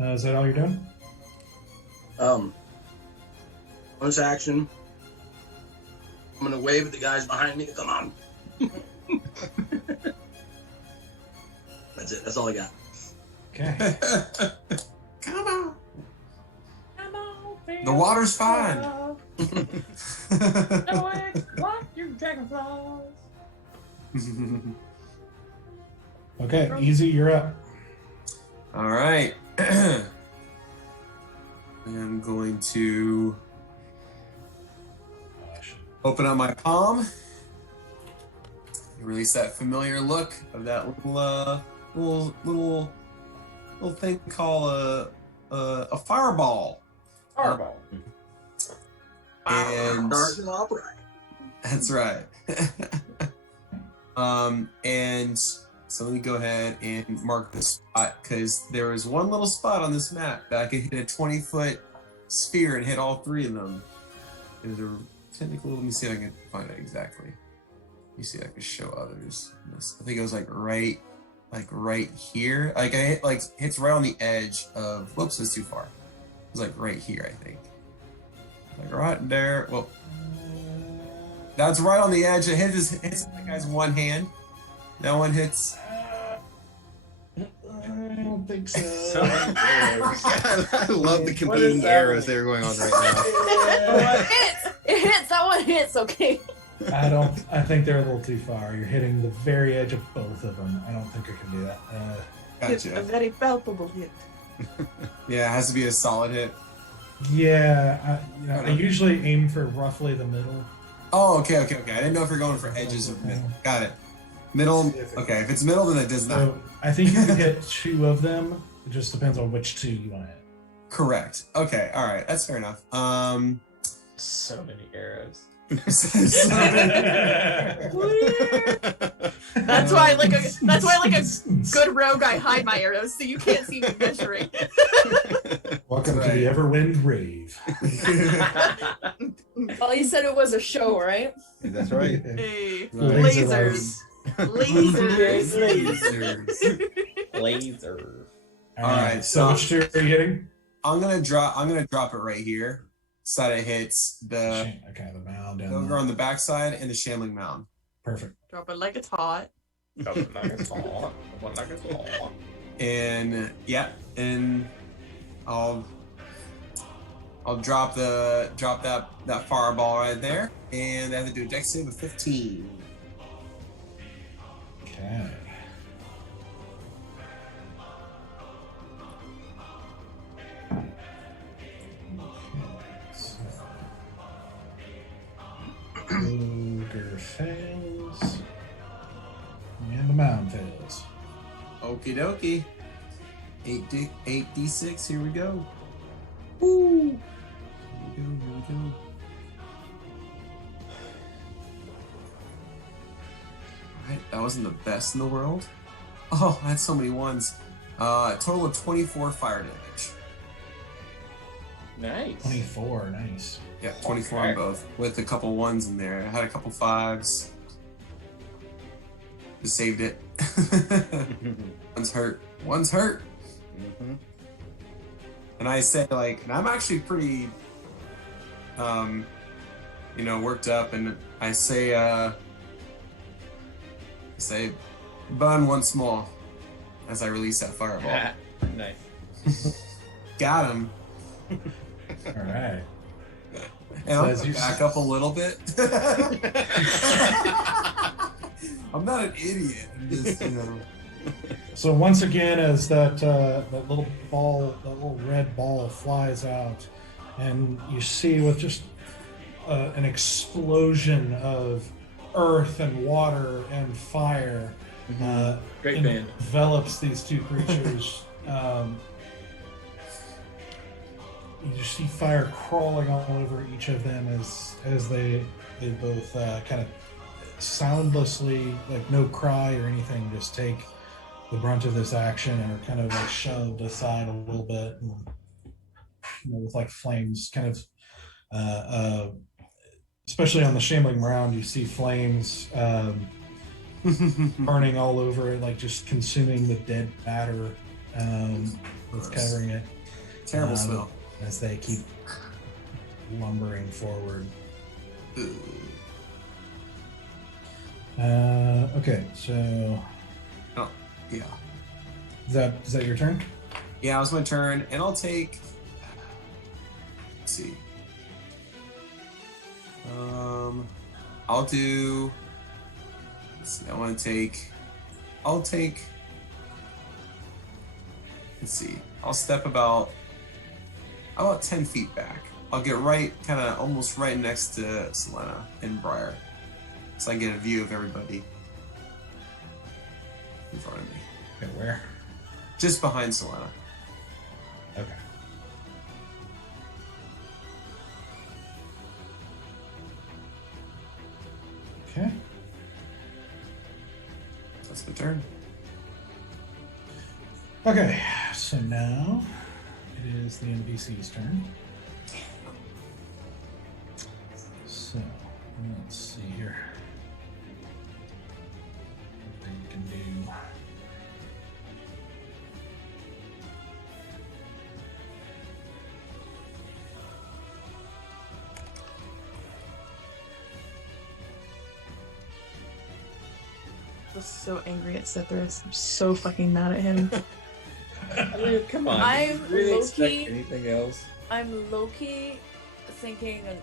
Is that all you're doing? Bonus action. I'm gonna wave at the guys behind me. Come on. That's it. That's all I got. Okay. Come on. Come on, The water's fine. Don't act like you're dragonflies. Okay, Easy, you're up. All right. I'm going to open up my palm. Release that familiar look of that little thing called a fireball. Fireball. And Stars and upright. that's right. And so let me go ahead and mark this spot because there was one little spot on this map that I could hit a 20-foot sphere and hit all three of them. And they're technically, let me see if I can find it exactly. Let me see if I can show others. I think it was like right here. Like I hit, like hits right on the edge of. Whoops, that's too far. It was like right here, I think. Like right there. Well, that's right on the edge. It hits that guy's one hand. That one hits. I don't think so. I love the competing arrows that are going on right now. It hits. That one hits. Okay. I think they're a little too far. You're hitting the very edge of both of them. I don't think I can do that. It's a Gotcha. very palpable hit. Yeah, it has to be a solid hit. Yeah, I usually aim for roughly the middle. Oh, okay. I didn't know if you're going for edges or middle. Got it. Middle. Okay, if it's middle, then it does not. So I think you can hit two of them. It just depends on which two you want to hit. Correct. Okay. All right. That's fair enough. So many arrows. That's why, like a good rogue, I hide my arrows so you can't see me measuring. Welcome That's to the right. Everwind rave. Oh, you said it was a show, right? That's right. Hey, Laser lasers. Lasers. Laser. All All right. right, So so- which two are you hitting? I'm gonna drop it right here. So that it hits the Okay, the mound down over there. on the backside and the shambling mound. Perfect. Drop it like it's hot. And yeah, and I'll drop that fireball right there, and I have to do a dex save of 15. Okay. Ogre fails. And the mound fails. Okie dokie. 8d6, here we go. Woo! Here we go. Alright, that wasn't the best in the world. Oh, I had so many ones. Total of 24 fire damage. Nice. 24, nice. Yeah, 24 on both, with a couple ones in there. I had a couple fives. Just saved it. One's hurt. Mm-hmm. And I said, like, and I'm actually pretty, worked up, and I say, burn once more as I release that fireball. Nice. Got him. All right. And So I'm as gonna you back up a little bit. I'm not an idiot. I'm just, So once again, as that little ball, that little red ball flies out, and you see with just an explosion of earth and water and fire Great band. envelops these two creatures. You just see fire crawling all over each of them as they both kind of soundlessly, like no cry or anything, just take the brunt of this action and are kind of like shoved aside a little bit, and, with like flames kind of especially on the shambling round, you see flames burning all over it, like just consuming the dead matter. that's Gross. covering it. Terrible smell. As they keep lumbering forward. Ugh. Okay, so Oh, yeah. is that your turn? Yeah, it was my turn, and I'll take. Let's see. I'll do. Let's see. I'll take. Let's see. I'll step about 10 feet back. I'll get kind of almost right next to Selena and Briar, so I get a view of everybody in front of me. Okay, where? Just behind Selena. Okay. Okay. That's my turn. Okay, so now it is the NPC's turn. So, let's see here. What you can do. I'm so angry at Cythrus. I'm so fucking mad at him. I mean, come on. I'm did you really expect low-key- anything else? I'm low-key thinking and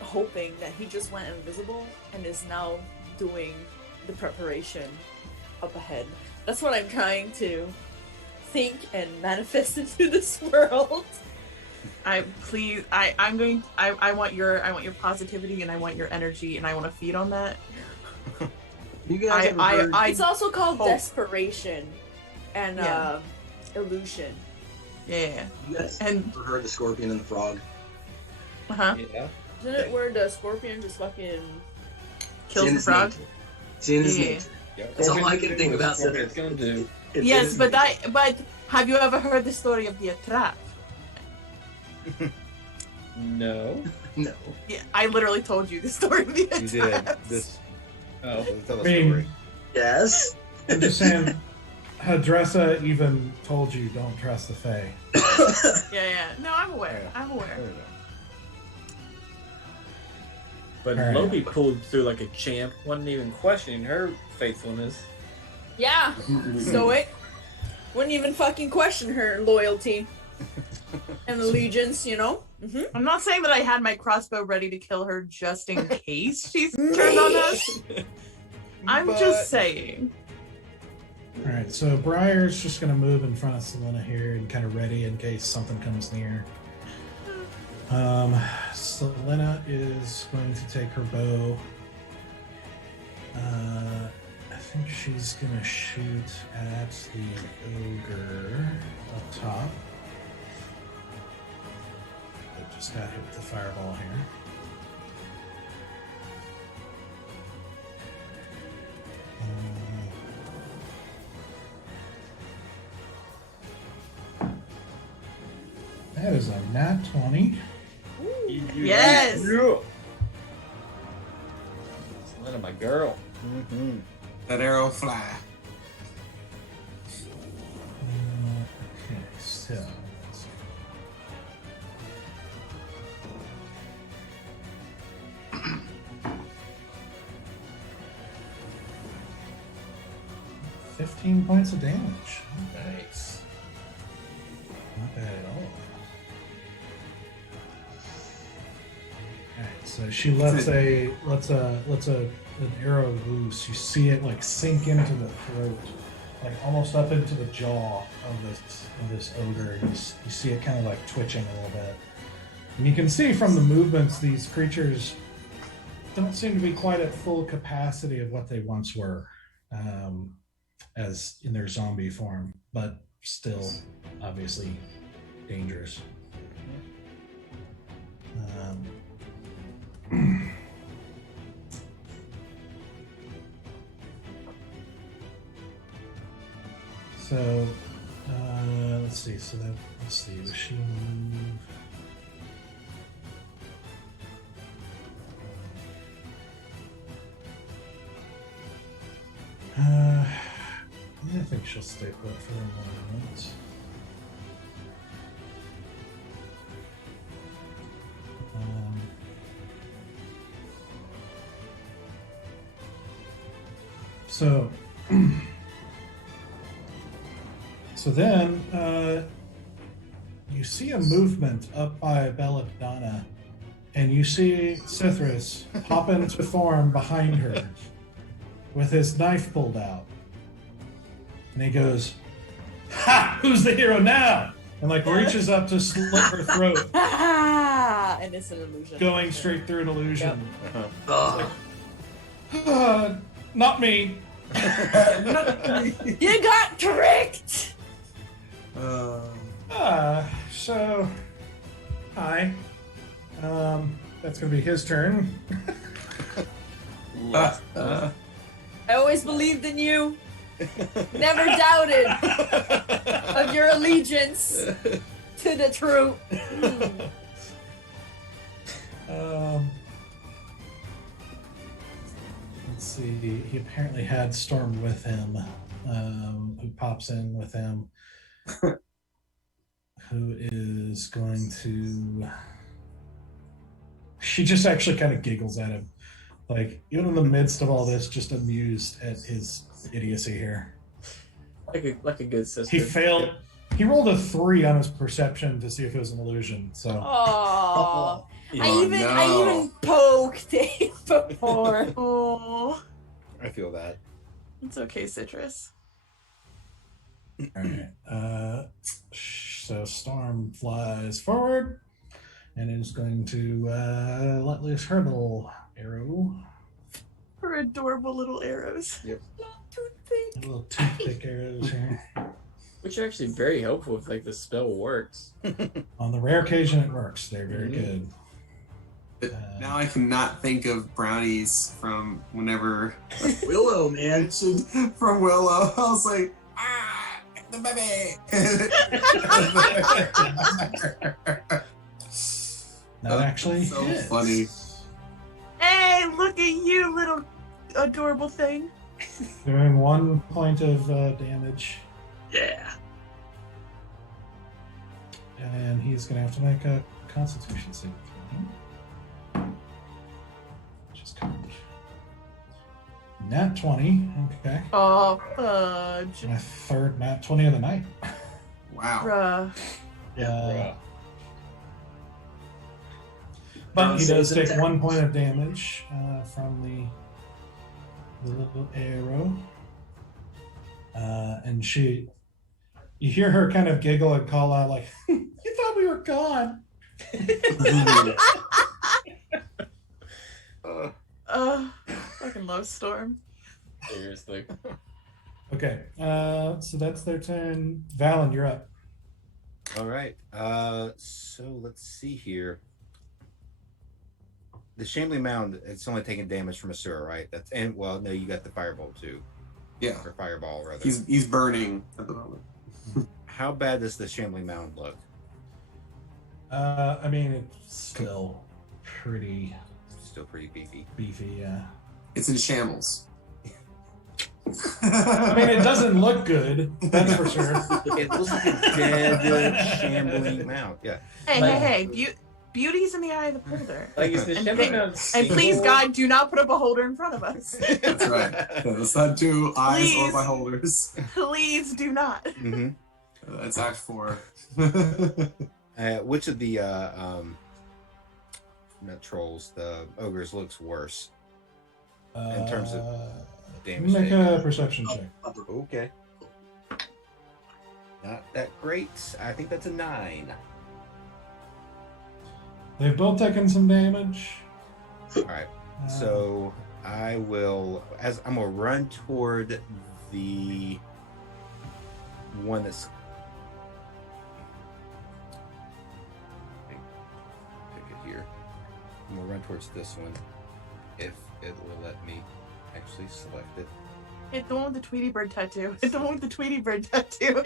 hoping that he just went invisible and is now doing the preparation up ahead. That's what I'm trying to think and manifest into this world. I want your positivity and I want your energy and I want to feed on that. You guys ever heard- It's also called hope. desperation and Yeah. illusion. Yeah. you guys And ever heard the scorpion and the frog? uh-huh. Yeah. Isn't it where the scorpion just fucking Kills in the his frog. nature. It's in his Yeah. nature. Yeah. That's all I can think about. What it's gonna do. It's in Yes, his but nature. but have you ever heard the story of the trap? No. No. Yeah, I literally told you the story of the You did. traps. This. Oh. Tell a I mean- story. Yes. I'm just saying, Hadressa even told you don't trust the Fae. Yeah. No, I'm aware. Yeah. I'm aware. But Alright. Loppe pulled through like a champ, wasn't even questioning her faithfulness. yeah, stoic. Wouldn't even fucking question her loyalty and allegiance, you know? Mm-hmm. I'm not saying that I had my crossbow ready to kill her just in case she's turned on us. I'm just saying. All right, so Briar's just going to move in front of Selena here and kind of ready in case something comes near. Selena is going to take her bow. I think she's going to shoot at the ogre up top. I just got hit with the fireball here. That is a nat 20. Yes. Yeah. Selena, my girl. Mm-hmm. That arrow fly. Okay, so. 15 points of damage. Nice. Not bad at all. Alright, so she lets an arrow loose. You see it like sink into the throat, like almost up into the jaw of this ogre. You see it kind of like twitching a little bit. And you can see from the movements these creatures don't seem to be quite at full capacity of what they once were, as in their zombie form, but still obviously dangerous. So let's see. So that let's see. Does she move? Yeah, I think she'll stay put for a moment. So, so then you see a movement up by Belladonna, and you see Cithras pop into form behind her with his knife pulled out. And he goes, "Ha! Who's the hero now?" And like reaches up to slit her throat, And it's an illusion. going straight through an illusion. Ugh. Not me. You got tricked! So, hi. That's gonna be his turn. I always believed in you. Never doubted of your allegiance to the troop. Let's see. He apparently had Storm with him, who pops in with him, who is going to. She just actually kind of giggles at him, like even in the midst of all this, just amused at his idiocy here. Like a good sister. He failed. He rolled a 3 on his perception to see if it was an illusion. So. Aww. Yeah. I even poked it before. Oh, I feel that. it's okay, Citrus. All right. So Storm flies forward and is going to let loose her little arrow. Her adorable little arrows. Toothpick. Little toothpick arrows here. Which are actually very helpful if like the spell works. On the rare occasion it works. They're very good. Now I cannot think of brownies from whenever Willow, man. from Willow. I was like, the baby. That actually so hits. funny. Hey, look at you, little adorable thing. Doing 1 point of damage. Yeah. And he's going to have to make a Constitution saving throw. Which is covered. Nat 20. Okay. Oh, fudge. My 3rd nat 20 of the night. Wow. Bruh. But he does take 1 point of damage from the little arrow. And you hear her kind of giggle and call out like, "You thought we were gone." Fucking love Storm. Seriously. Okay, so that's their turn. Valen, you're up. All right. So let's see here. The Shambling Mound, it's only taking damage from a sewer, right? That's no, you got the fireball too. Yeah. Or fireball rather. He's burning at the moment. How bad does the Shambling Mound look? I mean, it's still pretty Still pretty beefy. beefy, yeah. It's in shambles. I mean, it doesn't look good, that's for sure. It looks like a dead shambling mound. Yeah. Hey, beauty's in the eye of the beholder. Like is the And Shambling they- Mound And single? please, God, do not put a beholder in front of us. That's right. Yeah, let's not do eyes or Please. beholders. Please do not. Mm-hmm. That's Act 4. Which of the not trolls, the ogres looks worse in terms of damage? Make taken? a perception check. Okay. Not that great. I think that's a 9. They've both taken some damage. All right. So I will, as I'm gonna run toward the one that's. Pick it here. I'm gonna run towards this one, if it will let me actually select it. Hit the one with the Tweety Bird tattoo. Hit the one with the Tweety Bird tattoo.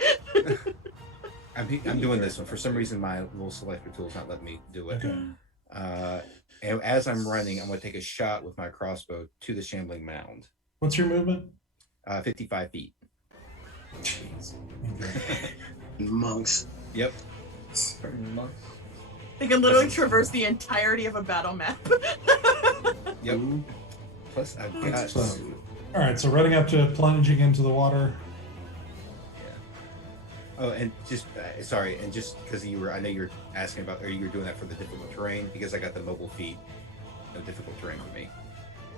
I'm doing this one for some reason. My little selector tool's not letting me do it. Okay. And as I'm running, I'm going to take a shot with my crossbow to the shambling mound. What's your movement? 55 feet. Jeez. Monks. Yep. They can literally traverse the entirety of a battle map. Yep. Plus, I've got. So, All right, so running up to plunging into the water. Oh, and just sorry, and just because I know you're asking about, or you were doing that for the difficult terrain, because I got the mobile feat, no difficult terrain for me.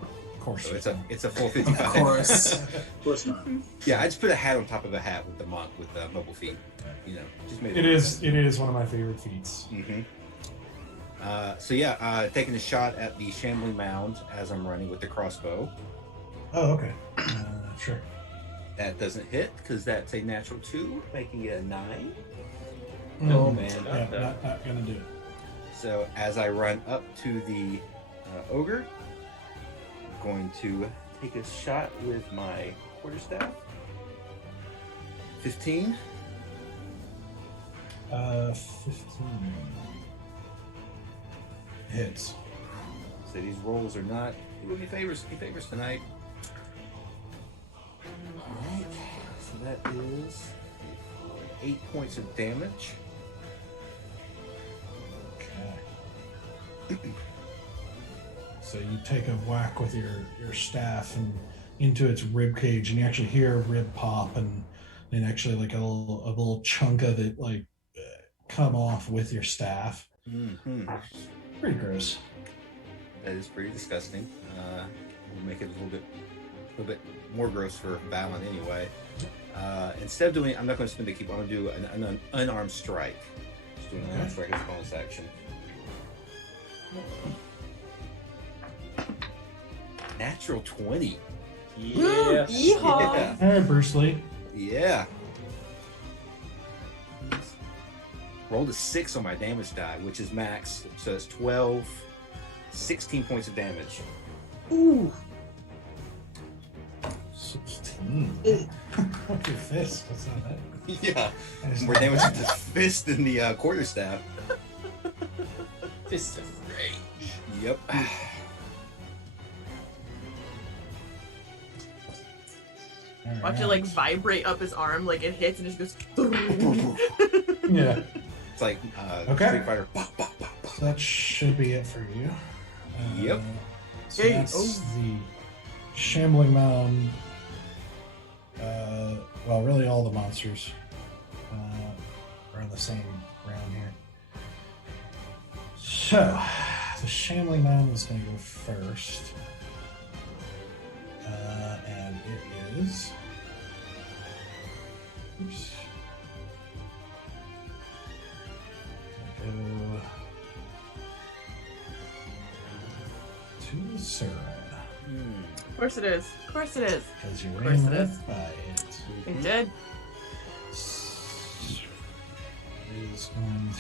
Of course. So it's a full 55. Of course. Of course not. Yeah, I just put a hat on top of a hat with the mobile feat. You know, just made It is one of my favorite feats. Mm-hmm. So yeah, taking a shot at the shambling mound as I'm running with the crossbow. Oh, okay. Sure. That doesn't hit because that's a natural 2, making it a 9. Oh man, Yeah, not gonna do it. So as I run up to the ogre, I'm going to take a shot with my quarterstaff. 15. 15 hits. So these rolls are not doing me favors tonight. Alright, so that is 8 points of damage. Okay. So you take a whack with your staff and into its rib cage, and you actually hear a rib pop, and actually like a little chunk of it like come off with your staff. Mm-hmm. Pretty gross. That is pretty disgusting. We'll make it a little bit more gross for Valen anyway. Instead of doing, I'm not going to spend the keep. I'm going to do an unarmed strike. Just doing an unarmed strike as a bonus action. Natural 20. Yeah. Yeehaw. All right, Bruce Lee. Yeah. Rolled a 6 on my damage die, which is max. So it's 16 points of damage. Ooh. 16. With your fist. What's that? Yeah. More damage with the fist than the quarterstaff. Fist of rage. Yep. Watch it like vibrate up his arm, like it hits and it just goes. Yeah. It's like Okay. Street Fighter. Bah, bah, bah, bah. So that should be it for you. Yep. So Hey, that's the shambling mound. Well, really all the monsters are in the same round here. So the shambling mound is going to go first. And it is... Oops. Go to Sarah. Of course it is. Of course it is. Because you Of ran course it is. right by it. It did. Is going to...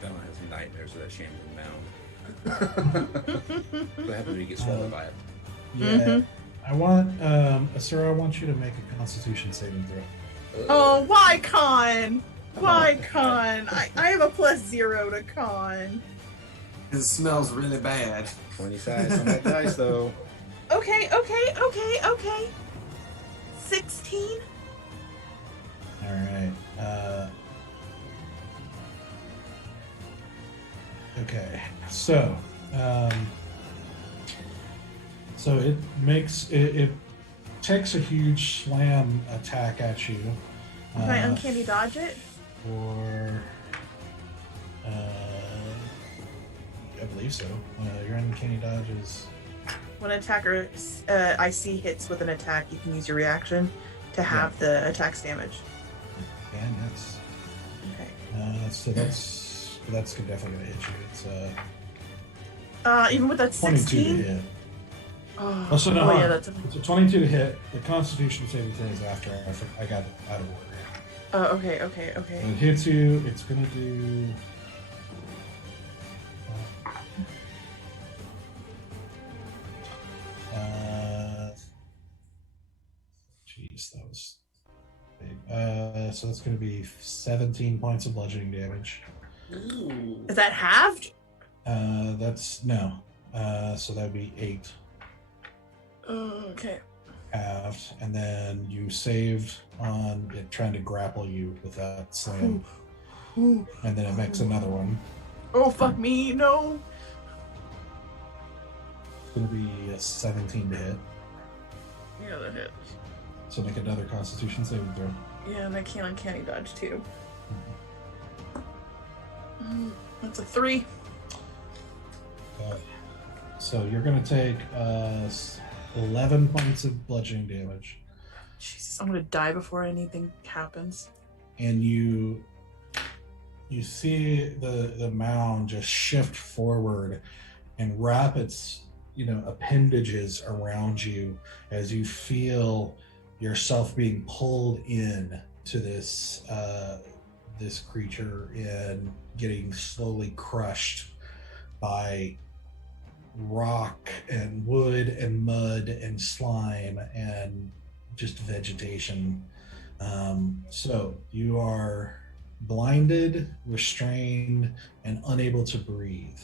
Bella has nightmares of that shambling mound. What happens when you get swallowed by it? Yeah. I want, Asura, I want you to make a Constitution saving throw. Oh, why con? Why con? I have a +0 to con. It smells really bad. 20 sides on that dice, though. Okay. 16. All right. Okay. So it makes it takes a huge slam attack at you. Can I uncanny dodge it? For I believe so. Your uncanny dodge is... When an attacker I see hits with an attack, you can use your reaction to have the attack's damage. And that's Okay. so that's definitely gonna hit you. It's Even with that 22 to 16. hit. Oh, So no, yeah, that's. it's a 22 to hit. The Constitution saving throw is after. I got it out of order. Oh, okay. When it hits you, it's gonna do. Jeez, that was big. So that's gonna be 17 points of bludgeoning damage. Ooh. Is that halved? That's no. So that'd be 8 Oh, okay. halved, and then you saved on it trying to grapple you with that slam, Ooh. and then it makes another one. Oh, fuck me, no. It's gonna be a 17 to hit. Yeah, that hits. So make another Constitution saving throw. Yeah, and I can't uncanny dodge too. That's a 3. Okay. So you're gonna take 11 points of bludgeoning damage, Jesus, I'm gonna die before anything happens. and you see the mound just shift forward and wrap its appendages around you as you feel yourself being pulled in to this creature and getting slowly crushed by rock and wood and mud and slime and just vegetation. So you are blinded, restrained, and unable to breathe.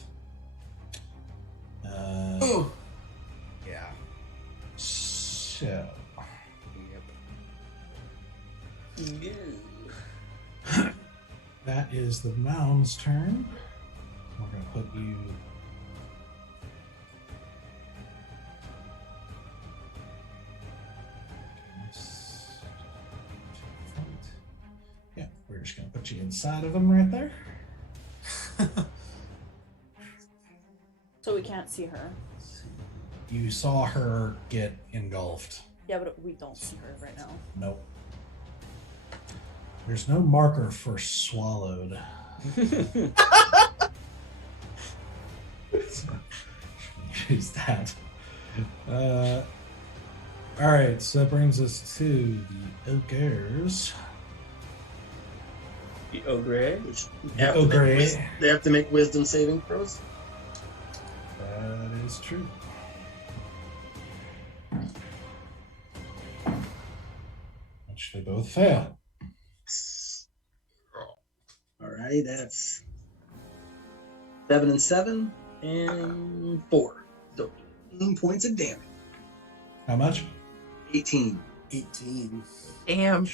Oh, Yeah. So Yep. that is the mound's turn. We're going to put you... Yeah, we're just going to put you inside of them right there. So we can't see her. You saw her get engulfed. Yeah, but we don't see her right now. Nope. There's no marker for swallowed. Use that. All right, so that brings us to the ogres. The ogre. Which The ogre. they have to make wisdom saving throws. That is true. Which they both fail. Alrighty, that's 7 and 7 and 4. So 18 points of damage. How much? 18. 18. Damn.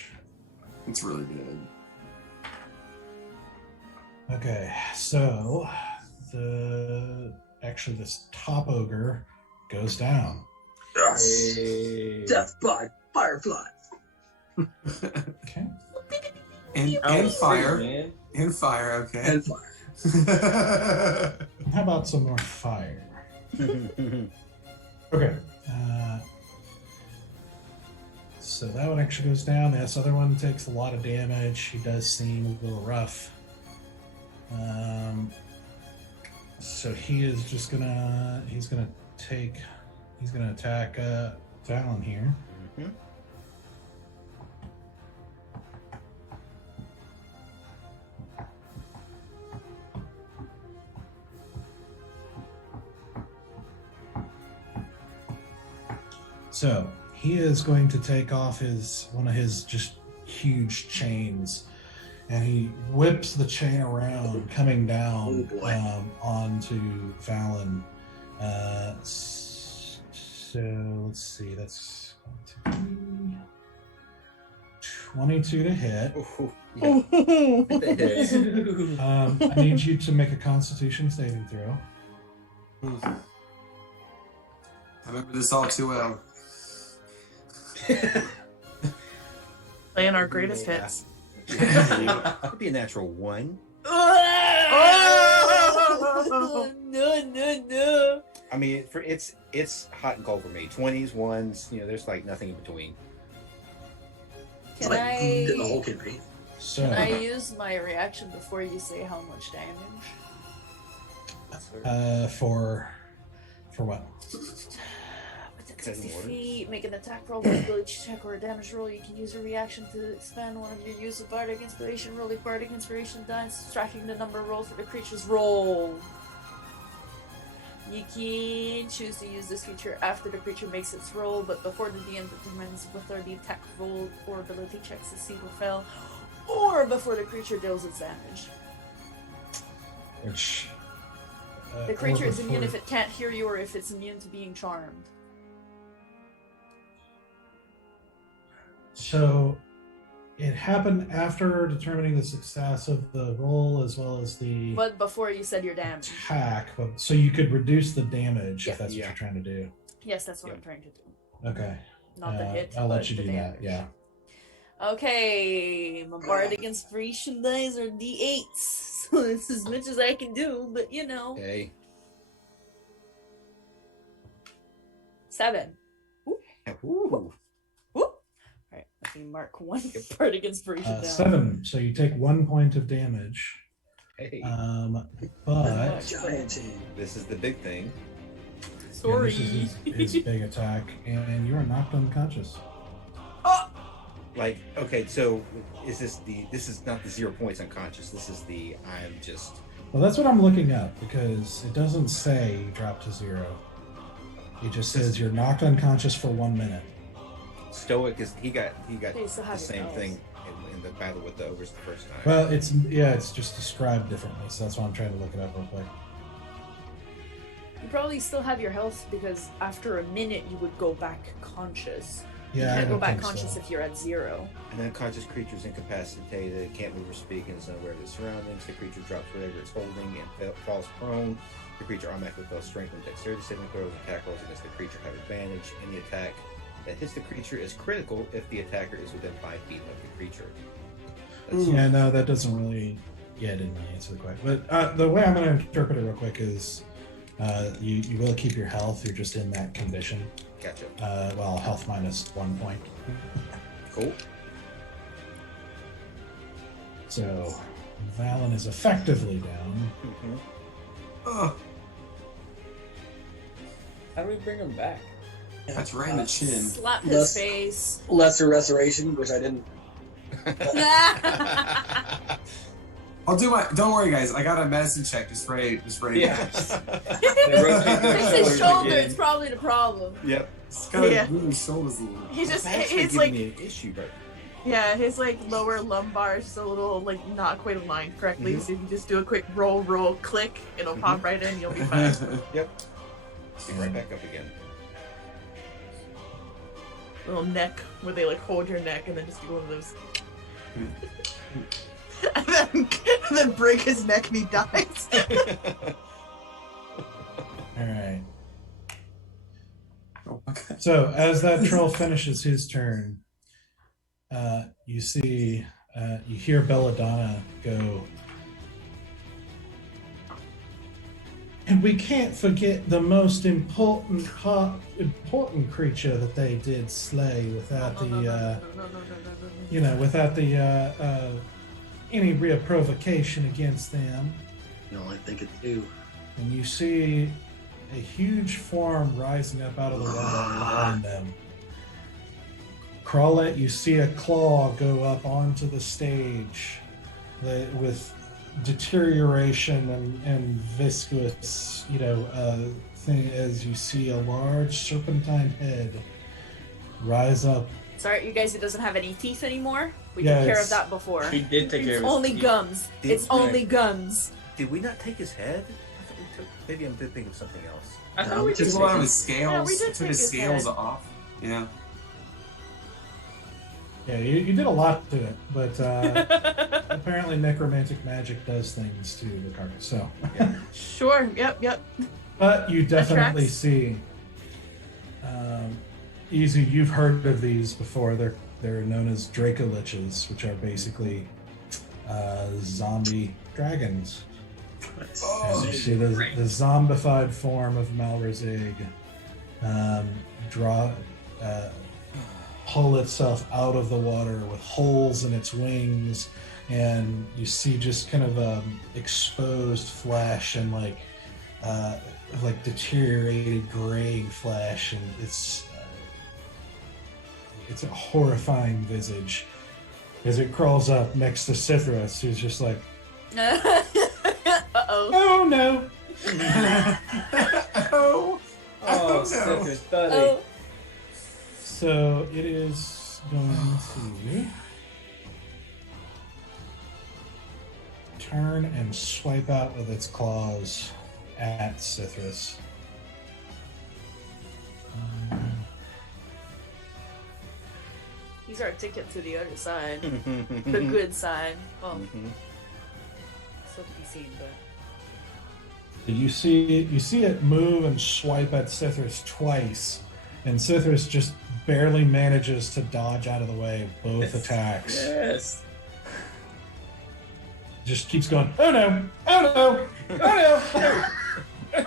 It's really good. Okay, so this top ogre goes down. Yes. Hey. Death by firefly. Okay. And fire. Man. And fire, okay. And fire. How about some more fire? Okay. So that one actually goes down. This other one takes a lot of damage. He does seem a little rough. So he is just gonna attack Fallon here. Mhm. So he is going to take off one of his just huge chains, and he whips the chain around, coming down Oh, boy. onto Fallon. So let's see, that's 22 to hit. Ooh, yeah. That hits. I need you to make a Constitution saving throw. I remember this all too well. Playing our greatest Yeah. hits. Could be a natural 1. No. I mean, it's hot and cold for me. 20s, 1s, there's like nothing in between. It's Can like I in the whole campaign. So can I use my reaction before you say how much damage? for what? Within 60 Doesn't work. feet, make an attack roll, an ability check, or a damage roll. You can use a reaction to expand one of your use of Bardic Inspiration. Roll a Bardic Inspiration die, subtracting the number rolled for the creature's roll. You can choose to use this feature after the creature makes its roll, but before the DM determines whether the attack roll or ability check succeed or fail, or before the creature deals its damage. which The creature or is immune before- if it can't hear you or if it's immune to being charmed. So it happened after determining the success of the roll as well as the But before you said your damage. attack, so you could reduce the damage Yeah. if that's what Yeah. you're trying to do. Yes, that's what Yep. I'm trying to do. Okay. Not the hit, I'll but let you the do damage. that. Yeah. Okay, my bardic inspiration dice are d8s, so it's as much as I can do. But you know, Okay. 7. Ooh. All right, let me mark one bardic inspiration down. 7. So you take 1 point of damage. Hey. But Giant team. This is the big thing. Sorry. this is his big attack, and you are knocked unconscious. Like, okay, so this is not the 0 points unconscious. This is the I'm just Well, that's what I'm looking up because it doesn't say you drop to 0. It just says you're knocked unconscious for 1 minute. stoic. Is he got They still the have same it. thing in the battle with the ogres the first time. Well, it's just described differently, so that's why I'm trying to look it up real quick. You probably still have your health because after a minute you would go back conscious. Yeah, you I can't go don't back think conscious so. if you're at 0. An unconscious creature is incapacitated, can't move or speak, and is unaware of its surroundings. The creature drops whatever it's holding and falls prone. The creature automatically fails strength and dexterity saving throws. Attack rolls against the creature have advantage. Any attack that hits the creature is critical if the attacker is within 5 feet of the creature. That's Yeah, no, that doesn't really. Yeah, I didn't really answer the question. But the way I'm going to interpret it real quick is you will keep your health. You're just in that condition. Gotcha. Well, health minus 1 point. Cool. So Valen is effectively down. Mm-hmm. Oh, How do we bring him back? that's right in the chin. Slap his Less- face. Lesser restoration, which I didn't. I'll do my. Don't worry, guys. I got a medicine check just ready. Yeah. It's They his shoulder. again. It's probably the problem. Yep. It's kind of Yeah. moving his shoulders a little. He just That's been he's giving like me an issue, but yeah, his like lower lumbar is just a little like not quite aligned correctly. Mhm. So if you just do a quick roll, click, it'll Mhm. pop right in. You'll be fine. yep. Be right back up again. Little neck where they like hold your neck and then just do one of those. and then break his neck and he dies. All right. Oh, okay. So as that troll finishes his turn, you see, you hear Belladonna go. And we can't forget the most important creature that they did slay without without the any real provocation against them. You know, I think it's you. And you see a huge form rising up out of the water behind them. Crawlet, you see a claw go up onto the stage with deterioration and viscous, thing as you see a large serpentine head rise up. Sorry, you guys, it doesn't have any teeth anymore. We Yeah, took care of it's- that before. He did take care It's of his only teeth. gums. Did- It's only gums. Did we not take his head? I thought we took. Maybe I'm thinking of something else. I No, thought we we Took did a lot of take his scales. Yeah, we did took take his his scales head. off. Yeah. Yeah, you did a lot to it, but apparently necromantic magic does things to the carcass. So, Sure. Yep. but you definitely tracks. see. Easy, you've heard of these before. They're known as Dracoliches, which are basically zombie dragons. Oh, As you see the zombified form of Malrazig pull itself out of the water with holes in its wings, and you see just kind of exposed flesh and like deteriorated graying flesh, and it's a horrifying visage as it crawls up next to Cithras, who's just like, Uh-oh. oh no. oh, Oh, no. Citrus, buddy. Oh. So it is going to turn and swipe out with its claws at Cithras. He's our ticket to the other side. The good side. Well, still to be seen, but You see it move and swipe at Cithras twice, and Cithras just barely manages to dodge out of the way of both attacks. Yes. Just keeps going, oh no, oh no, oh no.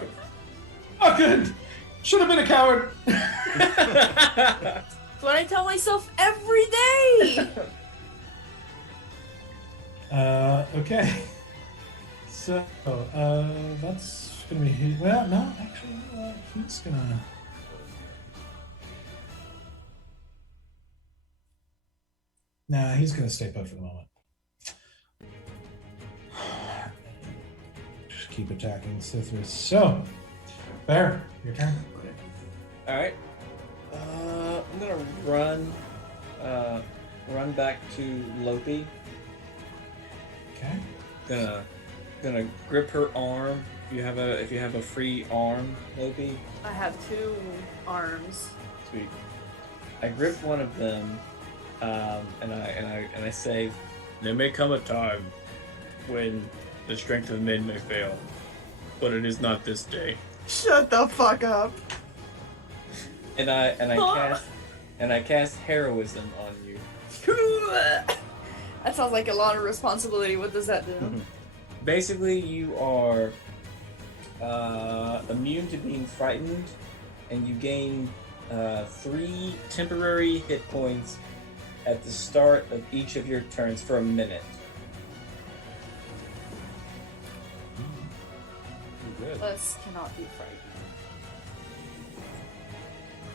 Not good. Should have been a coward. that's what I tell myself every day. Okay. So, that's gonna be his. Well, no, actually, he's gonna. Nah, he's gonna stay put for the moment. Just keep attacking Cithras. So, Bear, your turn. All right. I'm gonna run back to Loppe. Okay. Gonna grip her arm. If you have a free arm, Loppe. I have 2 arms. Sweet. I grip one of them, and I say, "There may come a time when the strength of men may fail, but it is not this day." Shut the fuck up. And I cast heroism on you. That sounds like a lot of responsibility. What does that do? Basically, you are immune to being frightened, and you gain 3 temporary hit points at the start of each of your turns for a minute. Good. Us cannot be frightened.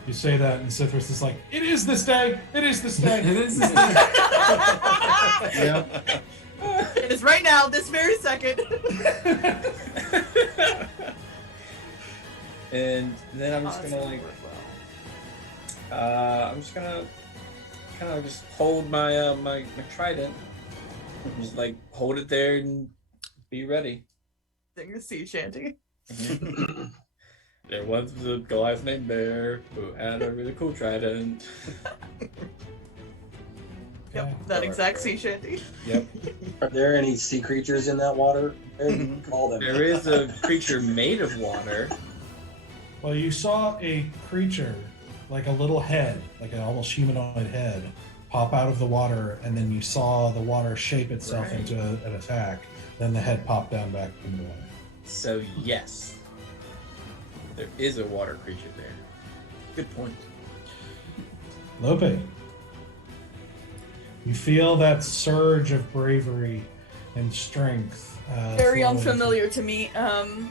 You say that, and Cithras is like, "It is this day. It is this day." It is this thing. Yeah. It is right now, this very second. And then I'm just Oh, gonna that's like, work well. I'm just gonna kind of just hold my my trident, just like hold it there and be ready. Sing a sea shanty. There was a Goliath named Bear who had a really cool trident. Yep, Okay. that exact sea shanty. Yep. Are there any sea creatures in that water? Call them. There is a creature made of water. Well, you saw a creature, like a little head, like an almost humanoid head, pop out of the water, and then you saw the water shape itself Right. into an attack. Then the head popped down back into the water. So yes, there is a water creature there. Good point. Loppe, you feel that surge of bravery and strength. Very flowing. unfamiliar to me. Mhm.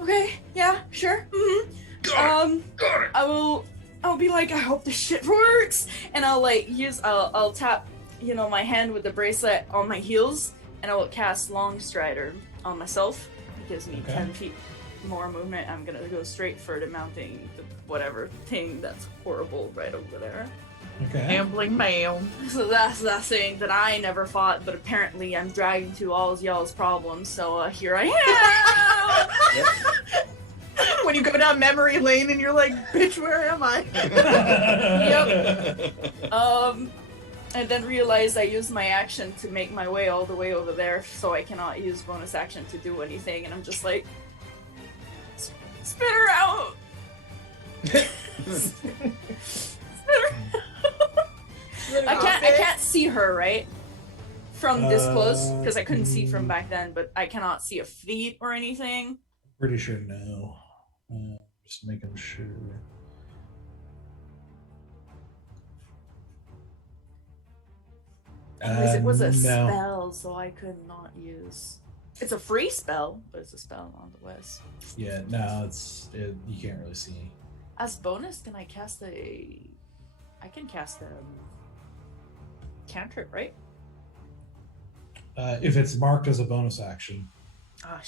Okay, yeah, sure. I'll be like, I hope this shit works, and I'll tap, my hand with the bracelet on my heels, and I will cast Long Strider on myself. It gives me Okay. 10 feet more movement. I'm gonna go straight for the mounting, the whatever thing that's horrible right over there. Okay. Gambling man. So that's that thing that I never fought, but apparently I'm dragging to all y'all's problems. So here I am. When you go down memory lane and you're like, bitch, where am I? And then realize I used my action to make my way all the way over there, so I cannot use bonus action to do anything. And I'm just like, spit her out. Spit her. I can't see her, right? From this close, because I couldn't see from back then, but I cannot see a feet or anything. Pretty sure no. Just making sure. Anyways, it was a no. spell, so I could not use. It's a free spell, but it's a spell nonetheless. Yeah, no, you can't really see. As bonus, can I cast a? I can cast a cantrip, right? If it's marked as a bonus action. Ah,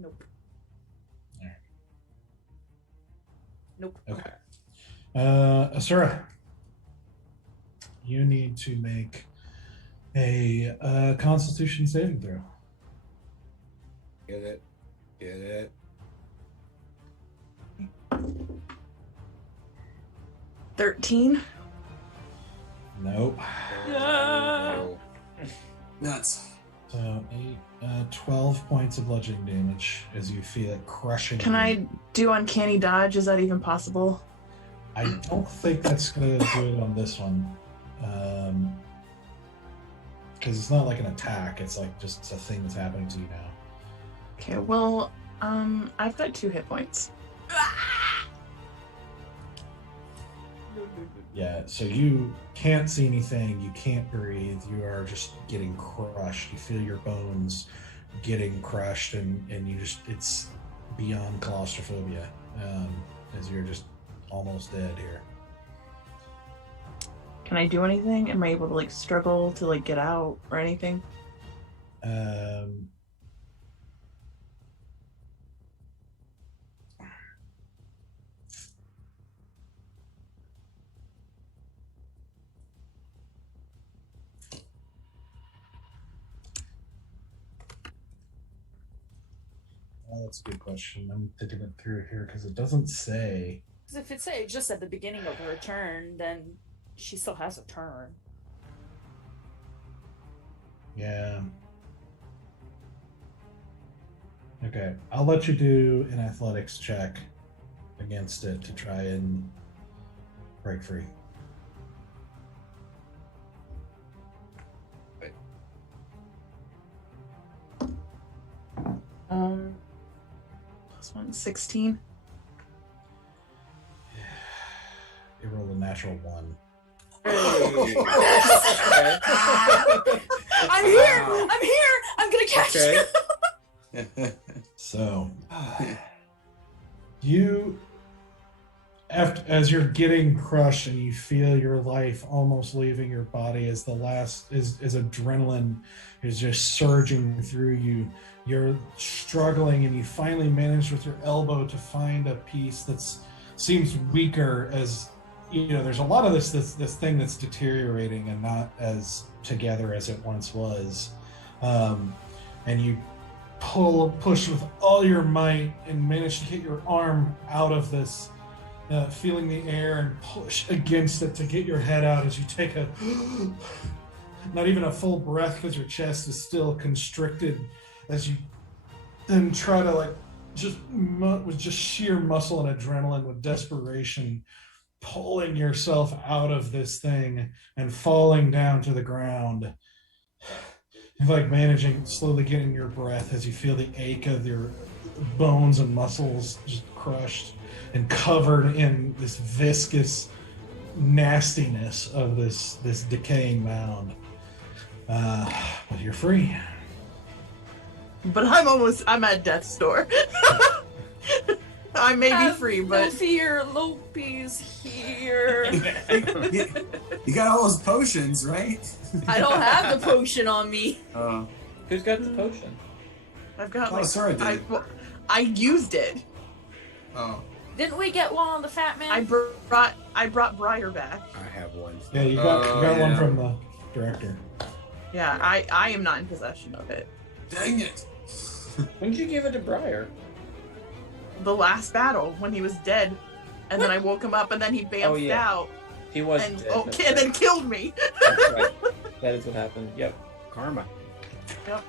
nope. Alright. Nope. Okay. Asura, you need to make A Constitution saving throw. Get it. Get it. $13. Nope. No. Nuts. So 12 points of bludgeoning damage as you feel it crushing. Can you. I do uncanny dodge? Is that even possible? I don't think that's gonna do it on this one, because it's not like an attack. It's like just a thing that's happening to you now. Okay, well, I've got 2 hit points. Yeah, so you can't see anything, you can't breathe, you are just getting crushed. You feel your bones getting crushed, and you just, it's beyond claustrophobia, as you're just almost dead here. Can I do anything? Am I able to like struggle to like get out or anything? Well, that's a good question. I'm thinking it through here because it doesn't say. Because if it say just at the beginning of her turn, then she still has a turn. Yeah. Okay, I'll let you do an athletics check against it to try and break free. +1, 16. You rolled a natural 1. I'm here! I'm here! I'm gonna catch Okay. you! So, you, as you're getting crushed and you feel your life almost leaving your body, as the last is adrenaline is just surging through you, you're struggling, and you finally manage with your elbow to find a piece that seems weaker, as you know there's a lot of this thing that's deteriorating and not as together as it once was, and you push with all your might and manage to get your arm out of this, feeling the air, and push against it to get your head out as you take a not even a full breath because your chest is still constricted, as you then try to like just with just sheer muscle and adrenaline, with desperation, pulling yourself out of this thing and falling down to the ground. You're like managing, slowly getting your breath as you feel the ache of your bones and muscles just crushed and covered in this viscous nastiness of this decaying mound. But you're free. But I'm at death's door. I may be free, No but fear, Lope's here. You got all those potions, right? I don't have the potion on me. Who's got the potion? I've got Oh, like sorry, dude. I used it. Oh. Didn't we get one on the fat man? I brought Briar back. I have one. Yeah, you got one yeah. from the director. Yeah, I am not in possession of it. Dang it. When did you give it to Briar? The last battle when he was dead, and then I woke him up, and then he bamfed out, He was and dead. and then killed me. That's right. That is what happened. Yep. Karma. Yep.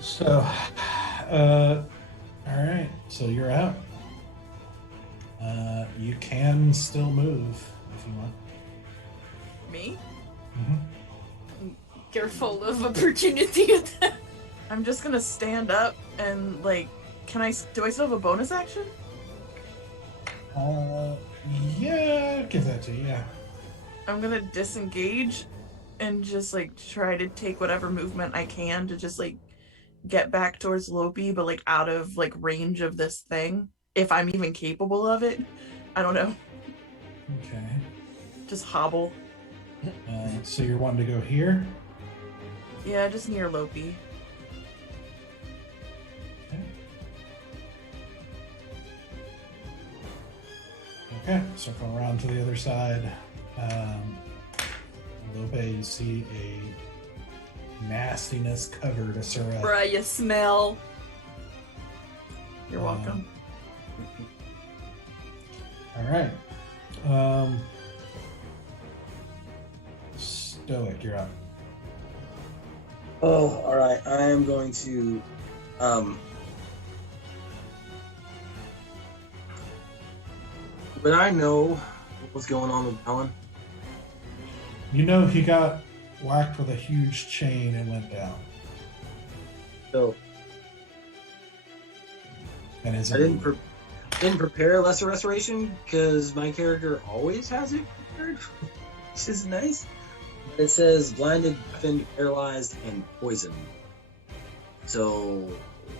So, all right. So you're out. You can still move if you want. Me? Mm-hmm. Careful of opportunity attack. I'm just gonna stand up and like, do I still have a bonus action? Yeah, I'll give that to you. Yeah. I'm gonna disengage and just like try to take whatever movement I can to just like get back towards Lope, but like out of like range of this thing, if I'm even capable of it. I don't know. Okay. Just hobble. So you're wanting to go here? Yeah, just near Lope. Okay, circle around to the other side. Lope, you see nastiness covered Asura. Bruh, you smell. You're welcome. All right. Stoic, you're up. Oh, all right. I am going to. Would I know what was going on with Alan? You know he got whacked with a huge chain and went down. So And is I didn't prepare Lesser Restoration because my character always has it prepared, which is nice. But it says blinded, deafened, paralyzed, and poisoned. So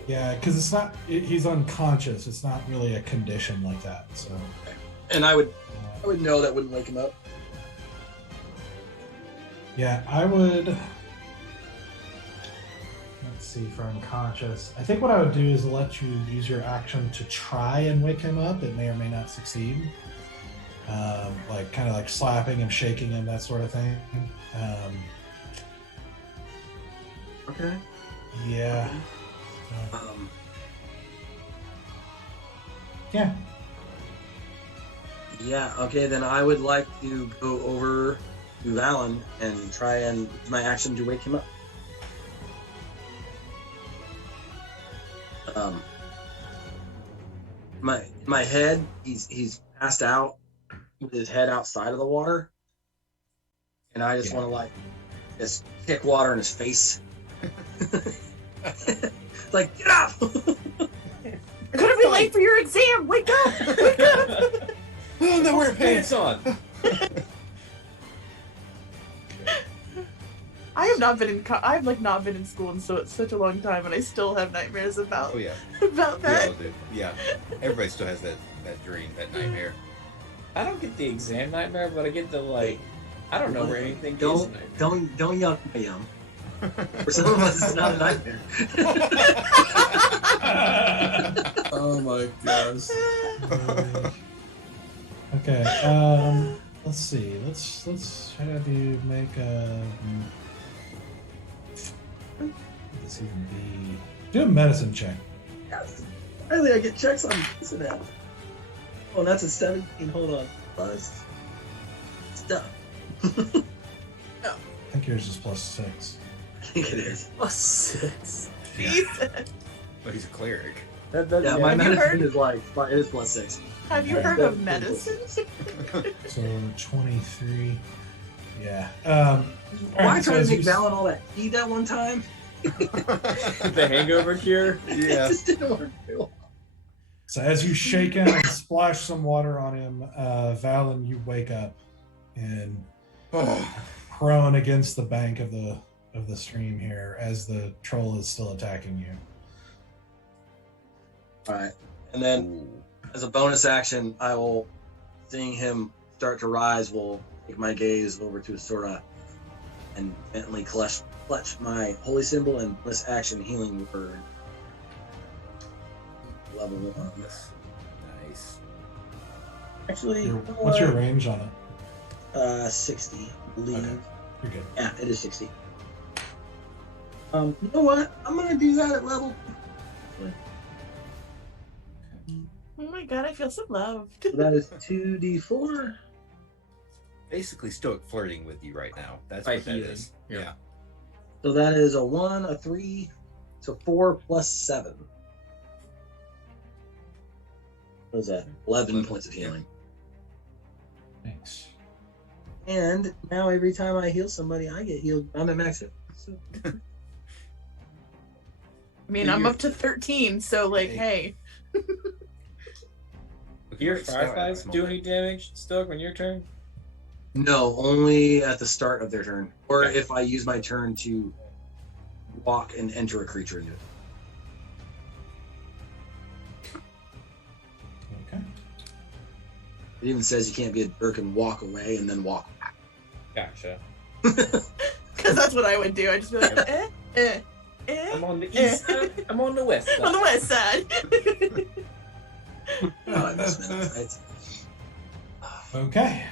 Yeah, because it's not. He's unconscious. It's not really a condition like that. So. and I would know that wouldn't wake him up. Yeah, I would. Let's see, for unconscious. I think what I would do is let you use your action to try and wake him up. It may or may not succeed. Like kind of like slapping him, shaking him, that sort of thing. Okay. Yeah. Yeah. Yeah. Okay. Then I would like to go over to Alan and try and use my action to wake him up. My head, he's passed out with his head outside of the water, and I just want to like just kick water in his face. Like, get up! You're gonna be late for your exam. Wake up! Wake up! Oh, no, wear pants on. I have not been in. I've like not been in school in such a long time, and I still have nightmares about Oh yeah, about we that. all do. Yeah, everybody still has that dream, that nightmare. I don't get the exam nightmare, but I get the like. I don't know where anything is. Don't yuck my yum. For some of us, it's not a nightmare. Oh my gosh. Okay. Let's see. Let's have you make a. What would this even be? Do a medicine check. Yes. Finally, I get checks on this and that. Oh, that's a 17. Hold on. Plus stuff. I think yours is +6. I think it is. +6. Yeah. Jesus. But he's a cleric. Yeah, Have my you medicine heard- is like it is +6. Have you heard of medicine? So 23. Yeah. Why so try to as make you- Valen all that tea that one time? The hangover cure. It Yeah. just didn't work. So as you shake him and splash some water on him, Valen, you wake up and prone against the bank of the stream here as the troll is still attacking you. All right, and then as a bonus action, I will, seeing him start to rise, will take my gaze over to Asura and gently clutch my holy symbol and bonus action healing word. Level 1. Nice. Actually, What's your range on it? 60, I believe. Okay. You're good. Yeah, it is 60. You know what? I'm gonna do that at level. Oh my god, I feel so loved. So that is 2d4. Basically, Stoic flirting with you right now. That's By what that healing. is. Yeah. Yeah. So that is a 1, a 3, so 4 plus 7. What is that? 11 points of healing. Thanks. And now every time I heal somebody, I get healed. I'm at max. So, I mean, I'm up to 13, so like, hey. Your Right, fireflies start. do any damage, Stoic, when your turn? no, only at the start of their turn, or Okay. if I use my turn to walk and enter a creature into it. Okay. It even says you can't be a jerk and walk away and then walk back. Gotcha. Because that's what I would do. I'd just be like, I'm on the east side. I'm on the west on the side. west side. Oh, I missed minutes. Okay.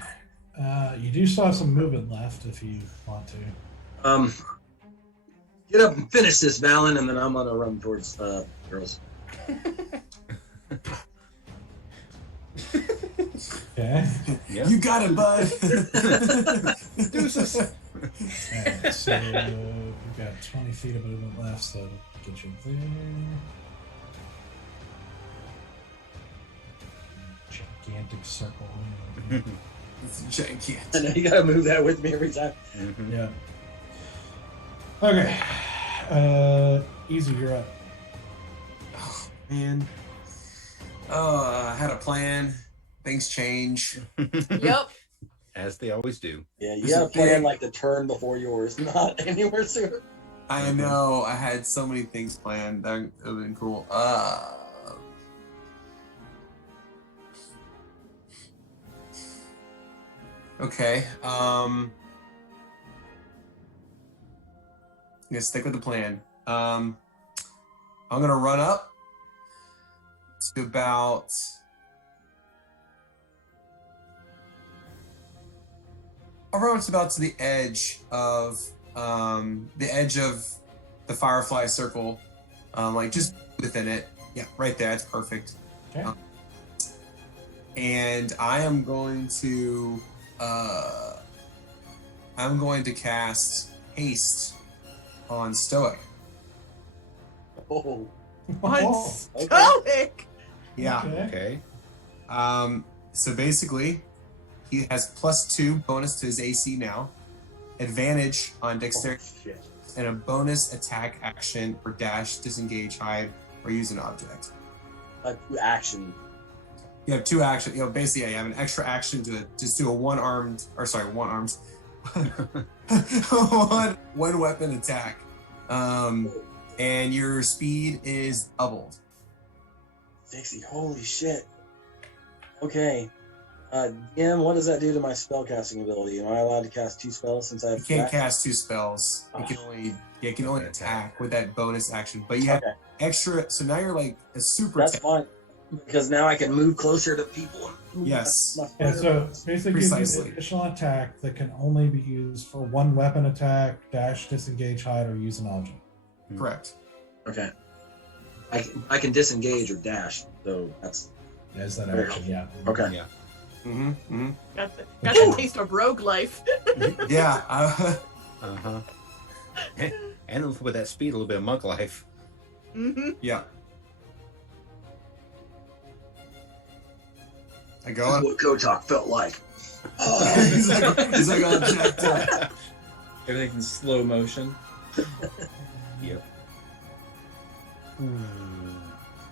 You do still have some movement left if you want to. Get up and finish this, Valen, and then I'm gonna run towards girls. Okay. Yeah. You got it, bud. Deuces. Alright, so we've got 20 feet of movement left, so get you there. Gigantic circle. It's gigantic. I know you gotta move that with me every time. Mhm. Yeah. Okay. Easy, you're up. Oh, man. Oh, I had a plan. Things change. Yep. As they always do. Yeah, you gotta plan like the turn before yours, not anywhere sooner. I know. I had so many things planned. That would have been cool. Okay. I'm gonna stick with the plan. I'm gonna run up to about to the edge of the firefly circle, like just within it. Yeah, right there. That's perfect. Okay. And I am going to cast haste on Stoic. Oh, What? okay. Stoic! Yeah. Okay. So basically, he has +2 bonus to his AC now, advantage on dexterity, Shit. and a bonus attack action or dash, disengage, hide, or use an object. Action. You have 2 actions. You know, basically, yeah, you have an extra action to just do a one weapon attack, and your speed is doubled. 60. Holy shit. Okay. DM, what does that do to my spellcasting ability? Am I allowed to cast 2 spells since I have You can't attack? cast 2 spells. You can only attack with that bonus action. But you have Okay. extra. So now you're like a super. That's attack. fine. Because now I can move closer to people. And Yes. Yeah, so basically gives you Precisely. an additional attack that can only be used for one weapon attack, dash, disengage, hide, or use an object. Correct. Okay. I can disengage or dash, so that's As that Very action, yeah. okay. Yeah. Got the taste of rogue life. Yeah. Uh-huh. And with that speed, a little bit of monk life. Mm-hmm. Yeah. I This go is up. what Kotak felt like. he's like all jacked up. Everything's in slow motion. Yep.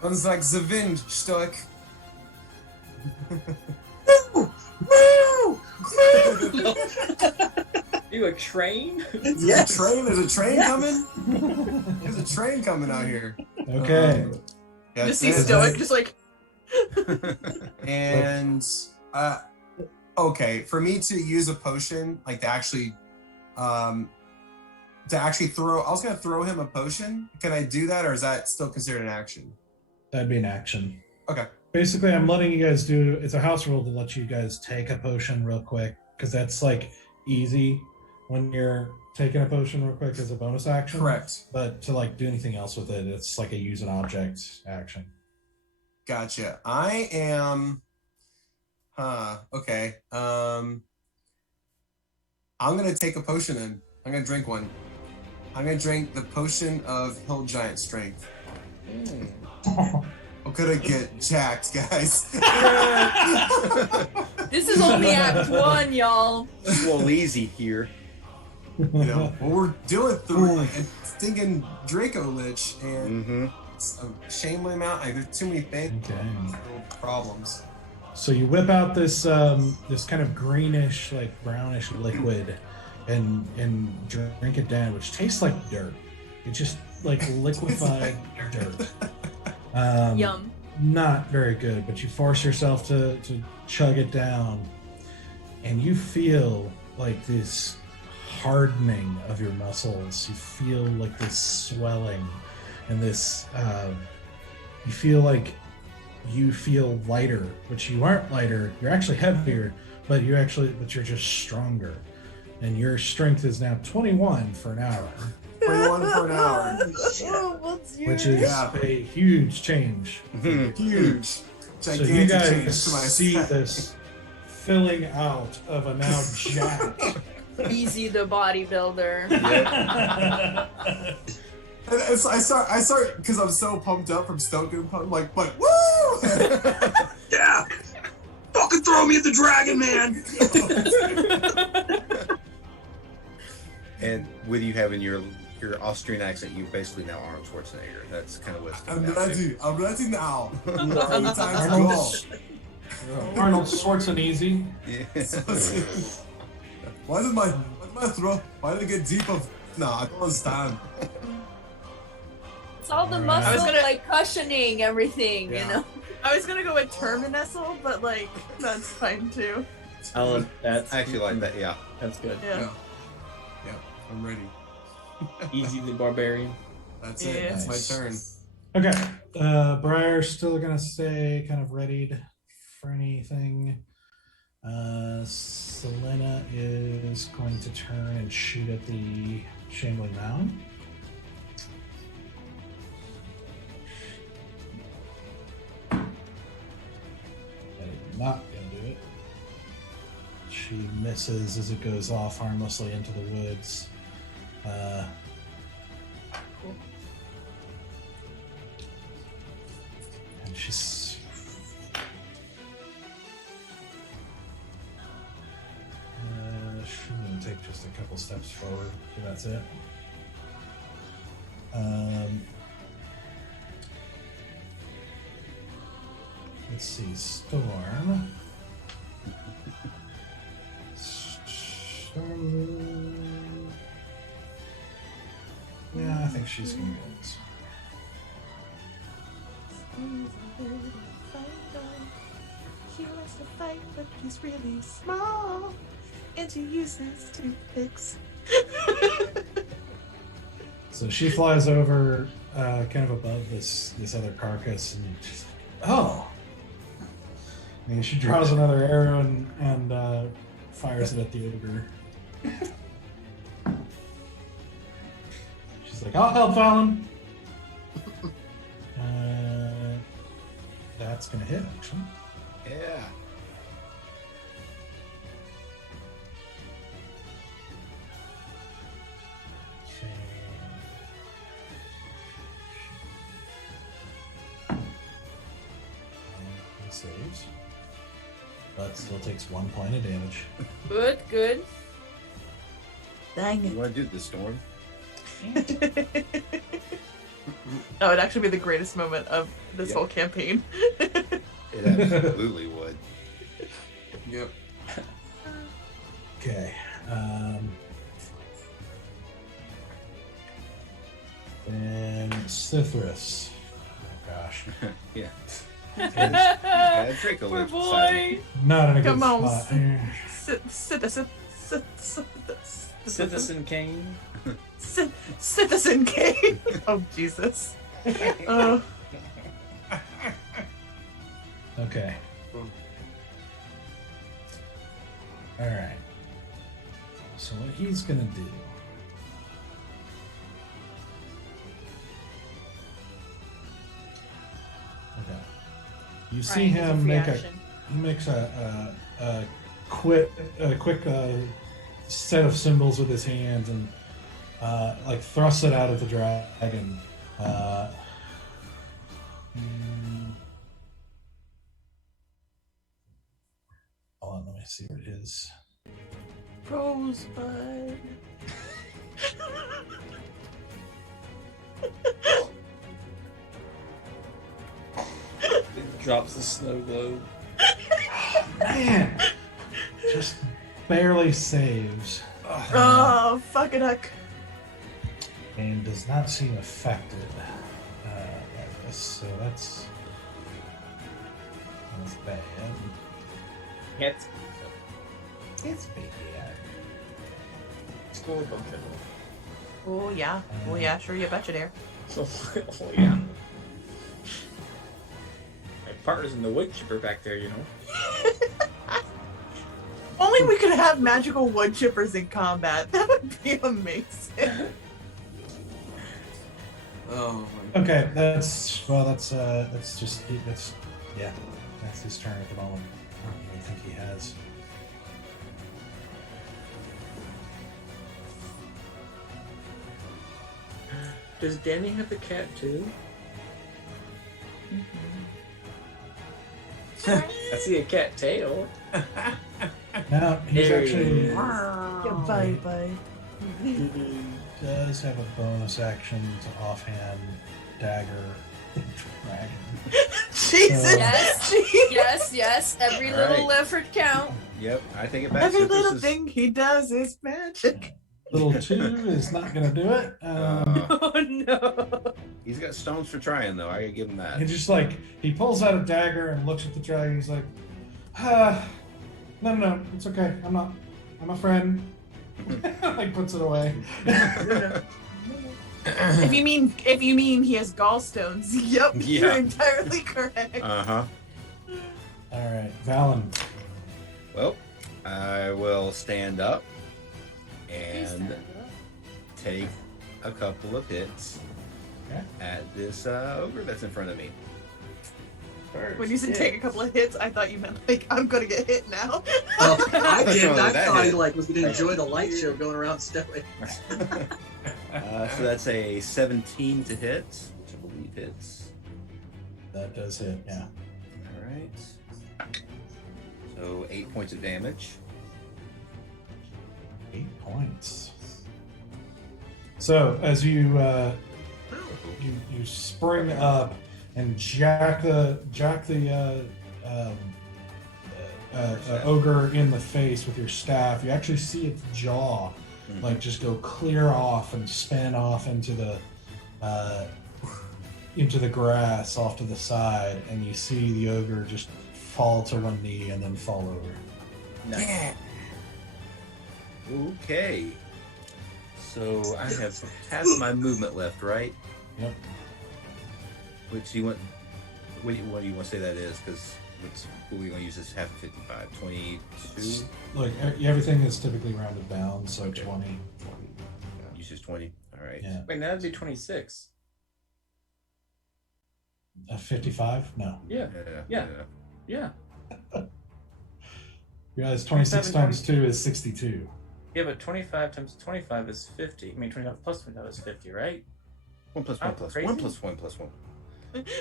One's like Zavin, Stoic. You a train? Yes. There's a train Yes. coming. There's a train coming out here. Okay. That's Just see it. Stoic, just like, And okay, for me to use a potion, like to actually throw, I was gonna throw him a potion. Can I do that, or is that still considered an action? That'd be an action. Okay. Basically, I'm letting you guys do. It's a house rule to let you guys take a potion real quick because that's like easy when you're taking a potion real quick as a bonus action. Correct. But to like do anything else with it, it's like a use an object action. Gotcha. I am. Okay. I'm gonna take a potion then. I'm gonna drink one. I'm gonna drink the potion of Hill Giant Strength. I'm gonna get jacked, guys. This is only Act 1, y'all. Well, easy here. You know, well, we're doing through like a stinking Draco Lich, and Mm-hmm. it's a shameful amount. Like, there's too many things, Okay. little problems. So you whip out this this kind of greenish, like brownish liquid, and drink it down, which tastes like dirt. It just like liquefied dirt. Yum. Not very good, but you force yourself to chug it down, and you feel like this hardening of your muscles. You feel like this swelling, and this you feel like you feel lighter, but you aren't lighter. You're actually heavier, but you're just stronger, and your strength is now 21 for an hour. 21 for an hour. Oh, what's your... which is Yeah. a huge change. Huge. So Gigantic you guys change to my see set. this filling out of a now jack. Easy the bodybuilder. And so I start because I'm so pumped up from stoking. I'm like, woo! Yeah! Fucking throw me at the dragon, man! And with you having your Austrian accent, you basically now Arnold Schwarzenegger. That's kind of what's I'm coming out too. ready now. Time to Arnold, go. Arnold Schwarzenegger. Yeah. Why did my throat? Why did it get deep of? Nah, I don't understand. It's all the Alright. muscle, I was gonna- like cushioning everything, Yeah. you know? I was gonna go with Terminessel, but like that's fine too. Oh, that's I actually like that. Yeah. That's good. Yeah. Yeah, I'm ready. Easy the barbarian. That's Yeah. it. That's Nice. my turn. Okay. Briar's still gonna stay kind of readied for anything. Selena is going to turn and shoot at the shambling mound. Not gonna do it. She misses as it goes off harmlessly into the woods. And she's she's gonna take just a couple steps forward, so that's it. Let's see, Storm. Storm. Yeah, I think she's gonna go this She wants to fight, but she's really small, and she uses toothpicks. So she flies over, kind of above this other carcass, and she's like, "Oh!" And she draws another arrow and fires it at the ogre. She's like, "I'll help, Fallon." That's gonna hit, actually. Yeah. He saves, but still takes 1 point of damage. Good, good. Dang You want to do the storm? That would actually be the greatest moment of this Yep. whole campaign. It absolutely would. Yep. Okay. Then Sithris. Oh gosh. Yeah. Poor drink a little boy. Not in a good Come on. spot. Citizen Kane. Citizen Kane. Oh Jesus. Oh. Okay. Alright. So what he's gonna do. Okay. You see him make a quick set of symbols with his hands and like thrusts it out at the dragon. Hold on, let me see what it is. Rosebud. It drops the snow globe. Man, just barely saves. Oh, fuck it, heck. And does not seem affected by this, so that's bad. It's It's bad. cool, don't you? Oh yeah. Oh yeah. Sure, you betcha, there. Oh yeah. My partner's in the wood chipper back there, you know. Only we could have magical wood chippers in combat. That would be amazing. Oh my. Okay, that's his turn at the moment. I don't even think he has. Does Danny have a cat too? I see a cat tail. Now he's There he actually is. Goodbye, bye. does have a bonus action to offhand dagger dragon. Jesus. Yes. Yes. Every All little right. effort count. Yep, I take it back. Every Citrus little is- thing he does is magic. Little 2 is not going to do it. Oh no. He's got stones for trying, though. I gotta give him that. He just he pulls out a dagger and looks at the dragon. He's like, no, it's okay. I'm a friend. Puts it away. If you mean he has gallstones, yep, Yeah. you're entirely correct. Uh-huh. All right, Valen. Well, I will stand up and take a couple of hits Okay. at this ogre that's in front of me. When you said take a couple of hits, I thought you meant I'm gonna get hit now. Well, I did. Only I that thought he hit. was going to enjoy the light show going around stepping. So that's a 17 to hit, which I believe hits. That does hit, yeah. All right. So 8 points of damage. 8 points. So as you spring up and jack the ogre in the face with your staff, you actually see its jaw just go clear off and spin off into the grass off to the side, and you see the ogre just fall to one knee and then fall over. Nice. Okay. So I have half my movement left, right? Yep. Which you want? What do you want to say that is? Because what we want to use is half of 55. 22. Like everything is typically rounded down, so Okay. 20. Use just 20. All right. Yeah. Wait, now that'd be 26. 55? No. Yeah. Yeah. Yeah. You guys, 26 27, times 2 is 62. Yeah, but 25 times 25 is 50. I mean, 25 plus 25 is 50, right? 1 plus 1 I'm plus crazy? 1 plus 1 plus 1.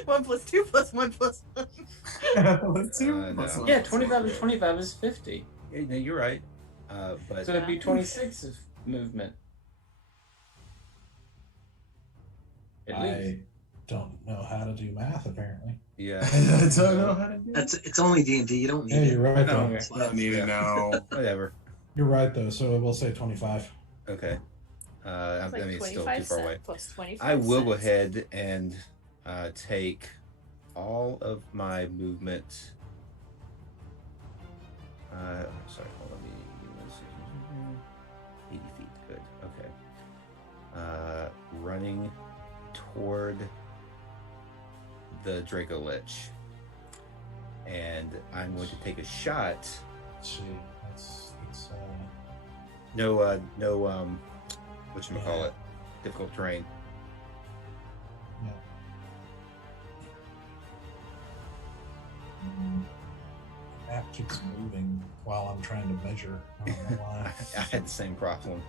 1 plus 2 plus 1 plus 1. No. Yeah, 25 and 25 is 50. Yeah, no, you're right. But So it'd be 26 of movement. At least. I don't know how to do math, apparently. yeah. I don't know how to do It's only D&D. You don't Yeah, need you're it. right, No. though. Okay. I don't need it now. Whatever. You're right, though, so we'll say 25. Okay. I It's mean, like it's still too 25 far away. cents plus 25 I will go cents. ahead and take all of my movement. Sorry, hold on. 80 feet. Good. Okay. Running toward the Draco Lich. And I'm going to take a shot. Let's see. That's No, whatchamacallit? Difficult terrain. yeah. Map keeps moving while I'm trying to measure. I don't know why. I had the same problem.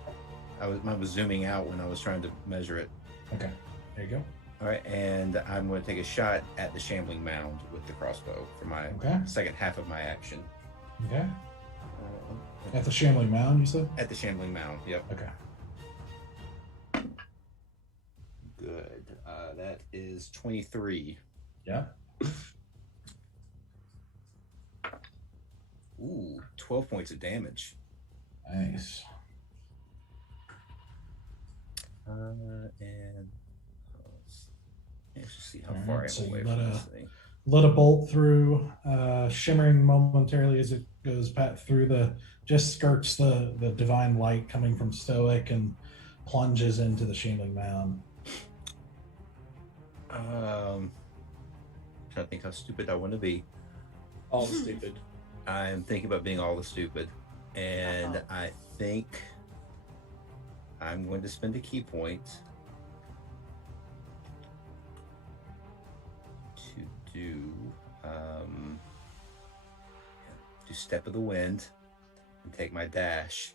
I was zooming out when I was trying to measure it. Okay, there you go. All right, and I'm going to take a shot at the shambling mound with the crossbow for my Okay. second half of my action. Okay. At the Shambling Mound, you said? At the shambling mound. Yep. Okay. Good. That is 23. Yeah. Ooh, 12 points of damage. Nice. And let's just see how All far right, so I'm away you from let this thing. Let a bolt through, shimmering momentarily as it goes through just skirts the divine light coming from Stoic and plunges into the Shambling Mound. Trying to think how stupid I want to be. All stupid. I'm thinking about being all the stupid, and I think I'm going to spend a key point do Step of the Wind and take my dash.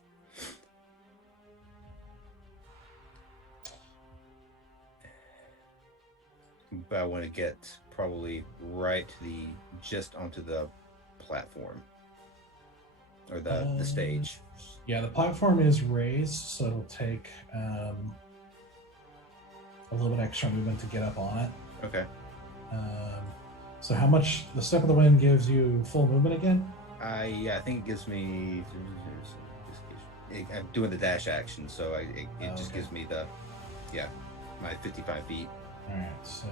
But I want to get probably right to just onto the platform or the stage. Yeah, the platform is raised, so it'll take a little bit extra movement to get up on it. Okay. So how much the Step of the Wind gives you full movement again? I think it gives me. I'm doing the dash action, so it just gives me my 55 feet. All right, so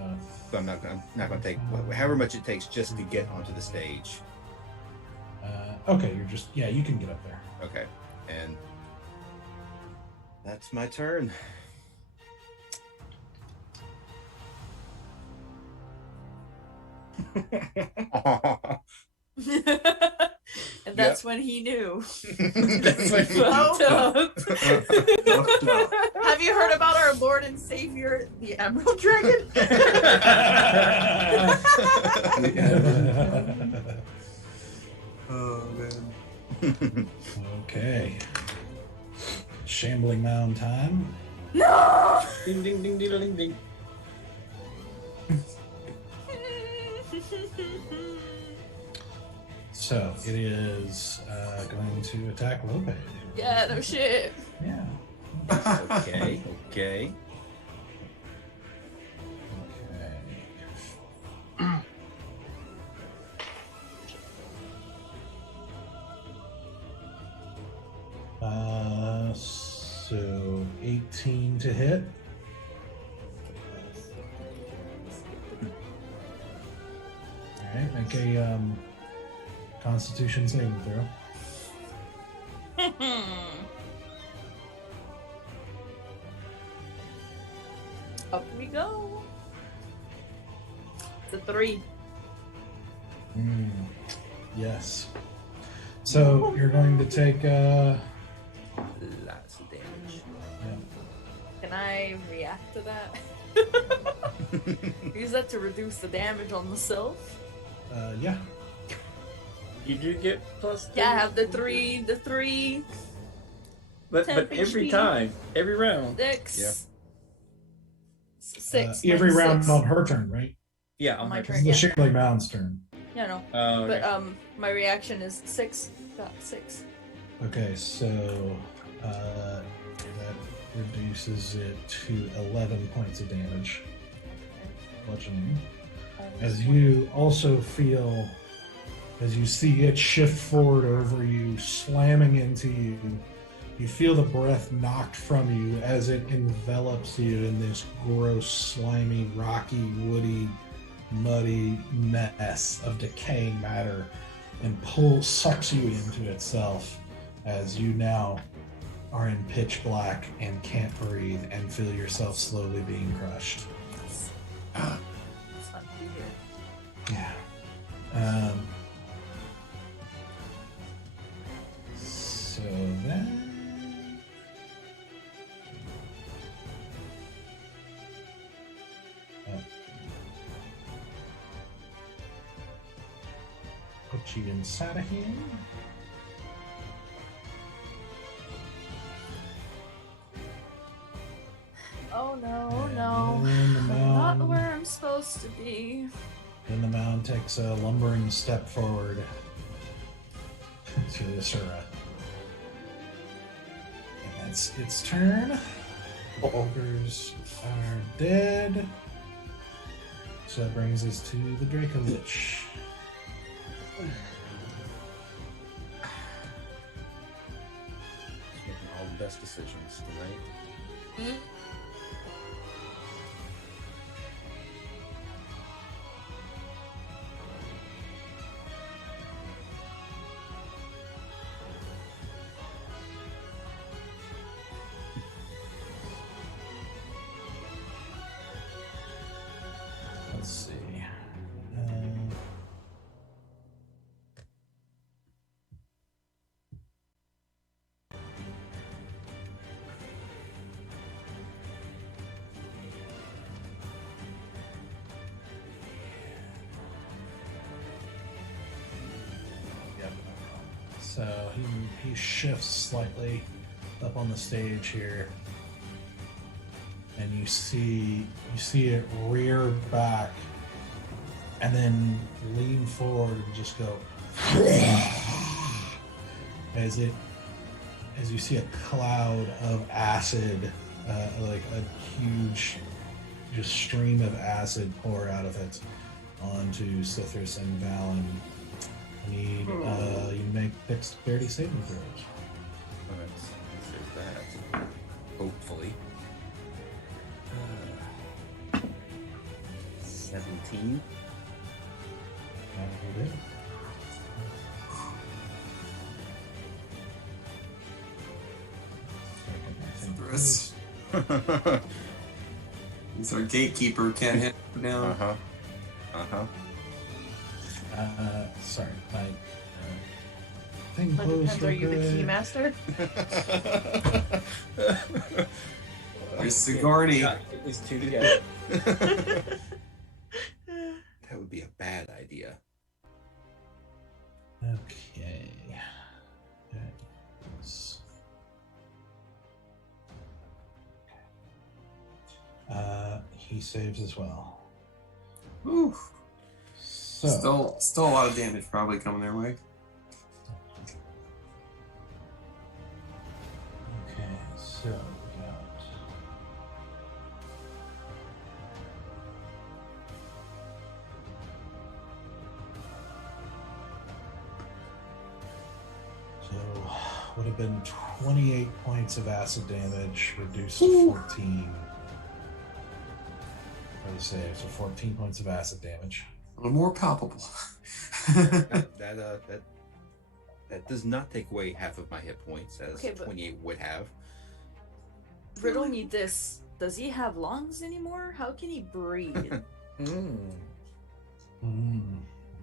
I'm not going to take however much it takes just to get onto the stage. okay, you can get up there. Okay, and that's my turn. And that's when he knew. That's when he Fucked up. Have you heard about our Lord and Savior, the Emerald Dragon? Oh man. Okay. Shambling mound time. No! Ding ding ding ding ding ding. So it is going to attack Loppe. Yeah, no shit. Yeah. Okay. Okay. So 18 to hit. All right, make a Constitution saving throw. Up we go. The 3. Yes. So you're going to take Lots of damage. Can I react to that? Use that to reduce the damage on the self? yeah. You do get plus. Yeah, I have the 3, But 10 every HP. time, every round. 6. Yeah. 6. Every minus round 6. on her turn, right? Yeah, On on my my This turn. is the Yeah. Shambling Mound's turn. Yeah, no. Oh, But okay. my reaction is 6. Got 6. Okay, so that reduces it to 11 points of damage. Bludgeoning. As you also feel, as you see it shift forward over you, slamming into you, you feel the breath knocked from you as it envelops you in this gross, slimy, rocky, woody, muddy mess of decaying matter and sucks you into itself as you now are in pitch black and can't breathe and feel yourself slowly being crushed. It's fun to hear. Yeah. So then. Put you inside of here. Oh no, oh no. And the I'm not mound, where I'm supposed to be. then the mound takes a lumbering step forward to the Sura. And that's its turn. The ogres are dead. So that brings us to the Draco Lich. Making all the best decisions tonight. Let's see. So he shifts slightly up on the stage here, and you see it rear back, and then lean forward and just go as you see a cloud of acid, like a huge just stream of acid pour out of it onto Sithris and Valen. I need you make dexterity saving throws. Let's save that. Hopefully. 17. That'll do. Sithris. He's our gatekeeper, can't hit him down. Sorry, my thing It closed. depends, are you the key master? There's Sigourney. Got at least 2 together. That would be a bad idea. Okay. That is- he saves as well. Whew. So Still a lot of damage probably coming their way. okay, so we got would have been 28 points of acid damage reduced to 14 for the save. So 14 points of acid damage. A little more palpable. That does not take away half of my hit points, as Okay, but- 28 would have. Riddle me this. Does he have lungs anymore? How can he breathe?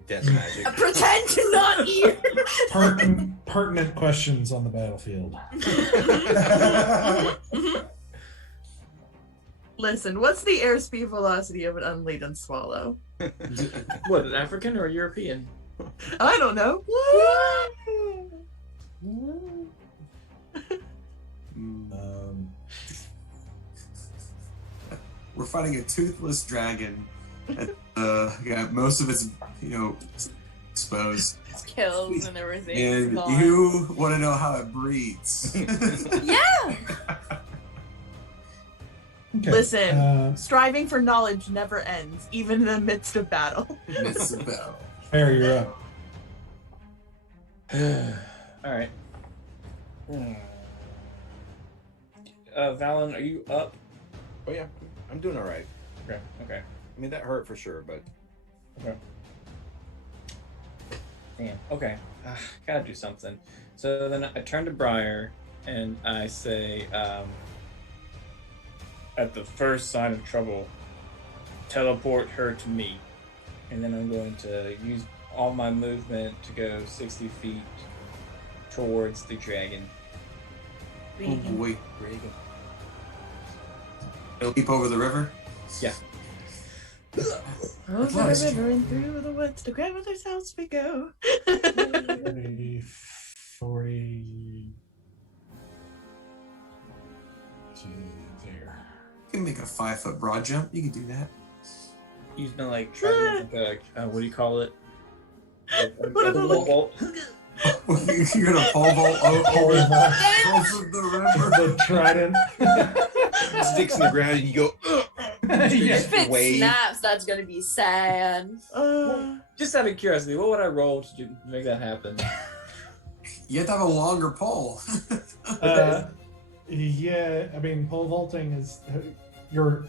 Death magic. Pretend to not hear. Pertinent questions on the battlefield. Listen, what's the airspeed velocity of an unladen swallow? What, an African or European? I don't know. We're fighting a toothless dragon. Got most of its, exposed. Kills and everything. And Gone. you want to know how it breathes. Yeah. Okay, Listen, striving for knowledge never ends, even in the midst of battle. It's about. Harry, you're up. All right. Valen, are you up? Oh yeah, I'm doing all right. Okay. I mean, that hurt for sure, but Okay. Damn. Okay. Gotta do something. So then I turn to Briar and I say, at the first sign of trouble, teleport her to me. And then I'm going to use all my movement to go 60 feet towards the dragon. Oh boy. Reagan. It'll leap over the river. Yeah. Over the river and through the woods to grandmother's house we go. 30, 40. See there. You can make a 5-foot broad jump. You can do that. He's been like trying to make what do you call it? What is it like? Bolt. You're gonna pole vault over the river. The trident. Sticks in the ground and you go, ugh. If it Wave. snaps, that's gonna be sad. Just out of curiosity, what would I roll to make that happen? You have to have a longer pole. Yeah, I mean, pole vaulting is your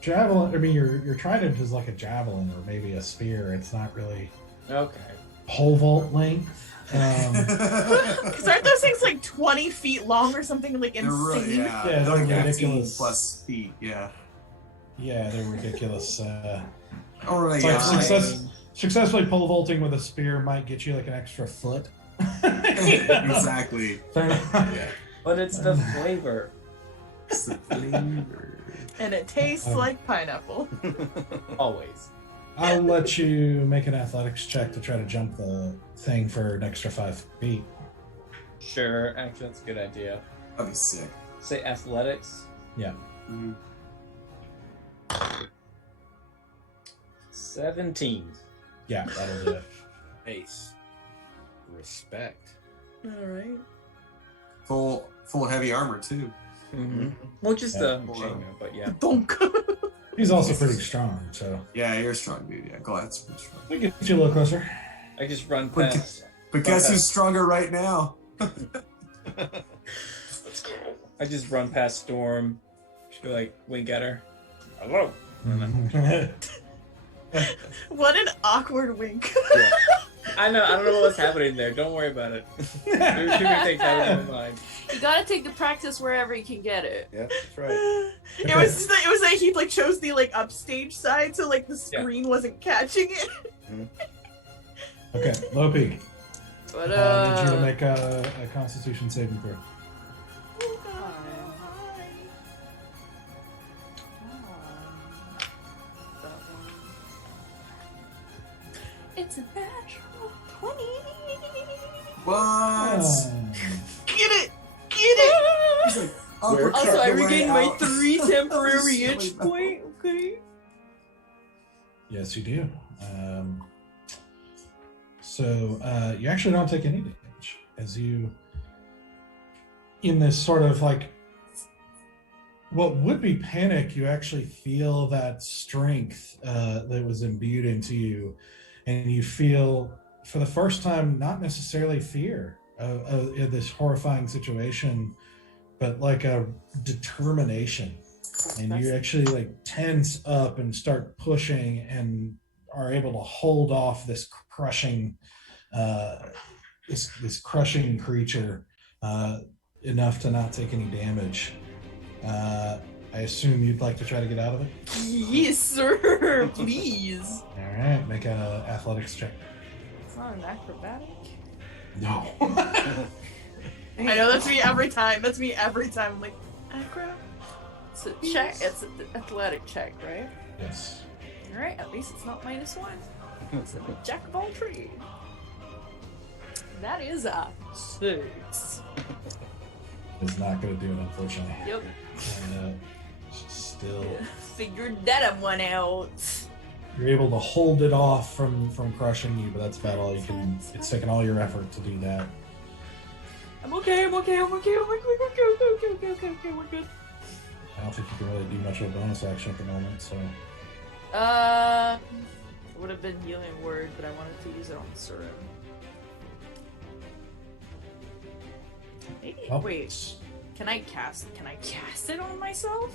javelin. I mean, your trident is like a javelin or maybe a spear. It's not really Okay. pole vault length. Because aren't those things like 20 feet long or something like They're insane? really, Yeah, they're they're like 15 ridiculous. plus feet. Yeah. Yeah, they're ridiculous. All right, It's like guys. successfully pole vaulting with a spear might get you like an extra foot. Exactly. Yeah. But it's the flavor. It's the flavor. And it tastes like pineapple. Always. I'll let you make an athletics check to try to jump the thing for an extra 5 feet. Sure, actually, that's a good idea. That'd be sick. Say athletics. Yeah. Mm-hmm. 17. Yeah, that'll do it. Ace. Respect. All right. Full heavy armor too. Mm-hmm. Well, just Yeah. chainmail, but yeah. Donk. He's also pretty strong, so Yeah, you're strong, dude. Yeah, Goliath's pretty strong. we get you a little closer. I just run But- past. But guess Okay. who's stronger right now? I just run past Storm. Just go like wink at her. Hello. And then- Mm-hmm. What an awkward wink. yeah. I know. I don't know what's happening there. Don't worry about it. There's too many things happening in my mind. You gotta take the practice wherever you can get it. Yeah, that's right. It was like he like chose the like upstage side, so like the screen wasn't catching it. Okay, Loppe. But I need you to make a Constitution saving throw. it's a natural 20. What? Get it! Get it! He's like, oh, Where- we're Also, I cutting the way regained my out. 3 temporary Silly itch though. point. Okay. Yes, you do. So you actually don't take any damage as you, in this sort of like what would be panic, you actually feel that strength that was imbued into you, and you feel for the first time not necessarily fear of this horrifying situation, but like a determination. And you actually like tense up and start pushing and are able to hold off this crushing this crushing creature enough to not take any damage. I assume you'd like to try to get out of it. Yes, sir. Please. All right, make an athletics check. It's not an acrobatic. No. I know that's me every time. That's me every time. I'm like, acro. It's a check. It's an athletic check, right? Yes. All right. At least it's not -1. It's a jack of all trades. That is a 6. It's not going to do it, unfortunately. Yep. Still, Figured that one out. you're able to hold it off from crushing you, but that's about all you can. It's taken all your effort to do that. I'm okay. I'm okay. I'm okay. I'm okay. We're good. I don't think you can really do much of a bonus action at the moment, so. It would have been healing word, but I wanted to use it on the serum. Maybe. Oh. Wait. Can I cast it on myself?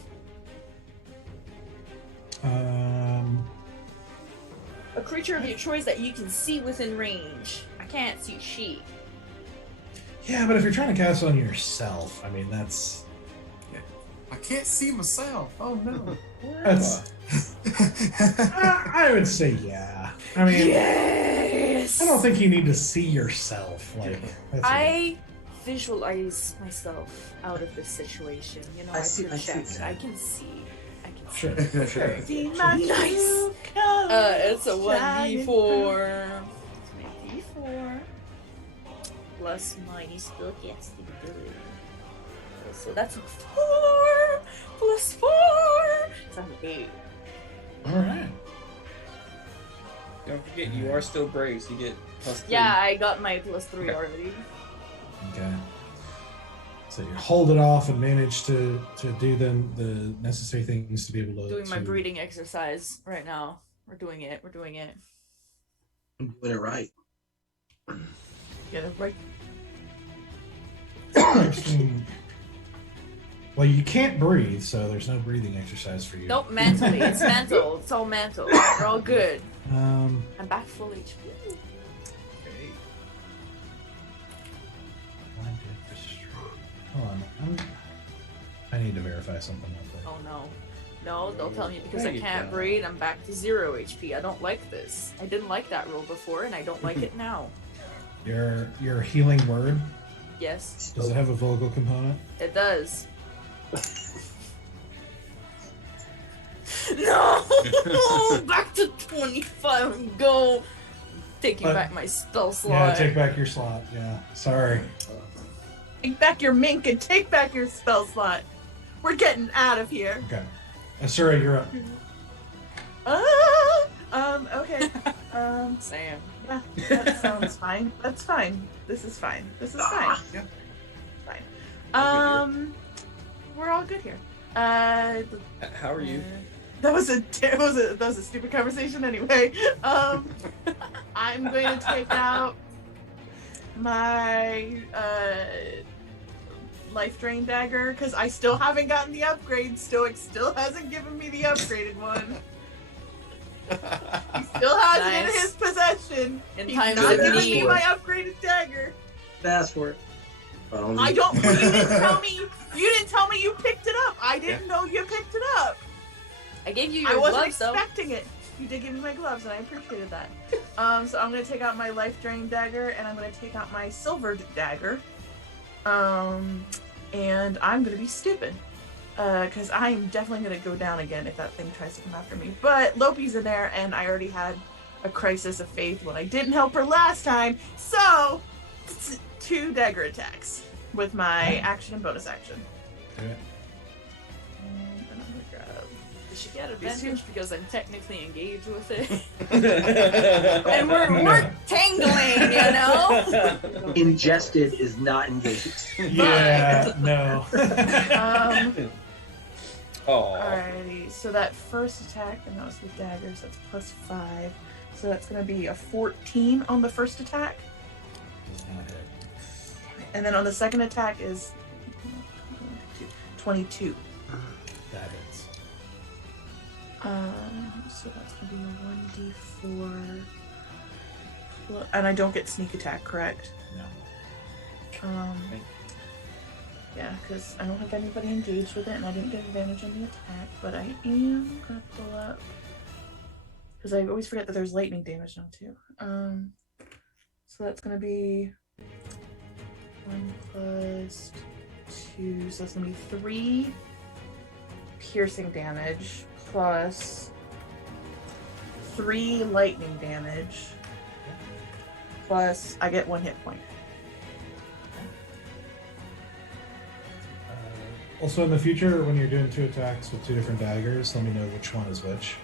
A creature of your choice that you can see within range. I can't see shit. Yeah, but if you're trying to cast on yourself, I mean, that's. I can't see myself. Oh no. That's. I would say, yeah. I mean, Yes! I don't think you need to see yourself. Like, that's I visualize myself out of this situation. You know, I I see- I see. project. I can see. sure. See my Nice. It's a 1d4. It's a d4 plus my spellcasting ability. So that's a 4 plus 4. It's an 8. All right. Don't forget, you are still brave, so you get +3. Yeah, I got my plus 3 Okay. already. Okay. So you hold it off and manage to do the necessary things to be able to. Doing my breathing exercise right now. We're doing it. We're doing it. I'm doing it right. Get it right. Interesting. Well, you can't breathe, so there's no breathing exercise for you. Nope, mentally. It's mental. It's all mental. We're all good. I'm back full HP. Hold on. I need to verify something real quick. Oh no. No, don't tell me because There I you can't go. breathe. I'm back to 0 HP. I don't like this. I didn't like that rule before, and I don't like it now. Your healing word, Yes, does it have a vocal component? it does. No! Back to 25 and go. Taking But- back my spell Yeah, slot. take back your slot. Yeah, sorry. Take back your mink and take back your spell slot. We're getting out of here. Okay. Asura, you're up. Okay. Sam. Yeah, that sounds fine. That's fine. This is fine. This is fine. Yeah. Fine. We're all good here. How are you? That was a stupid conversation anyway. I'm going to take out my life drain dagger because I still haven't gotten the upgrade. Stoic still hasn't given me the upgraded one. He still has it in Nice. his possession. In He's times not of giving me need. my upgraded dagger. Ask for it. I don't. You didn't tell me. You didn't tell me you picked it up. I didn't know you picked it up. I gave you I your wasn't gloves, though. expecting it. You did give me my gloves, and I appreciated that. So I'm gonna take out my life drain dagger, and I'm gonna take out my silver dagger. And I'm gonna be stupid, because I'm definitely gonna go down again if that thing tries to come after me. But Lope's in there, and I already had a crisis of faith when I didn't help her last time. So 2 dagger attacks with my action and bonus action. Do it. And then I'm gonna grab. She get These advantage because I'm technically engaged with it. and And we're tangling, you know? Ingested is not engaged. Yeah, no. Oh. Alrighty, so that first attack, and that was with daggers, that's +5. So that's going to be a 14 on the first attack. Does not hit. And then on the second attack is 22. That hits. So that's going to be a 1d4. And I don't get sneak attack, correct? No. Yeah, because I don't have anybody engaged with it, and I didn't get advantage on the attack, but I am going to pull up. Because I always forget that there's lightning damage now, too. So that's going to be 1 + 2, so that's going to be 3 piercing damage plus 3 lightning damage plus I get 1 hit point. Also, in the future, when you're doing 2 attacks with 2 different daggers, let me know which one is which.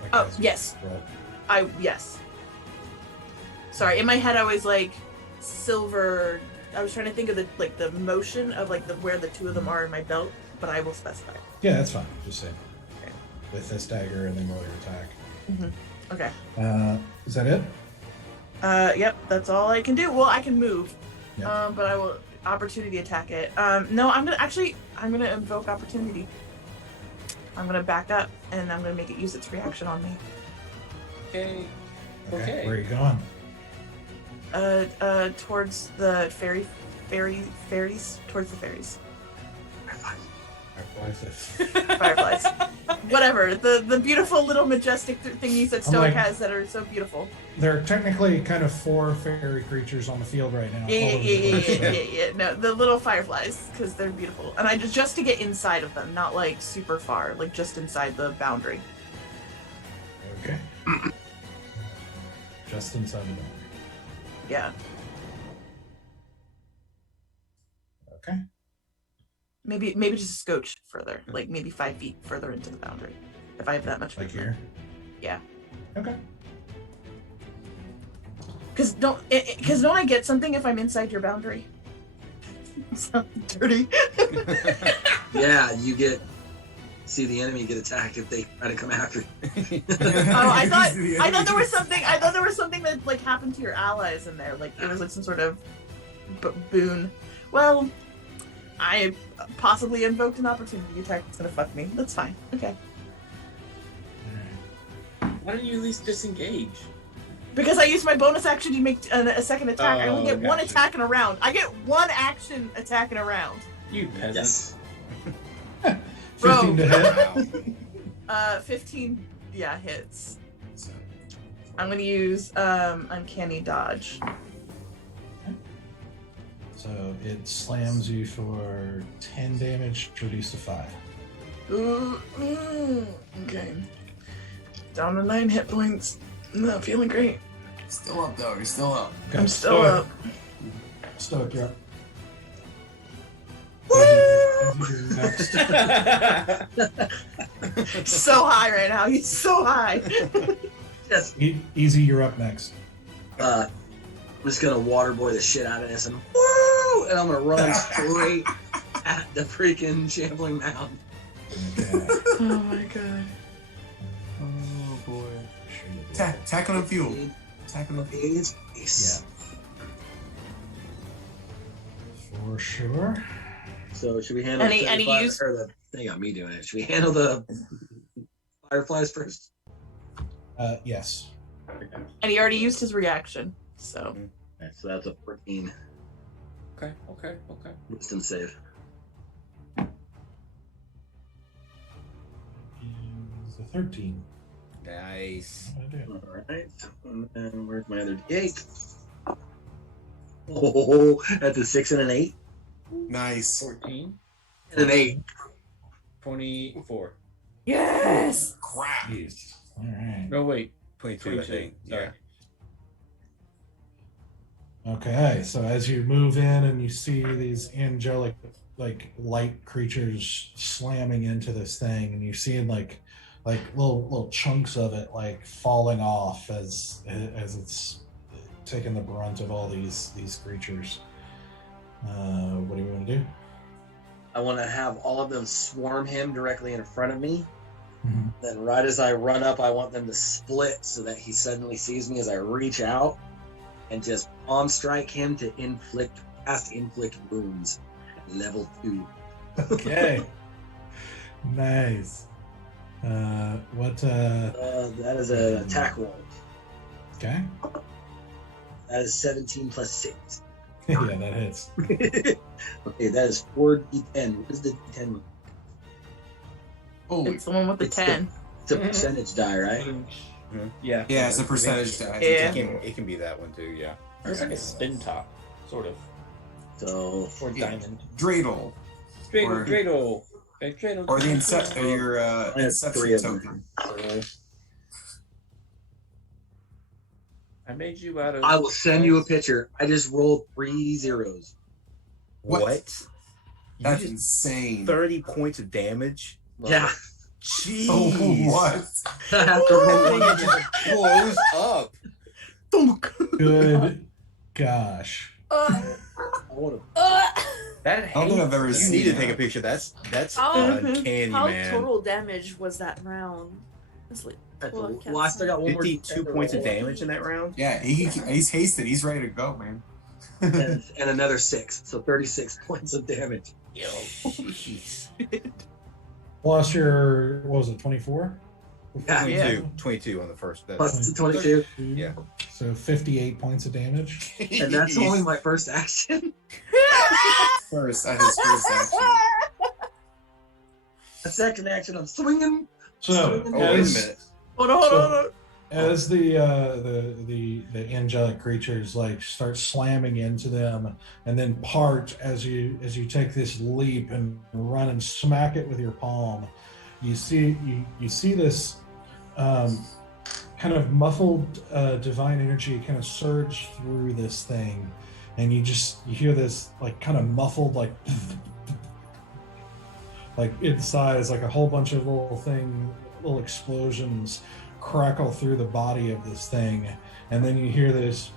Like Oh, as you yes. roll. Yes. Sorry, in my head I was like silver. I was trying to think of the motion of where the 2 of them are in my belt, but I will specify. Yeah, that's fine. Just say Okay. with this dagger and then roll your attack. Okay. Is that it? Yep, that's all I can do. Well, I can move. Yeah. But I will opportunity attack it. No, I'm gonna invoke opportunity. I'm gonna back up and I'm gonna make it use its reaction on me. Okay. Okay. Okay. Where are you going? Towards the fairies, towards the fairies. Fireflies. Whatever. The beautiful little majestic thingies that I'm Stoic like- has that are so beautiful. There are technically kind of 4 fairy creatures on the field right now. Yeah, all yeah, over yeah, the yeah, place, yeah, so- yeah, yeah. No, the little fireflies, because they're beautiful. And I just to get inside of them, not like super far, like just inside the boundary. Okay. Just inside the boundary. Yeah. Okay. Maybe just a scotch further, like maybe 5 feet further into the boundary, if I have that much Like movement. here? Yeah. Okay. Because don't I get something if I'm inside your boundary? Sounds dirty. Yeah, you see the enemy get attacked if they try to come after you. Oh, I thought there was something. I thought there was something that like happened to your allies in there. Like it was like some sort of boon. Well, I possibly invoked an opportunity attack that's gonna fuck me. That's fine. Okay. Why don't you at least disengage? Because I used my bonus action to make a second attack. I only get one gotcha. attack in a round. I get 1 action attack in a round. You peasant. Yes. 15 to hit. 15, yeah, hits. I'm gonna use uncanny dodge. So it slams you for 10 damage, reduced to 5. Okay. Down to 9 hit points. Not feeling great. Still up though. You're still up. Okay, I'm still up. Stoic, you're up. Next. So high right now. He's so high. Yes. Easy, you're up next. I'm just gonna water boy the shit out of this and woo! And I'm gonna run straight at the freaking shambling mound. Okay. Oh my god. Oh boy. Tackle and fuel. Tackle and fuel. Ace. For sure. So should we handle Any the 75 use- or the they got me doing it? Should we handle the fireflies first? Yes. And he already used his reaction. So Okay, so that's a 14 Okay. wisdom save. Is a 13. Nice. What did I do? Alright. And then where's my other D8? Oh, that's a 6 and an 8. Nice. 14, And an 8. 24. Yes. Crap. Jeez. All right. No, wait. 22, I 22. think. Sorry. Okay, so as you move in and you see these angelic, like light creatures slamming into this thing, and you see like little chunks of it like falling off as it's taking the brunt of all these creatures. What do you want to do? I want to have all of them swarm him directly in front of me. Mhm. Then right as I run up, I want them to split so that he suddenly sees me as I reach out and just palm strike him to inflict wounds at level 2. Okay. Nice. That is an attack roll. Okay. That is 17 plus 6. Yeah, that hits. Okay, that is 4d10. What is the d10? Holy. it's the one with the It's the- 10. It's a percentage die, right? Yeah. Yeah, it's a percentage die. Yeah. It can be that one too, yeah. It's like a spin top, sort of. So Or Yeah. diamond. Dreidel. Or- Dreidel. Dreidel. Or the your I have inception 3 of them. token. So I made you out of. I will send you a picture. I just rolled 3 zeros. What? You That's just insane. 30 points of damage? Yeah. Jeez. Oh, what? I have to roll That thing just blows up. Good gosh. I wanna- That I don't think I've ever you seen need to that. take a picture. That's How- uncanny, How man. total damage was that round? It's like, well, I can't Well, I still got one more 52 d10 to points of roll. damage in that round? Yeah, he's hasted. He's ready to go, man. and another 6, so 36 points of damage. Jeez. Plus your, what was it, 24? Yeah. 22 on the first. Plus the 22, Yeah. So 58 points of damage. and that's only my first action. First, at his first action. A second action, I'm swinging. So Oh, wait a minute. Hold on. as the angelic creatures like start slamming into them and then part as you take this leap and run and smack it with your palm, you see this kind of muffled divine energy kind of surge through this thing, and you hear this like kind of muffled like inside is like a whole bunch of little explosions crackle through the body of this thing, and then you hear this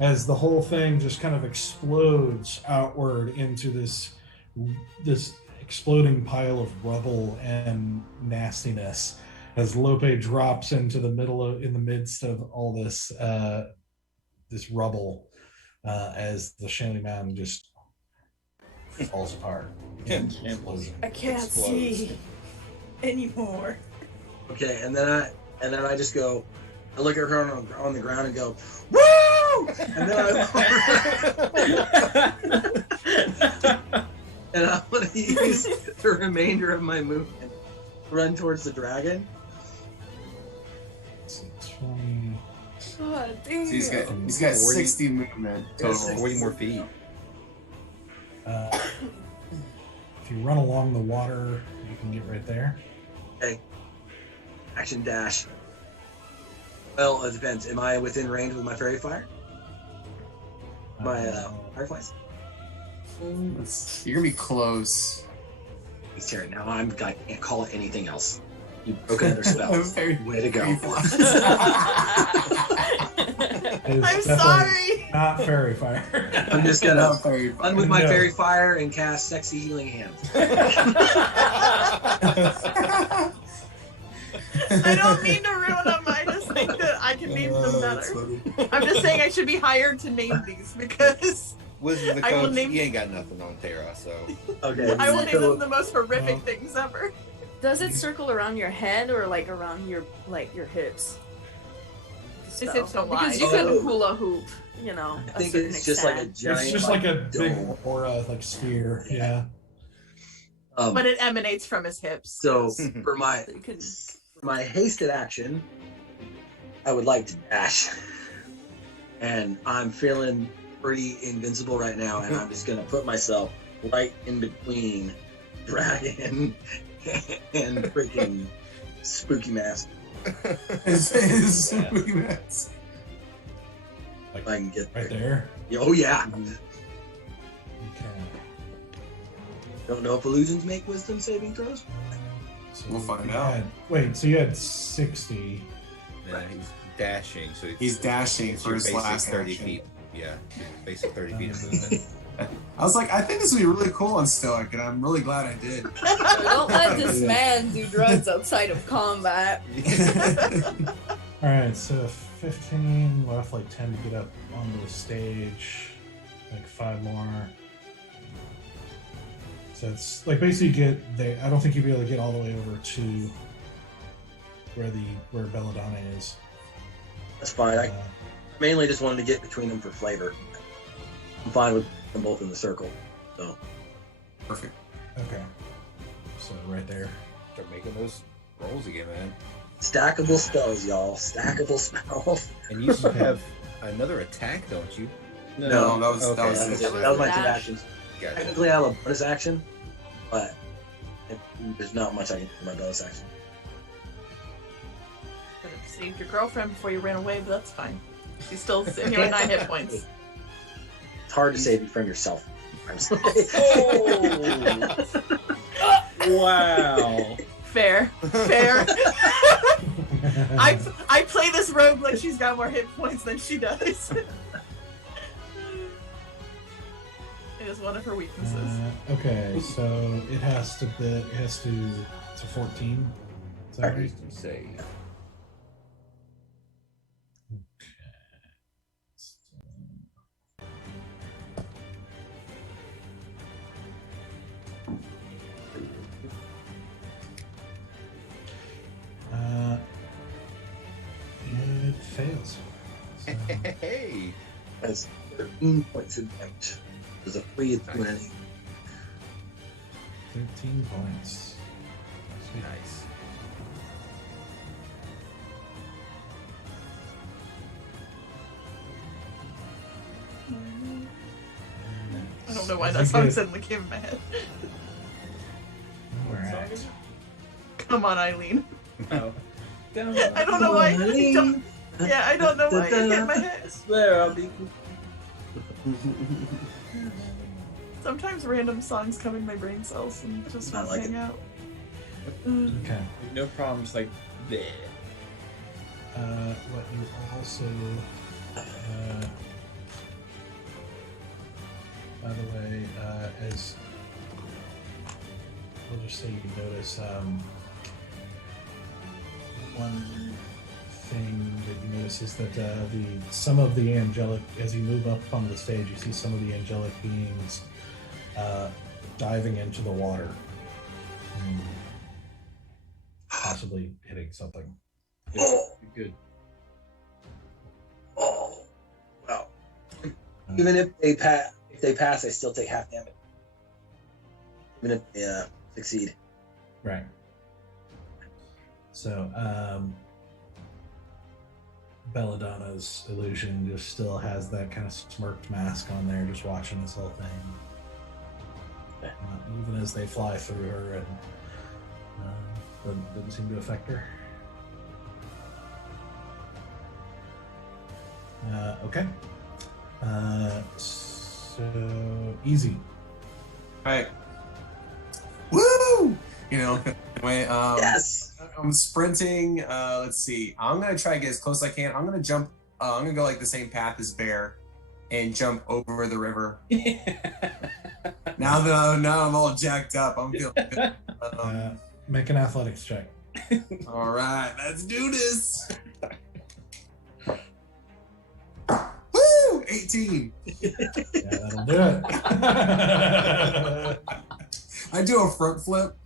as the whole thing just kind of explodes outward into this exploding pile of rubble and nastiness as Loppe drops into the midst of all this this rubble as the Shanley Mountain just falls apart. I can't see anymore. Okay, and then I just go. I look at her on the ground and go, woo! And then I want to use the remainder of my movement to run towards the dragon. 20. God damn. So he's got 40 60 movement total. 40 more feet. If you run along the water, you can get right there. Okay. Action dash. Well, it depends. Am I within range with my fairy fire? My fireflies? You're gonna be close. He's tearing. Now I can't call it anything else. You broke another spell. Very- Way to go. It is I'm definitely sorry. Not fairy fire. I'm just gonna Not very run with my No. fairy fire and cast sexy healing hands. I don't mean to ruin them. I just think that I can name them That's better. funny. I'm just saying I should be hired to name these because Wizard of the I will Coast, name- you ain't got nothing on Terra, so Okay. I will name them So, the most horrific Well- things ever. Does it circle around your head or like around your hips? His hips don't lie. Because you could hula hoop, you know. I think it's just like a giant. It's just like a big dome. aura, like sphere. Yeah. But it emanates from his hips. So for my You could hasted action, I would like to dash, and I'm feeling pretty invincible right now, and I'm just gonna put myself right in between Dragon and freaking Spooky Mask. It's Yeah. pretty nice. Like If I can get right there. there. Oh yeah. Okay. Don't know if illusions make wisdom saving throws. So We'll find you out. Wait, so you had 60. yeah, he's dashing. So it's, He's dashing it's for your his basic last 30 action. feet. Yeah, basic 30 feet of movement. I was like, I think this would be really cool on Stoic, and I'm really glad I did. don't let this Yeah. man do drugs outside of combat. All right, so 15 left, like 10 to get up onto the stage, like 5 more. So it's like basically get there. I don't think you'll be able to get all the way over to where Belladonna is. That's fine. I Uh, mainly just wanted to get between them for flavor. I'm fine with them both in the circle. So Perfect. okay, so right there. Start making those rolls again, man. stackable spells, y'all. Stackable spells. And you still have another attack, don't you? No, that was Okay. that was That it. was, That was that was my the two dash. actions. Gotcha. Technically, I have a bonus action, but there's not much I can do with my bonus action. Could have saved your girlfriend before you ran away, but that's fine. She's still sitting here with 9 hit points. It's hard to save you from yourself. I'm sorry. Wow. Fair. Fair. I play this rogue like she's got more hit points than she does. It is one of her weaknesses. Okay, so it has to 14. Is that right? Wisdom save. It fails. So, Hey. That's 13 points of damage. There's a free of 20. 13 points. Sweet. Nice. I don't know why that song suddenly came in my head. Alright. Come on, Eileen. Oh. I don't know why. Yeah, I don't know why it hit my head. I swear I'll be. Sometimes random songs come in my brain cells and just I like hang it. out. Okay. No problems like there. What you also, by the way, as we'll just say you notice one thing that you notice is that some of the angelic, as you move up onto the stage, you see some of the angelic beings diving into the water, and possibly hitting something. Oh, Good. oh, wow. Even if they pass, I still take half damage. Even if they succeed. Right. So, Belladonna's illusion just still has that kind of smirked mask on there, just watching this whole thing. Even as they fly through her, and doesn't seem to affect her. Okay. So easy. All right. Woo! Anyway, Yes. I'm sprinting. Let's see. I'm gonna try to get as close as I can. I'm gonna jump. I'm gonna go like the same path as Bear, and jump over the river. Now I'm all jacked up, I'm feeling good. Make an athletics check. All right, let's do this. Woo! 18. Yeah, that'll do it. I do a front flip.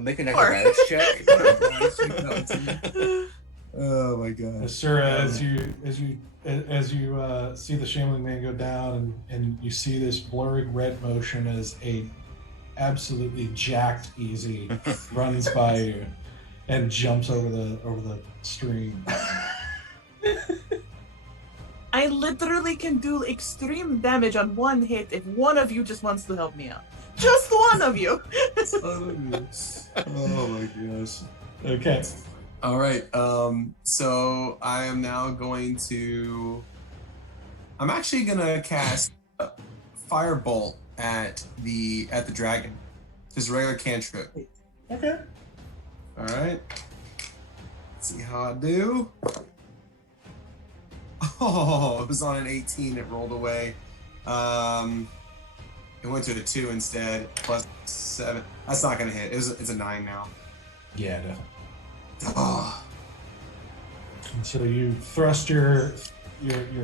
Make an acrobatics check. Oh my gosh. Sir, as you see the shambling man go down, and you see this blurred red motion as a absolutely jacked easy runs by you and jumps over the stream. I literally can do extreme damage on one hit if one of you just wants to help me out. Just one of you. Oh my gosh. Okay. All right. So I am now going to. I'm actually gonna cast Firebolt at the dragon. Just regular cantrip. Okay. All right. Let's see how I do. Oh, it was on an 18. It rolled away. It went to a 2 instead. Plus 7. That's not gonna hit. It's a 9 now. Yeah, definitely. Oh. And so you thrust your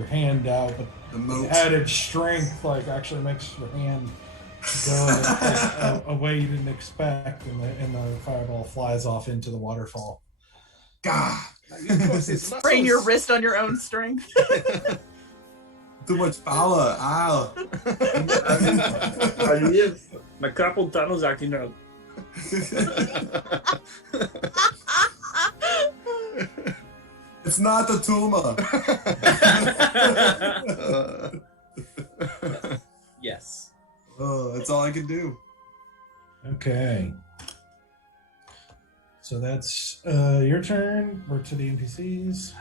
hand out, but The moat. added strength actually makes your hand go a way you didn't expect, and the fireball flies off into the waterfall. God. Sprain your wrist on your own strength. Too much power. Ow. I live. My carpal tunnel's acting up. It's not a tumor. Yes. Oh, that's all I can do. Okay. So that's your turn. We're to the NPCs.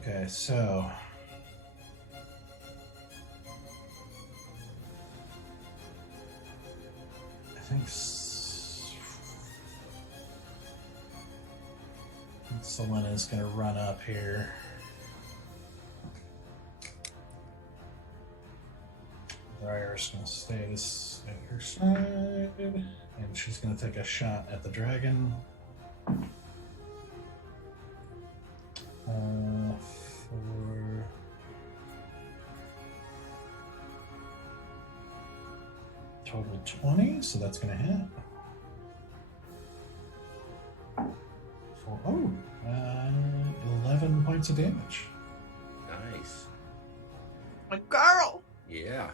Okay, so I think Selena's gonna run up here. Briar's gonna stay at her side, and she's gonna take a shot at the dragon. For total 20, so that's gonna hit. For 11 points of damage. Nice. My girl. Yeah.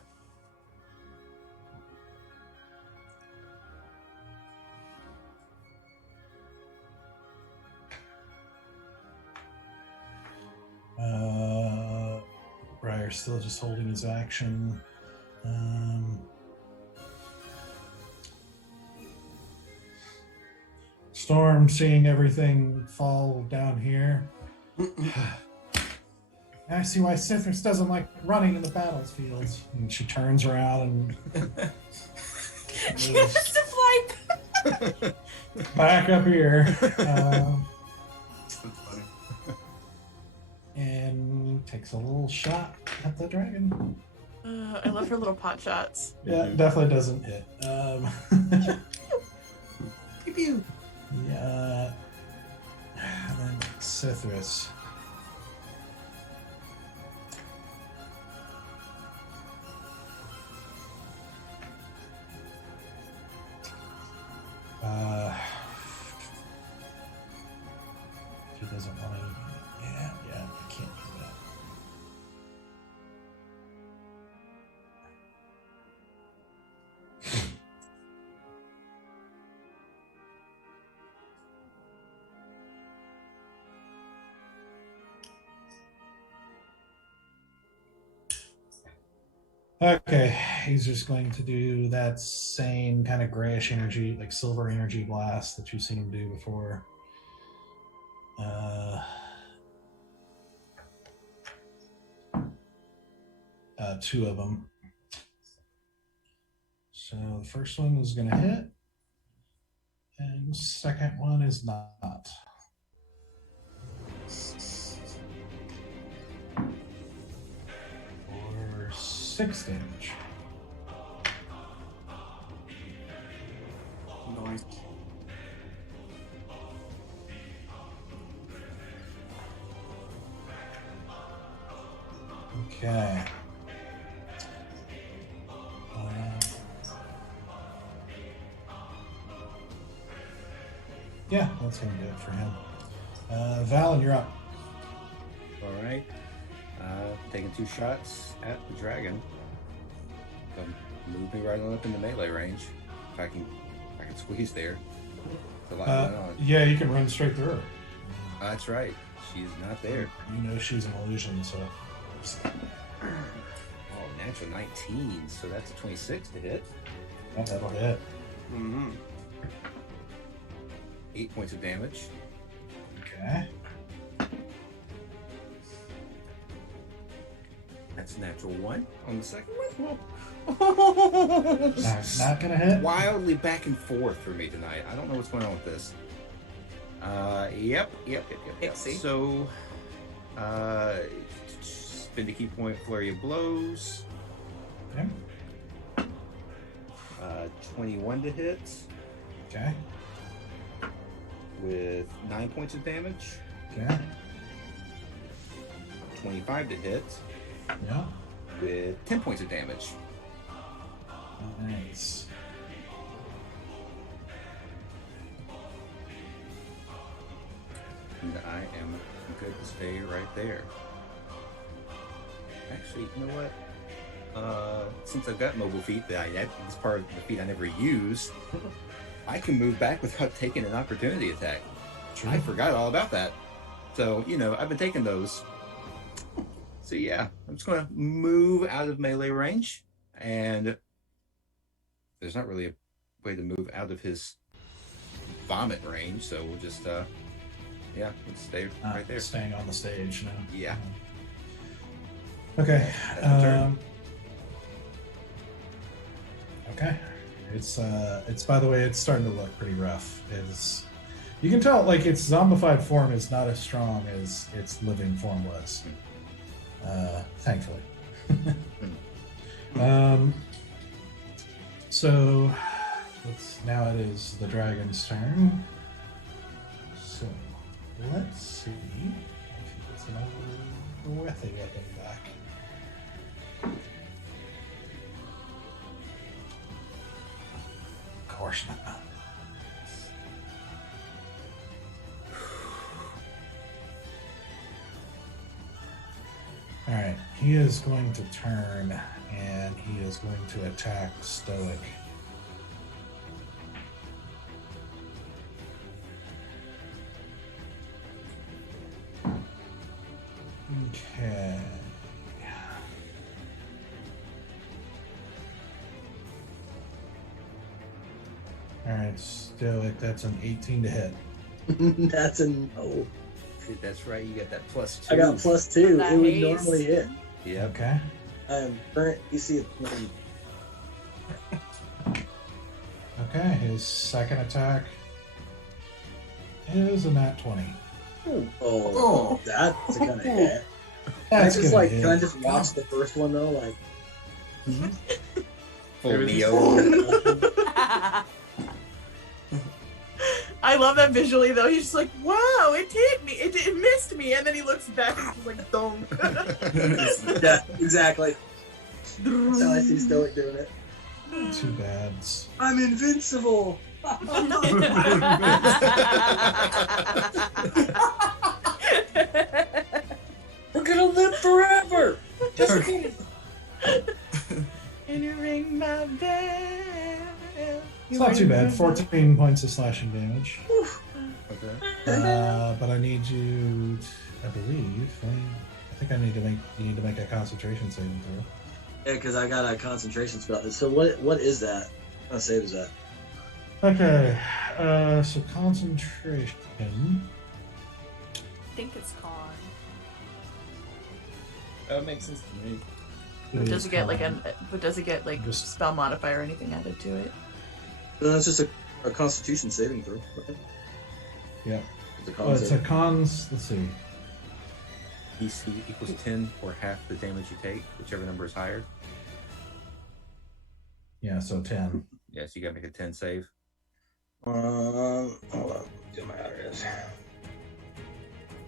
Briar's still just holding his action. Storm, seeing everything fall down here. I see why Cythris doesn't like running in the battlefields. And she turns around and She has to fly. back up here. And takes a little shot at the dragon. I love her little pot shots. Yeah, definitely doesn't hit. Pew pew. Yeah. And then Cythris. She doesn't want to. Yeah, I can't do that. Okay, he's just going to do that same kind of grayish energy, like silver energy blast that you've seen him do before. Two of them. So the first one is going to hit, and the second one is not. For 6 damage. Nice. Okay. Yeah, that's going to do it for him. Valen, you're up. All right. Taking 2 shots at the dragon. Move me right on up into melee range. If I can squeeze there. Yeah, you can run straight through her. That's right. She's not there. You know she's an illusion, so. Oh, natural 19. So that's a 26 to hit. Yeah, that'll hit. Mm-hmm. 8 points of damage. Okay. That's a natural 1 on the second one. Not gonna hit. Wildly back and forth for me tonight. I don't know what's going on with this. Yep. Ipsy. So, spend a key point, flurry of blows. Okay. 21 to hit Okay. with 9 points of damage. Okay. 25 to hit Yeah. with 10 points of damage. Nice. And I am good to stay right there. Actually, you know what? Since I've got mobile feet this part of the feat I never use, I can move back without taking an opportunity attack. True. I forgot all about that. So, I've been taking those. So yeah, I'm just gonna move out of melee range, and there's not really a way to move out of his vomit range, so we'll just let's stay right there. Staying on the stage now. Yeah. Okay. That's my turn. Okay. It's by the way, it's starting to look pretty rough. You can tell like its zombified form is not as strong as its living form was. Thankfully. So now it is the dragon's turn. So let's see if he gets another breathy weapon back. Of course not. Alright, he is going to turn and he is going to attack Stoic. Okay. Alright, Stoic, that's an 18 to hit. That's a no. That's right, you got that +2. I got +2. That It would haze. normally hit. Yep. Okay. I am current DC of 20. Okay, his second attack is a nat 20. Oh, that's gonna hit. That's Can I just gonna can I hit. just watch the first one though? Like, Full There was Neo. I love that visually though. He's just like, wow, it hit me. It missed me. And then he looks back and he's like, dong. yeah, exactly. That's how I see Stoic doing it. Too bad. I'm invincible. We're gonna live forever. Just kidding. And you ring my bell. It's not too bad. 14 points of slashing damage. Okay. But I need you, I believe. I think you need to make a concentration saving throw. Yeah, because I got a concentration spell. So what is that? What kind of save is that? Okay, so concentration. I think it's con. That makes sense to me. But does it get like con. just spell modifier or anything added to it? No, that's just a Constitution saving throw. Yeah. It's a con Well, it's save. a cons. Let's see. DC equals 10 or half the damage you take, whichever number is higher. Yeah, so 10. Yeah, so you gotta make a 10 save. Hold on. See what my outer is.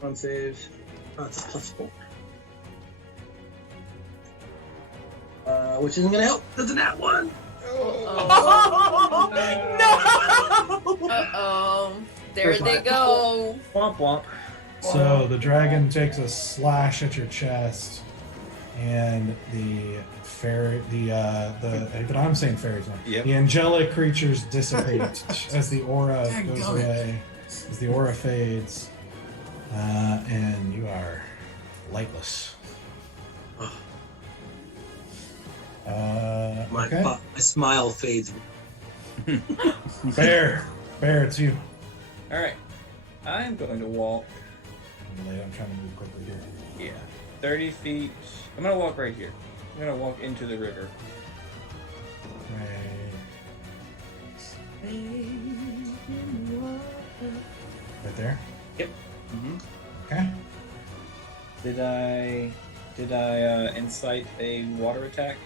Con saves. Oh, it's a +4. Which isn't gonna help. There's a nat 1. Oh, no! Uh-oh. There First they line. go. Womp womp. So the dragon takes a slash at your chest, and the fairy, but I'm saying fairies now. Yep. The angelic creatures dissipate as the aura goes Dadgummit. away, as the aura fades, and you are lightless. My Okay. my smile fades. Bear, it's you. All right, I'm going to walk. I'm trying to move quickly here. Yeah, 30 feet. I'm gonna walk right here. I'm gonna walk into the river. Right there. Yep. Mm-hmm. Okay. Did I incite a water attack?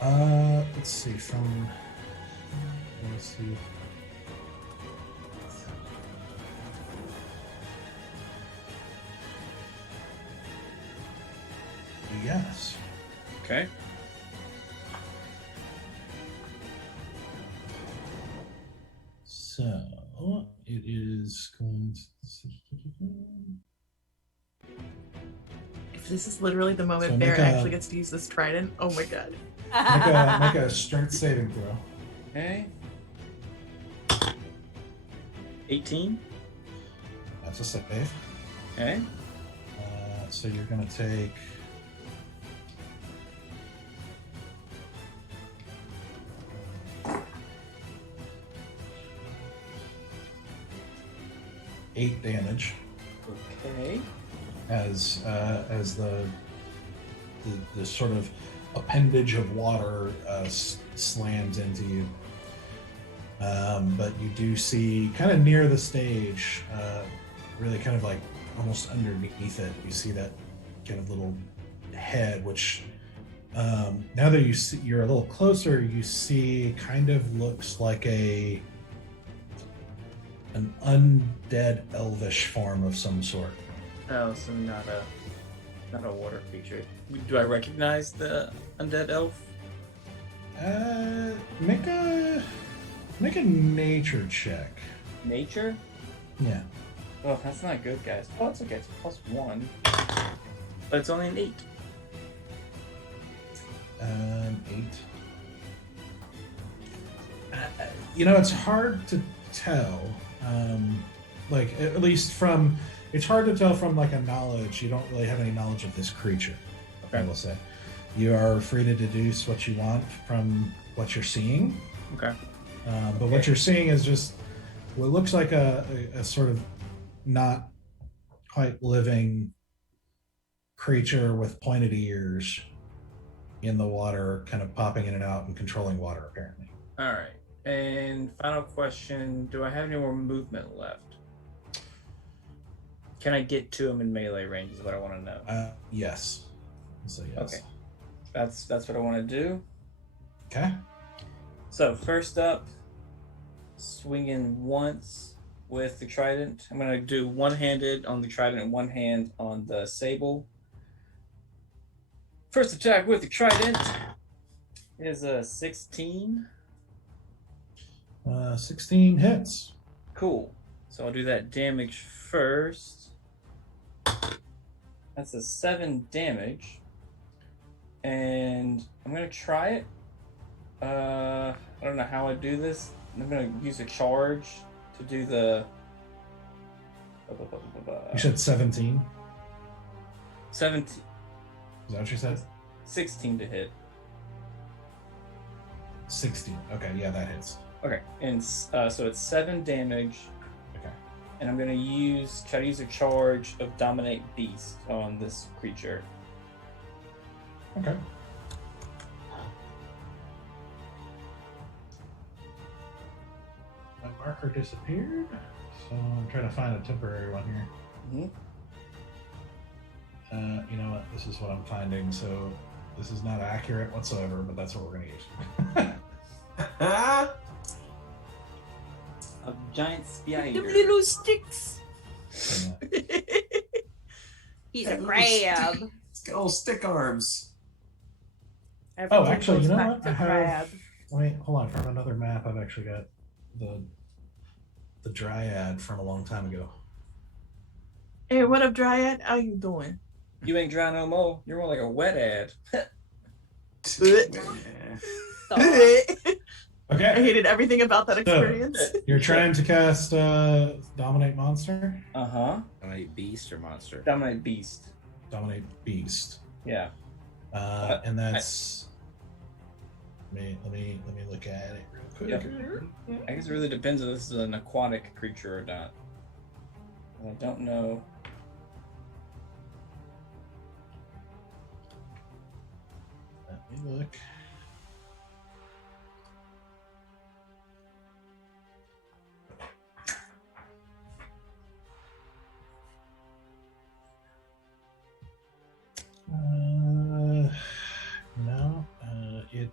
Let's see. Let's see. Yes. Okay. So it is going to. If this is literally the moment So Bear make a- actually gets to use this trident, oh my god. Make a strength saving throw. Okay. 18. That's a save. Okay. So you're going to take. Eight damage Okay. as the sort of appendage of water slams into you. But you do see, kind of near the stage, really kind of like almost underneath it, you see that kind of little head, which now that you're a little closer, you see kind of looks like an undead elvish form of some sort. Oh, so not a water creature. Do I recognize the undead elf? Make a nature check. Nature? Yeah. Oh, that's not good, guys. Oh, it's okay. It's +1. But it's only an 8. 8. It's hard to tell. Like, at least from, it's hard to tell from like a knowledge. You don't really have any knowledge of this creature. Okay. I will say, you are free to deduce what you want from what you're seeing. Okay. But what you're seeing is just what looks like a sort of not quite living creature with pointed ears in the water, kind of popping in and out and controlling water, apparently. All right. And final question: do I have any more movement left? Can I get to him in melee range? Is what I want to know. Yes. So yes. Okay. That's what I want to do. Okay. So first up, swinging once with the trident. I'm gonna do one-handed on the trident and one hand on the sable. First attack with the trident is a 16. 16 hits. Cool. So I'll do that damage first. That's a 7 damage. And I'm gonna try it. I don't know how I do this. I'm gonna use a charge to do the. You said 17. 17. Is that what you said? 16 to hit. 16. Okay, yeah, that hits. Okay, and so it's 7 damage. Okay. And I'm gonna try to use a charge of Dominate Beast on this creature. Okay. My marker disappeared, so I'm trying to find a temporary one here. Mm-hmm. You know what? This is what I'm finding, so this is not accurate whatsoever, but that's what we're going to use. A giant Them spider. little sticks. So, He's a crab. It's got little stick arms. Oh, actually, you know Back what? to I have. crab. Wait, hold on. From another map, I've actually got the Dryad from a long time ago. Hey, what up, Dryad? How you doing? You ain't dry no more. You're more like a wet ad. I Okay, hated everything about that experience. you're trying to cast Dominate Monster? Uh-huh. Dominate beast or monster? Dominate Beast. Dominate Beast. Yeah. And that's... Let me look at it real quick. Yep. I guess it really depends if this is an aquatic creature or not. I don't know. Let me look. No, it.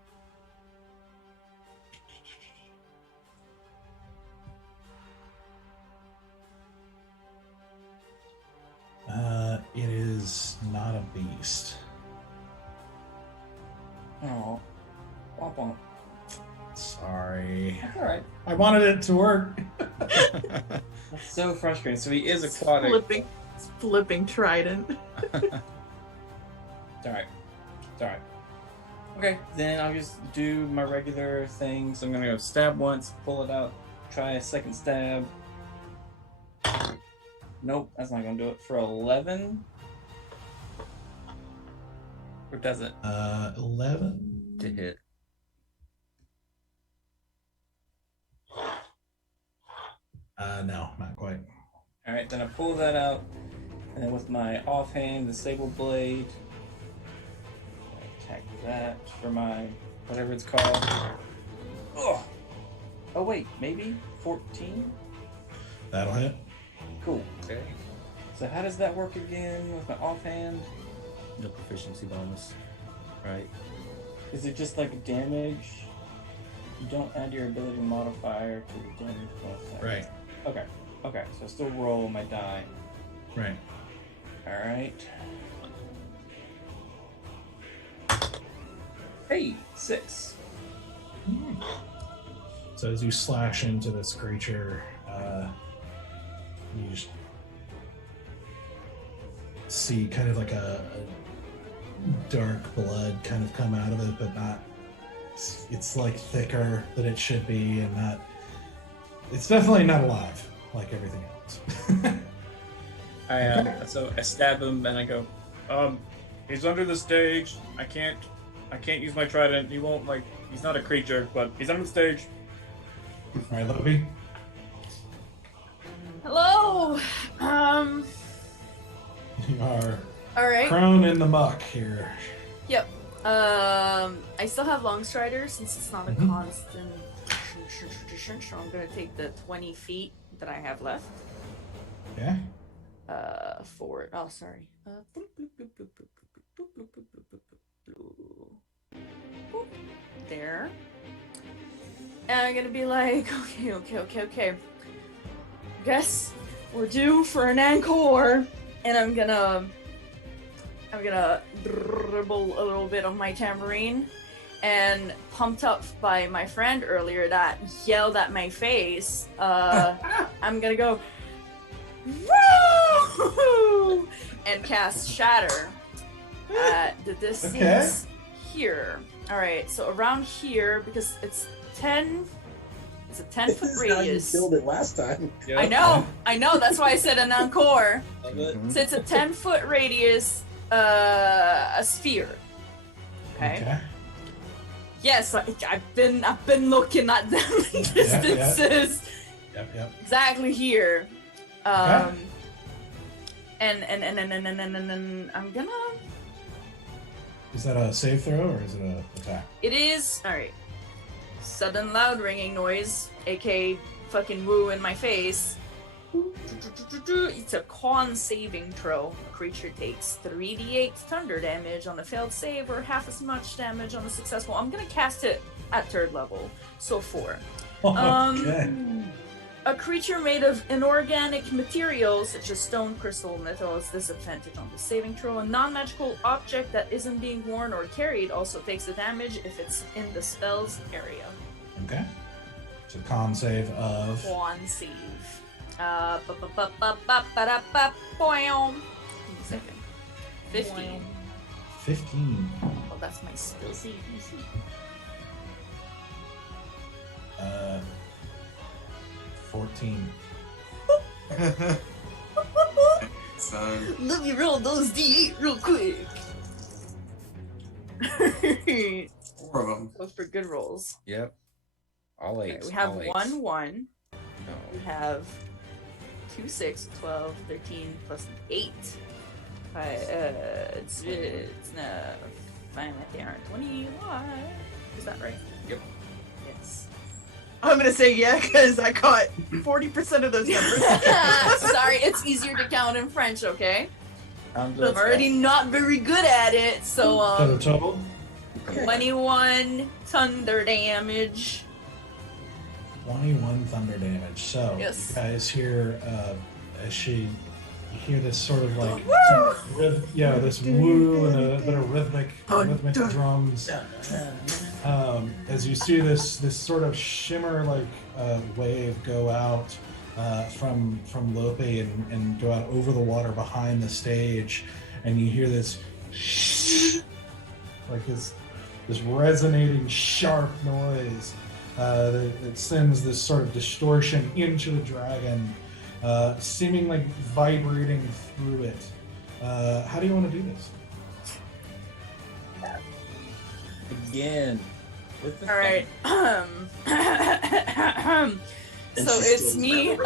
It is not a beast. Oh. Womp womp. Sorry. That's alright. I wanted it to work. That's so frustrating. So he is aquatic. Flipping trident. It's alright. It's alright. Okay, then I'll just do my regular things. I'm gonna go stab once, pull it out, try a second stab. Nope, that's not gonna do it. For 11? Or does it? 11 To hit. No, not quite. Alright, then I pull that out, and then with my offhand, the sable blade, attack that for my whatever it's called. Oh, oh wait, maybe 14. That'll hit. Cool. Okay. So how does that work again with my offhand? No proficiency bonus. Right. Is it just like damage? You don't add your ability modifier to the damage bonus. Right. Okay. Okay. So I still roll my die. Right. All right. Hey, 6. So as you slash into this creature, you just see kind of like a dark blood kind of come out of it, but not. It's like thicker than it should be, and not. It's definitely not alive like everything else. So I stab him and I go, he's under the stage. I can't use my trident. He won't he's not a creature, but he's under the stage. All right, Loppe. Hello. You are All right. prone in the muck here. Yep. I still have long strider since it's not a Mhm. constant tradition, so I'm gonna take the 20 feet that I have left. Yeah. Forward. Oh, sorry. There. And I'm gonna be like, okay. Guess we're due for an encore, and I'm gonna dribble a little bit of my tambourine, and pumped up by my friend earlier that yelled at my face, I'm gonna go, woo! And cast Shatter at the distance here. Alright, so around here, because it's a 10-foot radius. You killed it last time. I know, that's why I said an encore. Love it. So it's a 10-foot radius, a sphere. Okay. Yes, I've been looking at them distances. Yep. Exactly here. Okay. And I'm gonna. Is that a save throw or is it a attack? It is alright. Sudden loud ringing noise, aka fucking woo in my face. It's a con saving throw. A creature takes 3d8 thunder damage on the failed save, or half as much damage on the successful. I'm gonna cast it at 3rd level, so 4. Okay. A creature made of inorganic materials, such as stone, crystal, metal, has disadvantage on the saving throw. A non-magical object that isn't being worn or carried also takes the damage if it's in the spell's area. Okay. It's a con save of. Con save. Give me a second. 15. 15. Well, that's my skill save DC. 14. Son. Let me roll those D8 real quick. 4 of them. Go for good rolls. Yep. All 8. Alright, we have all eights. 1, 1. No. We have 2, 6, 12, 13, plus 8. It's no, fine right there. 21. Is that right? Yep. Yes. I'm gonna say yeah, because I caught 40% of those numbers. Sorry, it's easier to count in French, okay? I'm I'm already not very good at it, so So the total? 21 thunder damage. 21 thunder damage. So Yes. you guys hear as you hear this sort of like this woo and a bit of rhythmic drums. As you see this sort of shimmer like wave go out from Loppe and go out over the water behind the stage, and you hear this like this resonating sharp noise that sends this sort of distortion into the dragon, seeming like vibrating through it. How do you want to do this? Again. With the All right. So it's me.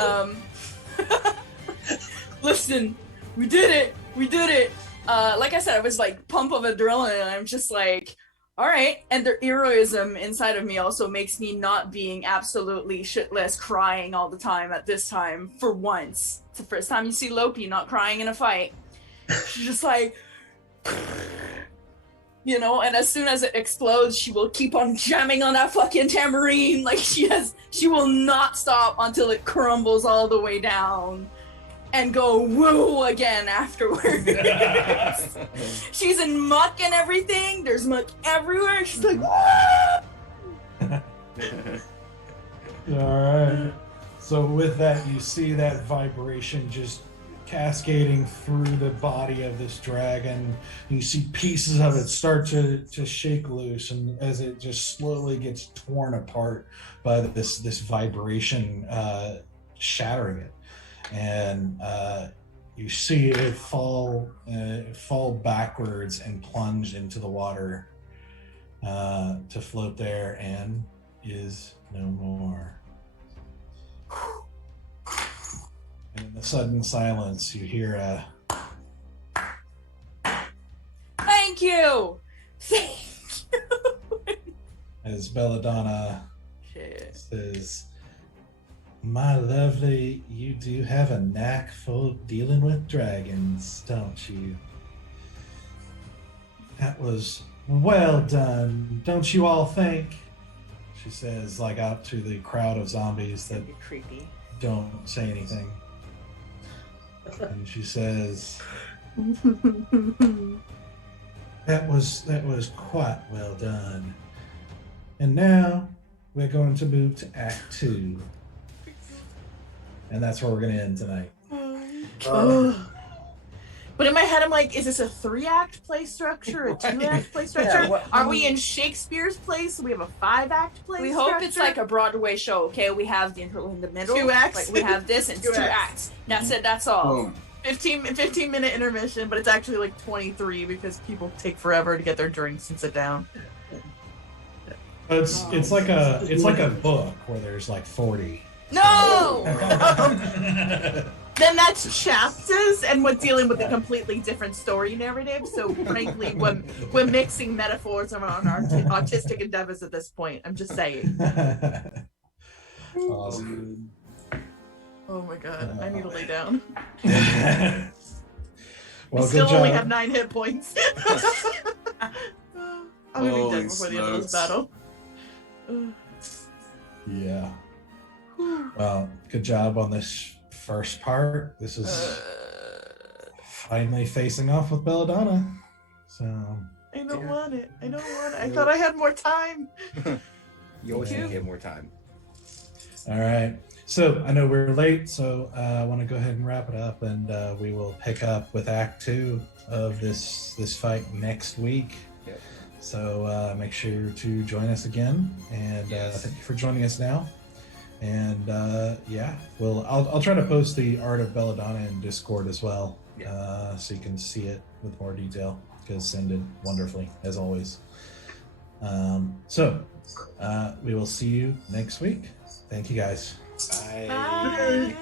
Listen, we did it. Like I said, I was like pump of adrenaline, and I'm just like, all right. And the heroism inside of me also makes me not being absolutely shitless, crying all the time at this time. For once, it's the first time you see Loppe not crying in a fight. She's just like. You know, and as soon as it explodes, she will keep on jamming on that fucking tambourine. Like she will not stop until it crumbles all the way down and go woo again afterwards. She's in muck and everything. There's muck everywhere. She's like, All right. So with that, you see that vibration just cascading through the body of this dragon. You see pieces of it start to shake loose, and as it just slowly gets torn apart by this vibration shattering it, and you see it fall backwards and plunge into the water to float there and is no more. And in the sudden silence, you hear a thank you. as Belladonna Shit. says, "My lovely, you do have a knack for dealing with dragons, don't you? That was well done, don't you all think?" She says, like out to the crowd of zombies that That'd be creepy. don't say anything. And she says, that was quite well done. And now we're going to move to Act 2. And that's where we're going to end tonight. But in my head, I'm like, is this a 3-act play structure, a 2-act play structure? what- Are we in Shakespeare's play, so we have a 5-act play We structure? hope it's like a Broadway show, okay? We have the interlude in the middle. 2 acts. Like we have this and it's 2 2 acts. acts. That's it, that's all. Boom. 15-minute intermission, but it's actually like 23 because people take forever to get their drinks and sit down. It's like a book where there's like 40. No! Then that's chapters, and we're dealing with a completely different story narrative. So frankly, we're mixing metaphors around our artistic endeavors at this point. I'm just saying. Awesome. Oh my god, I need to lay down. Well, I still good only job. have 9 hit points. I'm gonna be dead before the end of this battle. Yeah. Well, good job on this first part. This is finally facing off with Belladonna. So I don't want it. I thought I had more time. You always think you have more time. all right. So I know we're late, so I want to go ahead and wrap it up, and we will pick up with Act 2 of this fight next week. Yep. So make sure to join us again, and thank you for joining us now. And yeah, I'll try to post the art of Belladonna in Discord as well, so you can see it with more detail, because Cyn did wonderfully as always. So we will see you next week. Thank you guys. Bye. Bye.